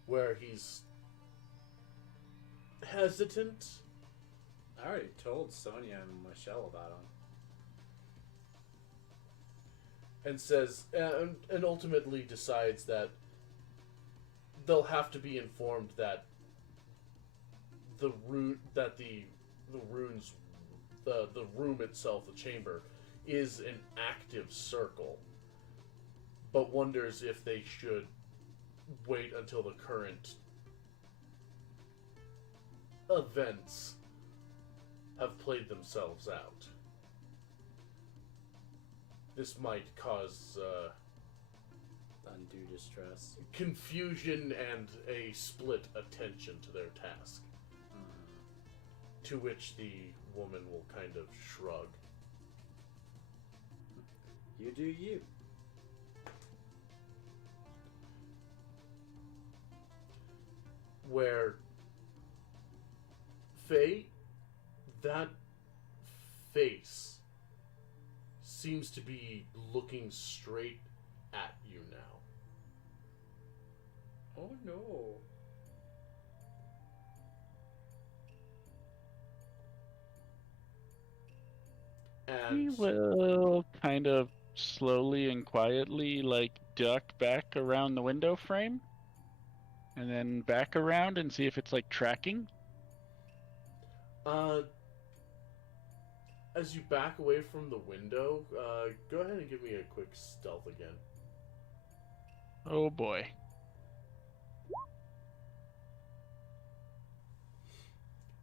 where he's hesitant. I already told Sonia and Michelle about him. And says, and ultimately decides that they'll have to be informed that the room itself, the chamber, is an active circle, but wonders if they should wait until the current events have played themselves out. This might cause Undue distress. confusion and a split attention to their task. To which the woman will kind of shrug. You do you. Where Faye, that face seems to be looking straight at you now. Oh no. He And will kind of slowly and quietly, like, duck back around the window frame. And then back around and see if it's, like, tracking. as you back away from the window, go ahead and give me a quick stealth again. Oh boy.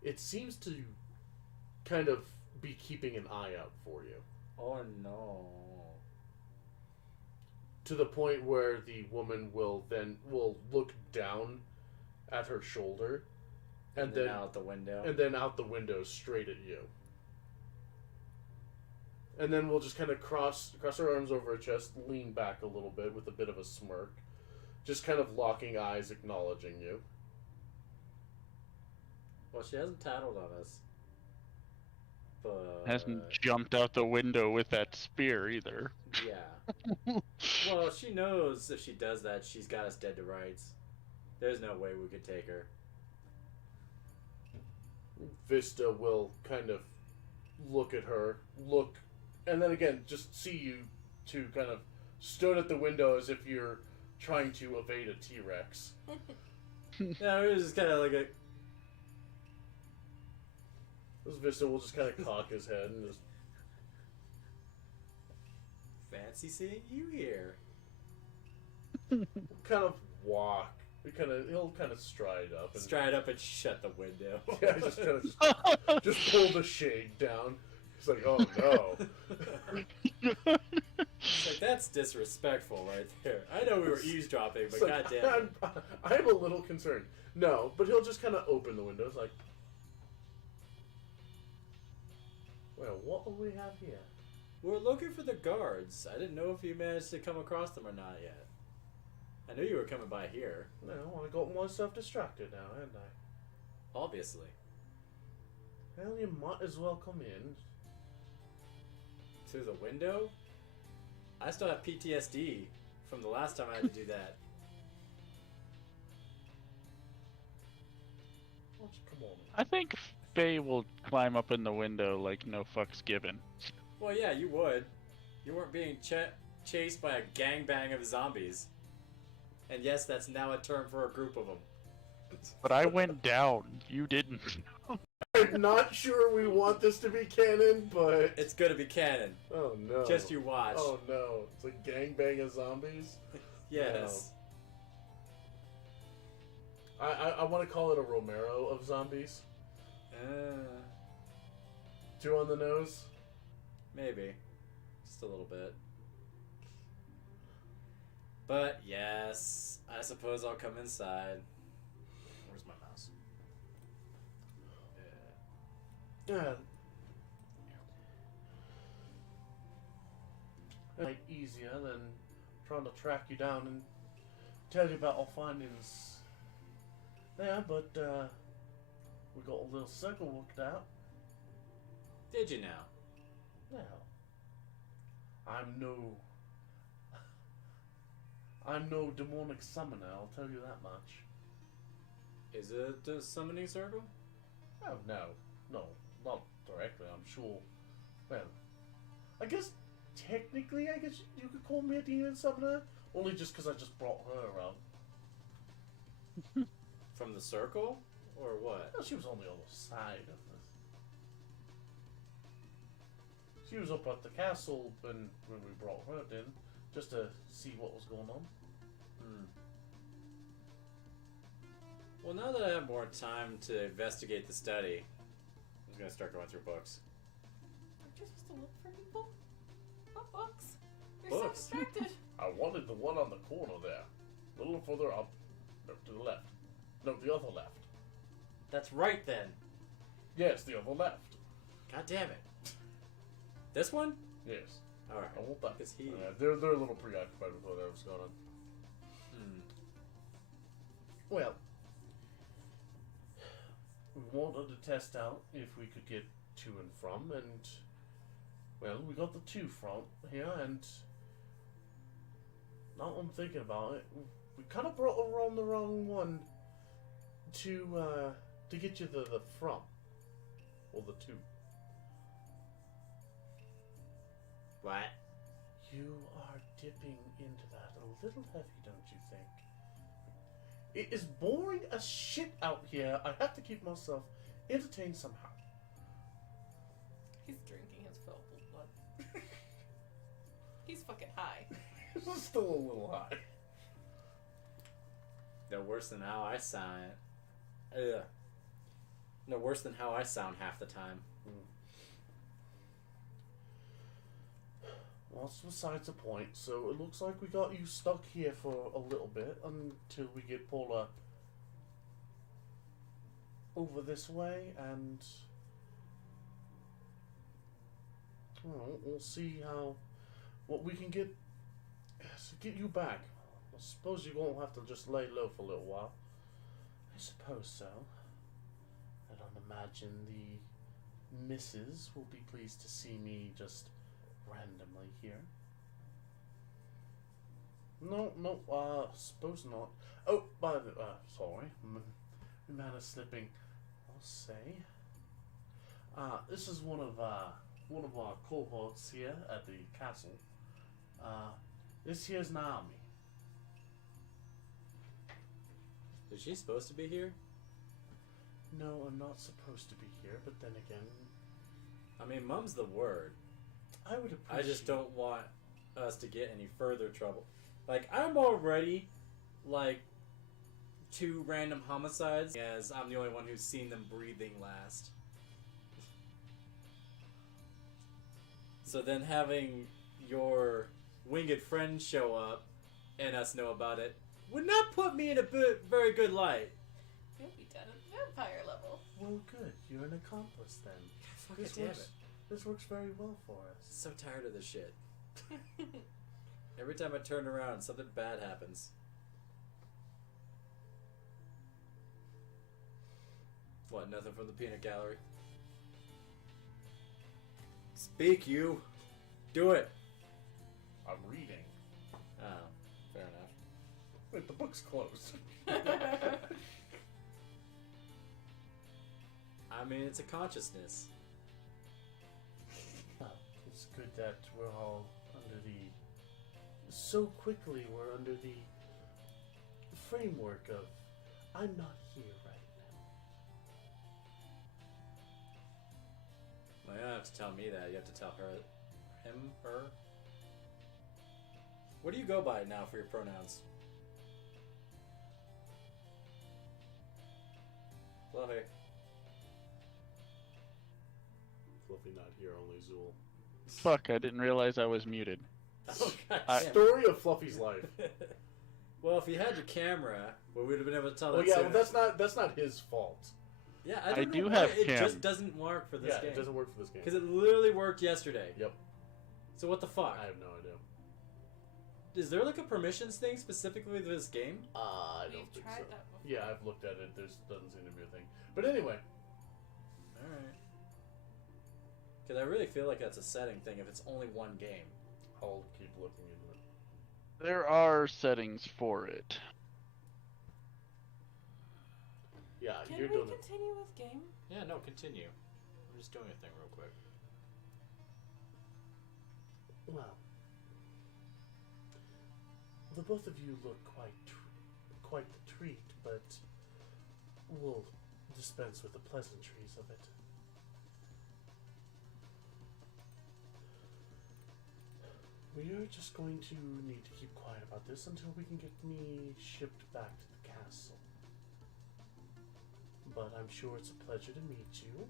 It seems to kind of be keeping an eye out for you. Oh no. To the point where the woman will look down at her shoulder and then out the window. and then out the window straight at you. And then we'll just kind of cross our arms over her chest, lean back a little bit with a bit of a smirk, just kind of locking eyes, acknowledging you. Well, she hasn't tattled on us. But Hasn't jumped out the window with that spear either. yeah. Well, she knows if she does that, she's got us dead to rights. There's no way we could take her. Vista will kind of look at her, and then again just see you two kind of stood at the window as if you're trying to evade a T-Rex. Yeah, it was just kind of like a... This Vista will just kind of cock his head and just... Fancy seeing you here. kind of walk. He'll kind of stride up. And, Stride up and shut the window. yeah, just kind of just pull the shade down. He's like, oh no. It's like, that's disrespectful right there. I know we were eavesdropping, but It's like, goddamn. I'm a little concerned. No, but he'll just kind of open the windows like, well, what will we have here? We're looking for the guards. I didn't know if you managed to come across them or not yet. I knew you were coming by here. No, I got myself distracted now, haven't I? Obviously. Well, you might as well come in. Through the window? I still have PTSD from the last time I had to do that. Why don't you come on? I think Faye will climb up in the window like no fucks given. Well, yeah, you would. You weren't being chased by a gangbang of zombies. And yes, that's now a term for a group of them. But I went down. You didn't. I'm not sure we want this to be canon, but It's gonna be canon. oh no. Just you watch. Oh no. It's a gangbang of zombies. Yes. I want to call it a Romero of zombies. Uh, Two on the nose. maybe. Just a little bit. But yes, I suppose I'll come inside. Where's my mouse? Yeah. Like easier than trying to track you down and tell you about our findings there, but we got a little circle worked out. Did you now? Now, I'm no demonic summoner, I'll tell you that much. Is it a summoning circle? Oh, no, not directly, I'm sure. Well, I guess technically, you could call me a demon summoner, only just because I just brought her around. From the circle? Or what? Well, she was on the other side of this. She was up at the castle when we brought her in, just to see what was going on. Well, now that I have more time to investigate the study, I'm just gonna start going through books. Aren't you supposed to look for people? What books? You're Books? so distracted. I wanted the one on the corner there, a little further up, to the left. No, the other left. That's right then. Yes, the other left. God damn it. This one? Yes, Alright. I want that. Because he. They're a little preoccupied with whatever's going on. Well, we wanted to test out if we could get to and from, and well, we got the to from here, and now I'm thinking about it, we kind of brought her on the wrong one to get you the from, or the to. What? You are dipping into that a little heavy, don't you think? It is boring as shit out here. I have to keep myself entertained somehow. He's drinking his purple blood. He's fucking high. This is still a little high. No worse than how I sound. Ugh. No worse than how I sound half the time. Well, that's besides the point. So it looks like we got you stuck here for a little bit until we get Paula over this way, and well, we'll see what we can get to get you back. I suppose you won't have to just lay low for a little while. I suppose so. I don't imagine the missus will be pleased to see me just randomly here. No, suppose not. Oh, by the sorry, man is slipping. I'll say. This is one of our cohorts here at the castle. This here's Naomi. Is she supposed to be here? No, I'm not supposed to be here, but then again, I mean, mum's the word. I would appreciate. I just don't want us to get any further trouble. Like, I'm already, like, 2 random homicides, as I'm the only one who's seen them breathing last. So then having your winged friend show up and us know about it would not put me in a very good light. You'll be done at vampire level. Well, good. You're an accomplice then. Fucking damn it. This works very well for us. So tired of this shit. Every time I turn around, something bad happens. What, nothing from the peanut gallery? Speak, you! Do it! I'm reading. Oh, fair enough. Wait, the book's closed. I mean, it's a consciousness. It's good that we're all under the... So quickly we're under the framework of I'm not here right Well, you don't have to tell me that. You have to tell her. Him, her. What do you go by now for your pronouns? Fluffy. Fluffy not here, only Zool. Fuck, I didn't realize I was muted. Oh, God damn. Story of Fluffy's life. Well, if you had your camera, we would have been able to tell that Well, yeah, sooner. well, that's not his fault. Yeah, I don't do know have why it cam. just doesn't work for this Yeah, game. it doesn't work for this game. Because it literally worked yesterday. Yep. So what the fuck? I have no idea. Is there like a permissions thing specifically with this game? I We've don't think tried so. that before. Yeah, I've looked at it. There doesn't seem to be a thing. But anyway, Alright. Because I really feel like that's a setting thing if it's only one game. I'll keep looking into it. There are settings for it. Yeah, Can you're we doing it. continue with game? Yeah, no, continue. I'm just doing a thing real quick. Well, the both of you look quite the treat, but we'll dispense with the pleasantries of it. We are just going to need to keep quiet about this until we can get me shipped back to the castle. But I'm sure it's a pleasure to meet you.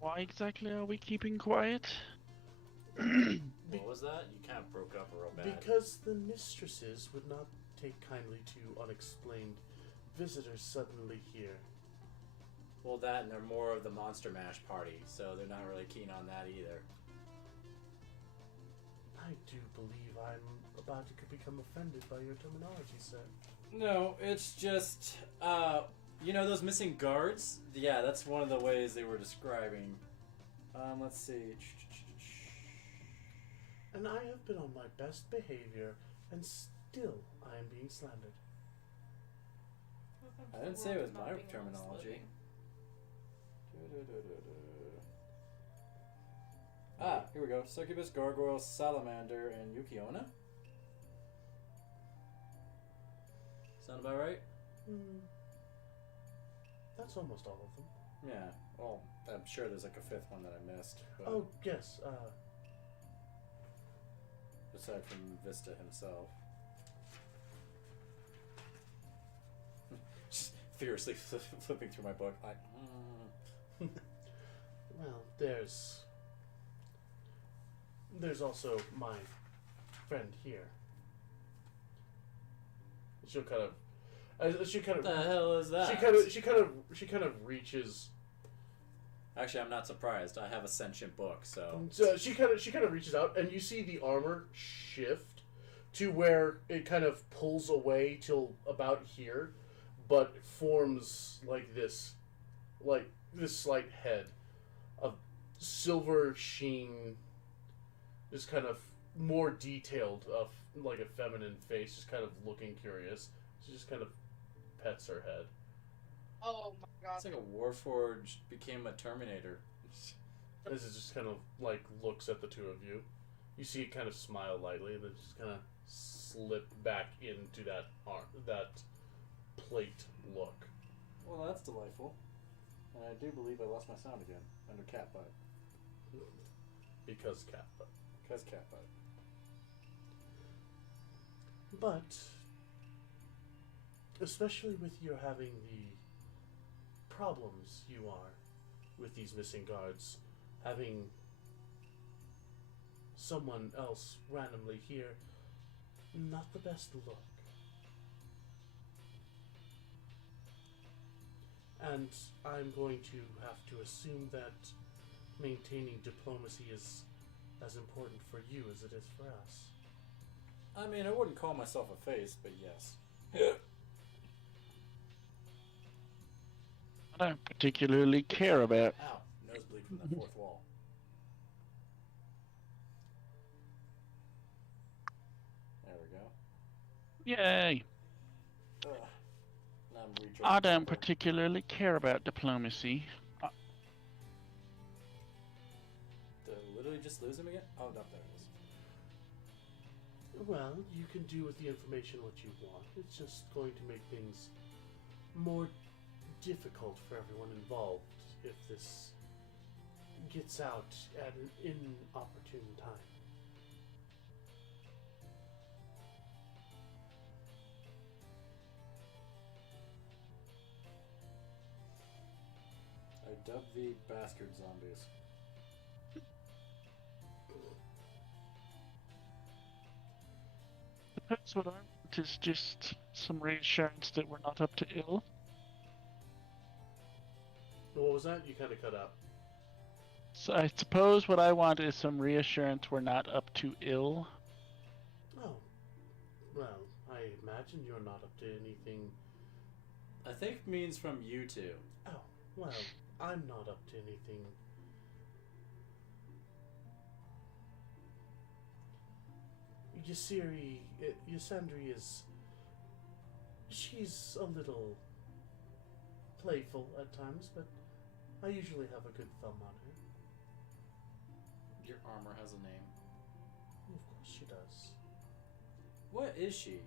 Why exactly are we keeping quiet? What was that? You kind of broke up real bad. Because the mistresses would not take kindly to unexplained visitors suddenly here. Well, that and they're more of the Monster Mash party, so they're not really keen on that either. I do believe I'm about to become offended by your terminology, sir. No, it's just, you know those missing guards? Yeah, that's one of the ways they were describing. Let's see. And I have been on my best behavior, and still I am being slandered. I didn't say it was my terminology. Ah, here we go. Succubus, Gargoyle, Salamander, and Yukiona? Sound about right? That's almost all of them. Yeah. Well, I'm sure there's like a fifth one that I missed. But Oh, yes, aside from Vista himself. Just furiously flipping through my book. Like, well, there's also my friend here. She'll kind of, What the hell is that? she kind of reaches. Actually, I'm not surprised. I have a sentient book, so. So she kind of reaches out, and you see the armor shift to where it kind of pulls away till about here, but forms like this slight head of silver sheen, just kind of more detailed, of like a feminine face, just kind of looking curious. She just kind of pets her head. Oh my god. It's like a Warforged became a Terminator. As it just kind of like looks at the two of you. You see it kind of smile lightly, and then just kind of slip back into that plate look. Well, that's delightful. And I do believe I lost my sound again under cat butt. Because cat butt. Because cat butt. But especially with you having the problems you are with these missing guards, having someone else randomly here, not the best look. And I'm going to have to assume that maintaining diplomacy is as important for you as it is for us. I mean, I wouldn't call myself a face, but yes. I don't particularly care about. Ow. Nosebleed from the fourth wall. There we go. Yay! Ugh. Now I'm redrawing I don't the book. particularly care about diplomacy. Did I literally just lose him again? Oh, no, there it is. Well, you can do with the information what you want. It's just going to make things more difficult for everyone involved if this gets out at an inopportune time. I dub thee bastard zombies. That's what I want is just some reassurance that we're not up to ill. What was that? You kind of cut out. So I suppose what I want is some reassurance we're not up to ill. Oh, well, I imagine you're not up to anything. I think means from you two. Oh, well, I'm not up to anything. Yasandri is. She's a little playful at times, but I usually have a good thumb on her. Your armor has a name. Of course she does. What is she?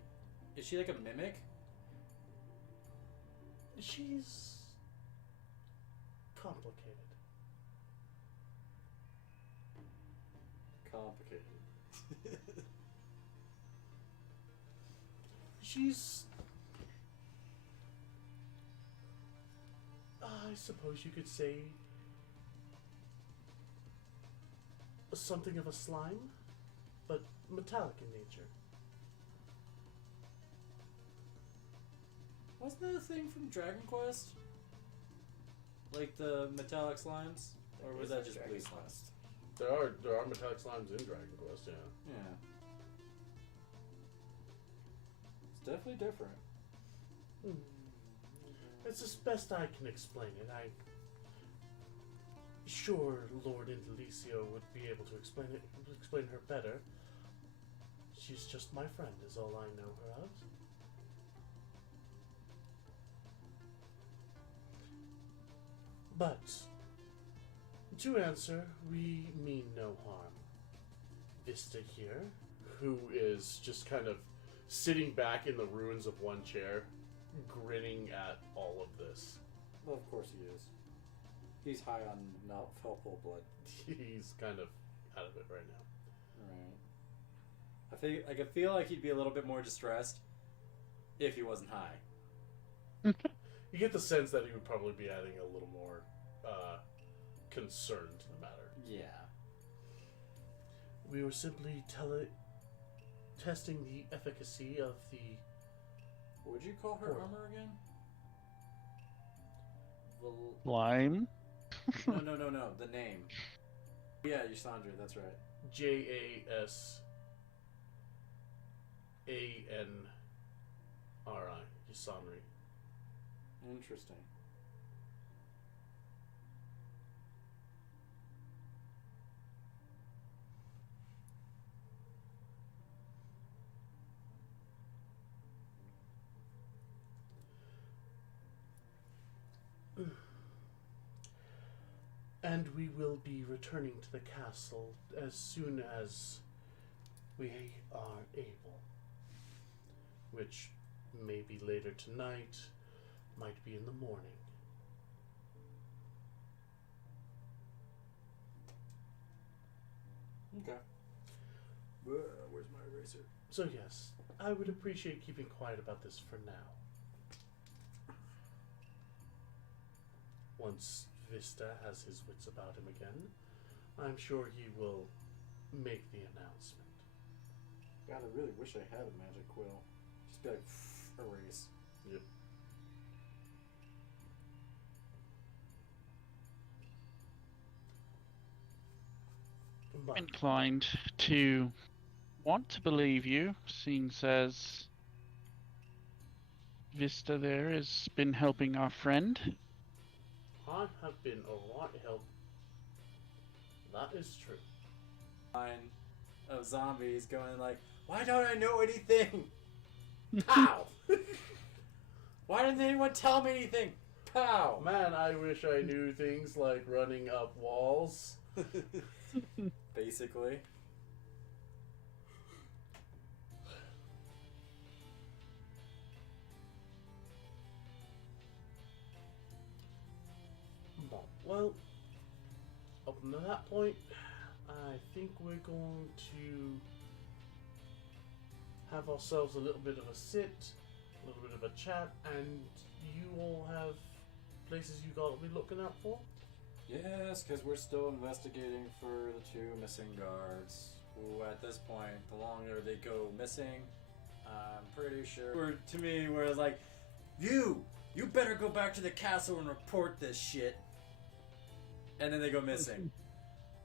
Is she like a mimic? She's complicated. Complicated. She's... I suppose you could say... something of a slime, but metallic in nature. Wasn't that a thing from Dragon Quest? Like the metallic slimes? Or was that just Blue Quest? There are metallic slimes in Dragon Quest, yeah. Yeah. It's definitely different. It's as best I can explain it. Sure, Lord Indelicio would be able to explain her better. She's just my friend, is all I know her of. But, to answer, we mean no harm. Vista here, who is just kind of sitting back in the ruins of one chair, grinning at all of this. Well, of course he is. He's high on Felpul blood. He's kind of out of it right now. Right. I feel like he'd be a little bit more distressed if he wasn't high. You get the sense that he would probably be adding a little more concern to the matter. Yeah. We were simply testing the efficacy of the... What would you call her armor again? Lime? No. The name. Yeah, Yasandri, that's right. Jasanri. Yasandri. Interesting. And we will be returning to the castle as soon as we are able. Which may be later tonight, might be in the morning. Okay. Where's my eraser? So yes, I would appreciate keeping quiet about this for now. Once Vista has his wits about him again, I'm sure he will make the announcement. God, I really wish I had a magic quill. Just be like, erase. Yep. But Inclined to want to believe you, seeing as Vista there has been helping our friend. I have been a lot help. That is true. Line of zombies going like, why don't I know anything? Pow! Why didn't anyone tell me anything? Pow! Man, I wish I knew things like running up walls. Basically. Well, up to that point, I think we're going to have ourselves a little bit of a sit, a little bit of a chat, and you all have places you gotta be looking out for? Yes, because we're still investigating for the two missing guards. Who, at this point, the longer they go missing, I'm pretty sure. To me, where it's like, you better go back to the castle and report this shit. And then they go missing.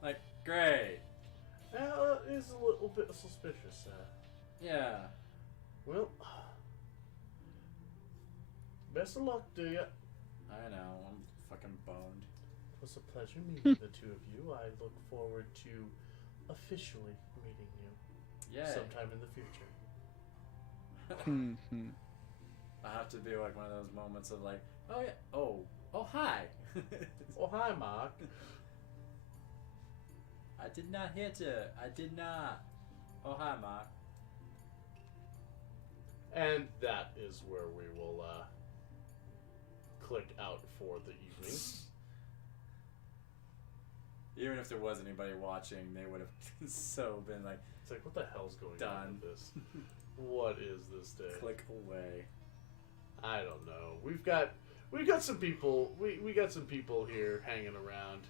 Like, great. That is a little bit suspicious, Yeah. Well, best of luck to you. I know, I'm fucking boned. It was a pleasure meeting the two of you. I look forward to officially meeting you Yay. sometime in the future. I have to be like one of those moments of like, oh yeah, oh hi. Oh, hi, Mark. I did not hit it. I did not. Oh hi, Mark. And that is where we will click out for the evening. Even if there was anybody watching, they would have so been like, It's like, what the hell's going on Done. with this? What is this day? click away. I don't know. We've got some people. We got some people here hanging around,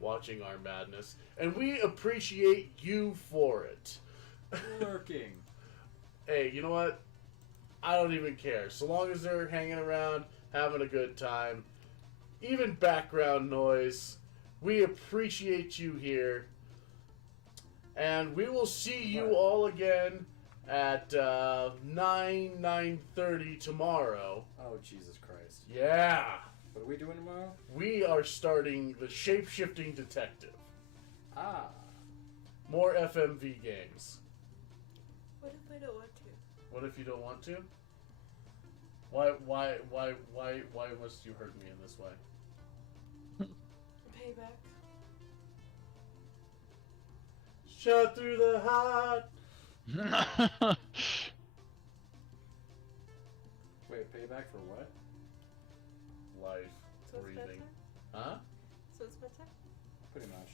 watching our madness, and we appreciate you for it. Lurking. Hey, you know what? I don't even care. So long as they're hanging around, having a good time, even background noise, we appreciate you here. And we will see you all again at 9:30 tomorrow. Oh Jesus Christ. Yeah. What are we doing tomorrow? We are starting the Shape-Shifting Detective. Ah. More FMV games. What if I don't want to? What if you don't want to? Why must you hurt me in this way? Payback. Shot through the heart. Wait, payback for what? Life. So it's Breathing. bedtime? Huh? So it's bedtime? Pretty much.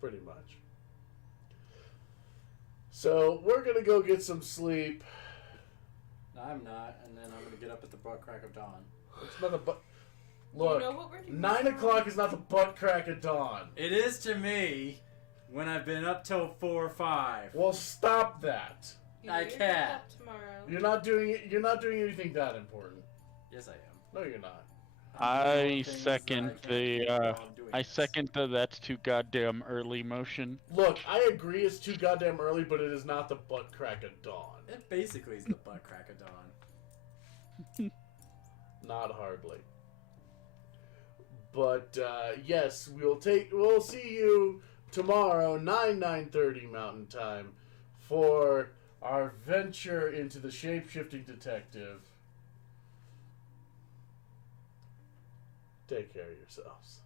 Pretty much. So, we're gonna go get some sleep. No, I'm not, and then I'm gonna get up at the butt crack of dawn. It's not a butt. Look, You know what we're doing 9 tomorrow? o'clock is not the butt crack of dawn. It is to me when I've been up till 4 or 5. Well, stop that. You I know you're can't. up tomorrow. You're not doing it. You're not doing anything that important. Yes, I am. No, you're not. I doing things that second can't the, do while I'm doing I this. second the that's too goddamn early motion. Look, I agree it's too goddamn early, but it is not the butt crack of dawn. It basically is the butt crack of dawn. Not hardly. But yes, we'll see you tomorrow, 9:30 Mountain Time, for our venture into the Shape-Shifting Detective. Take care of yourselves.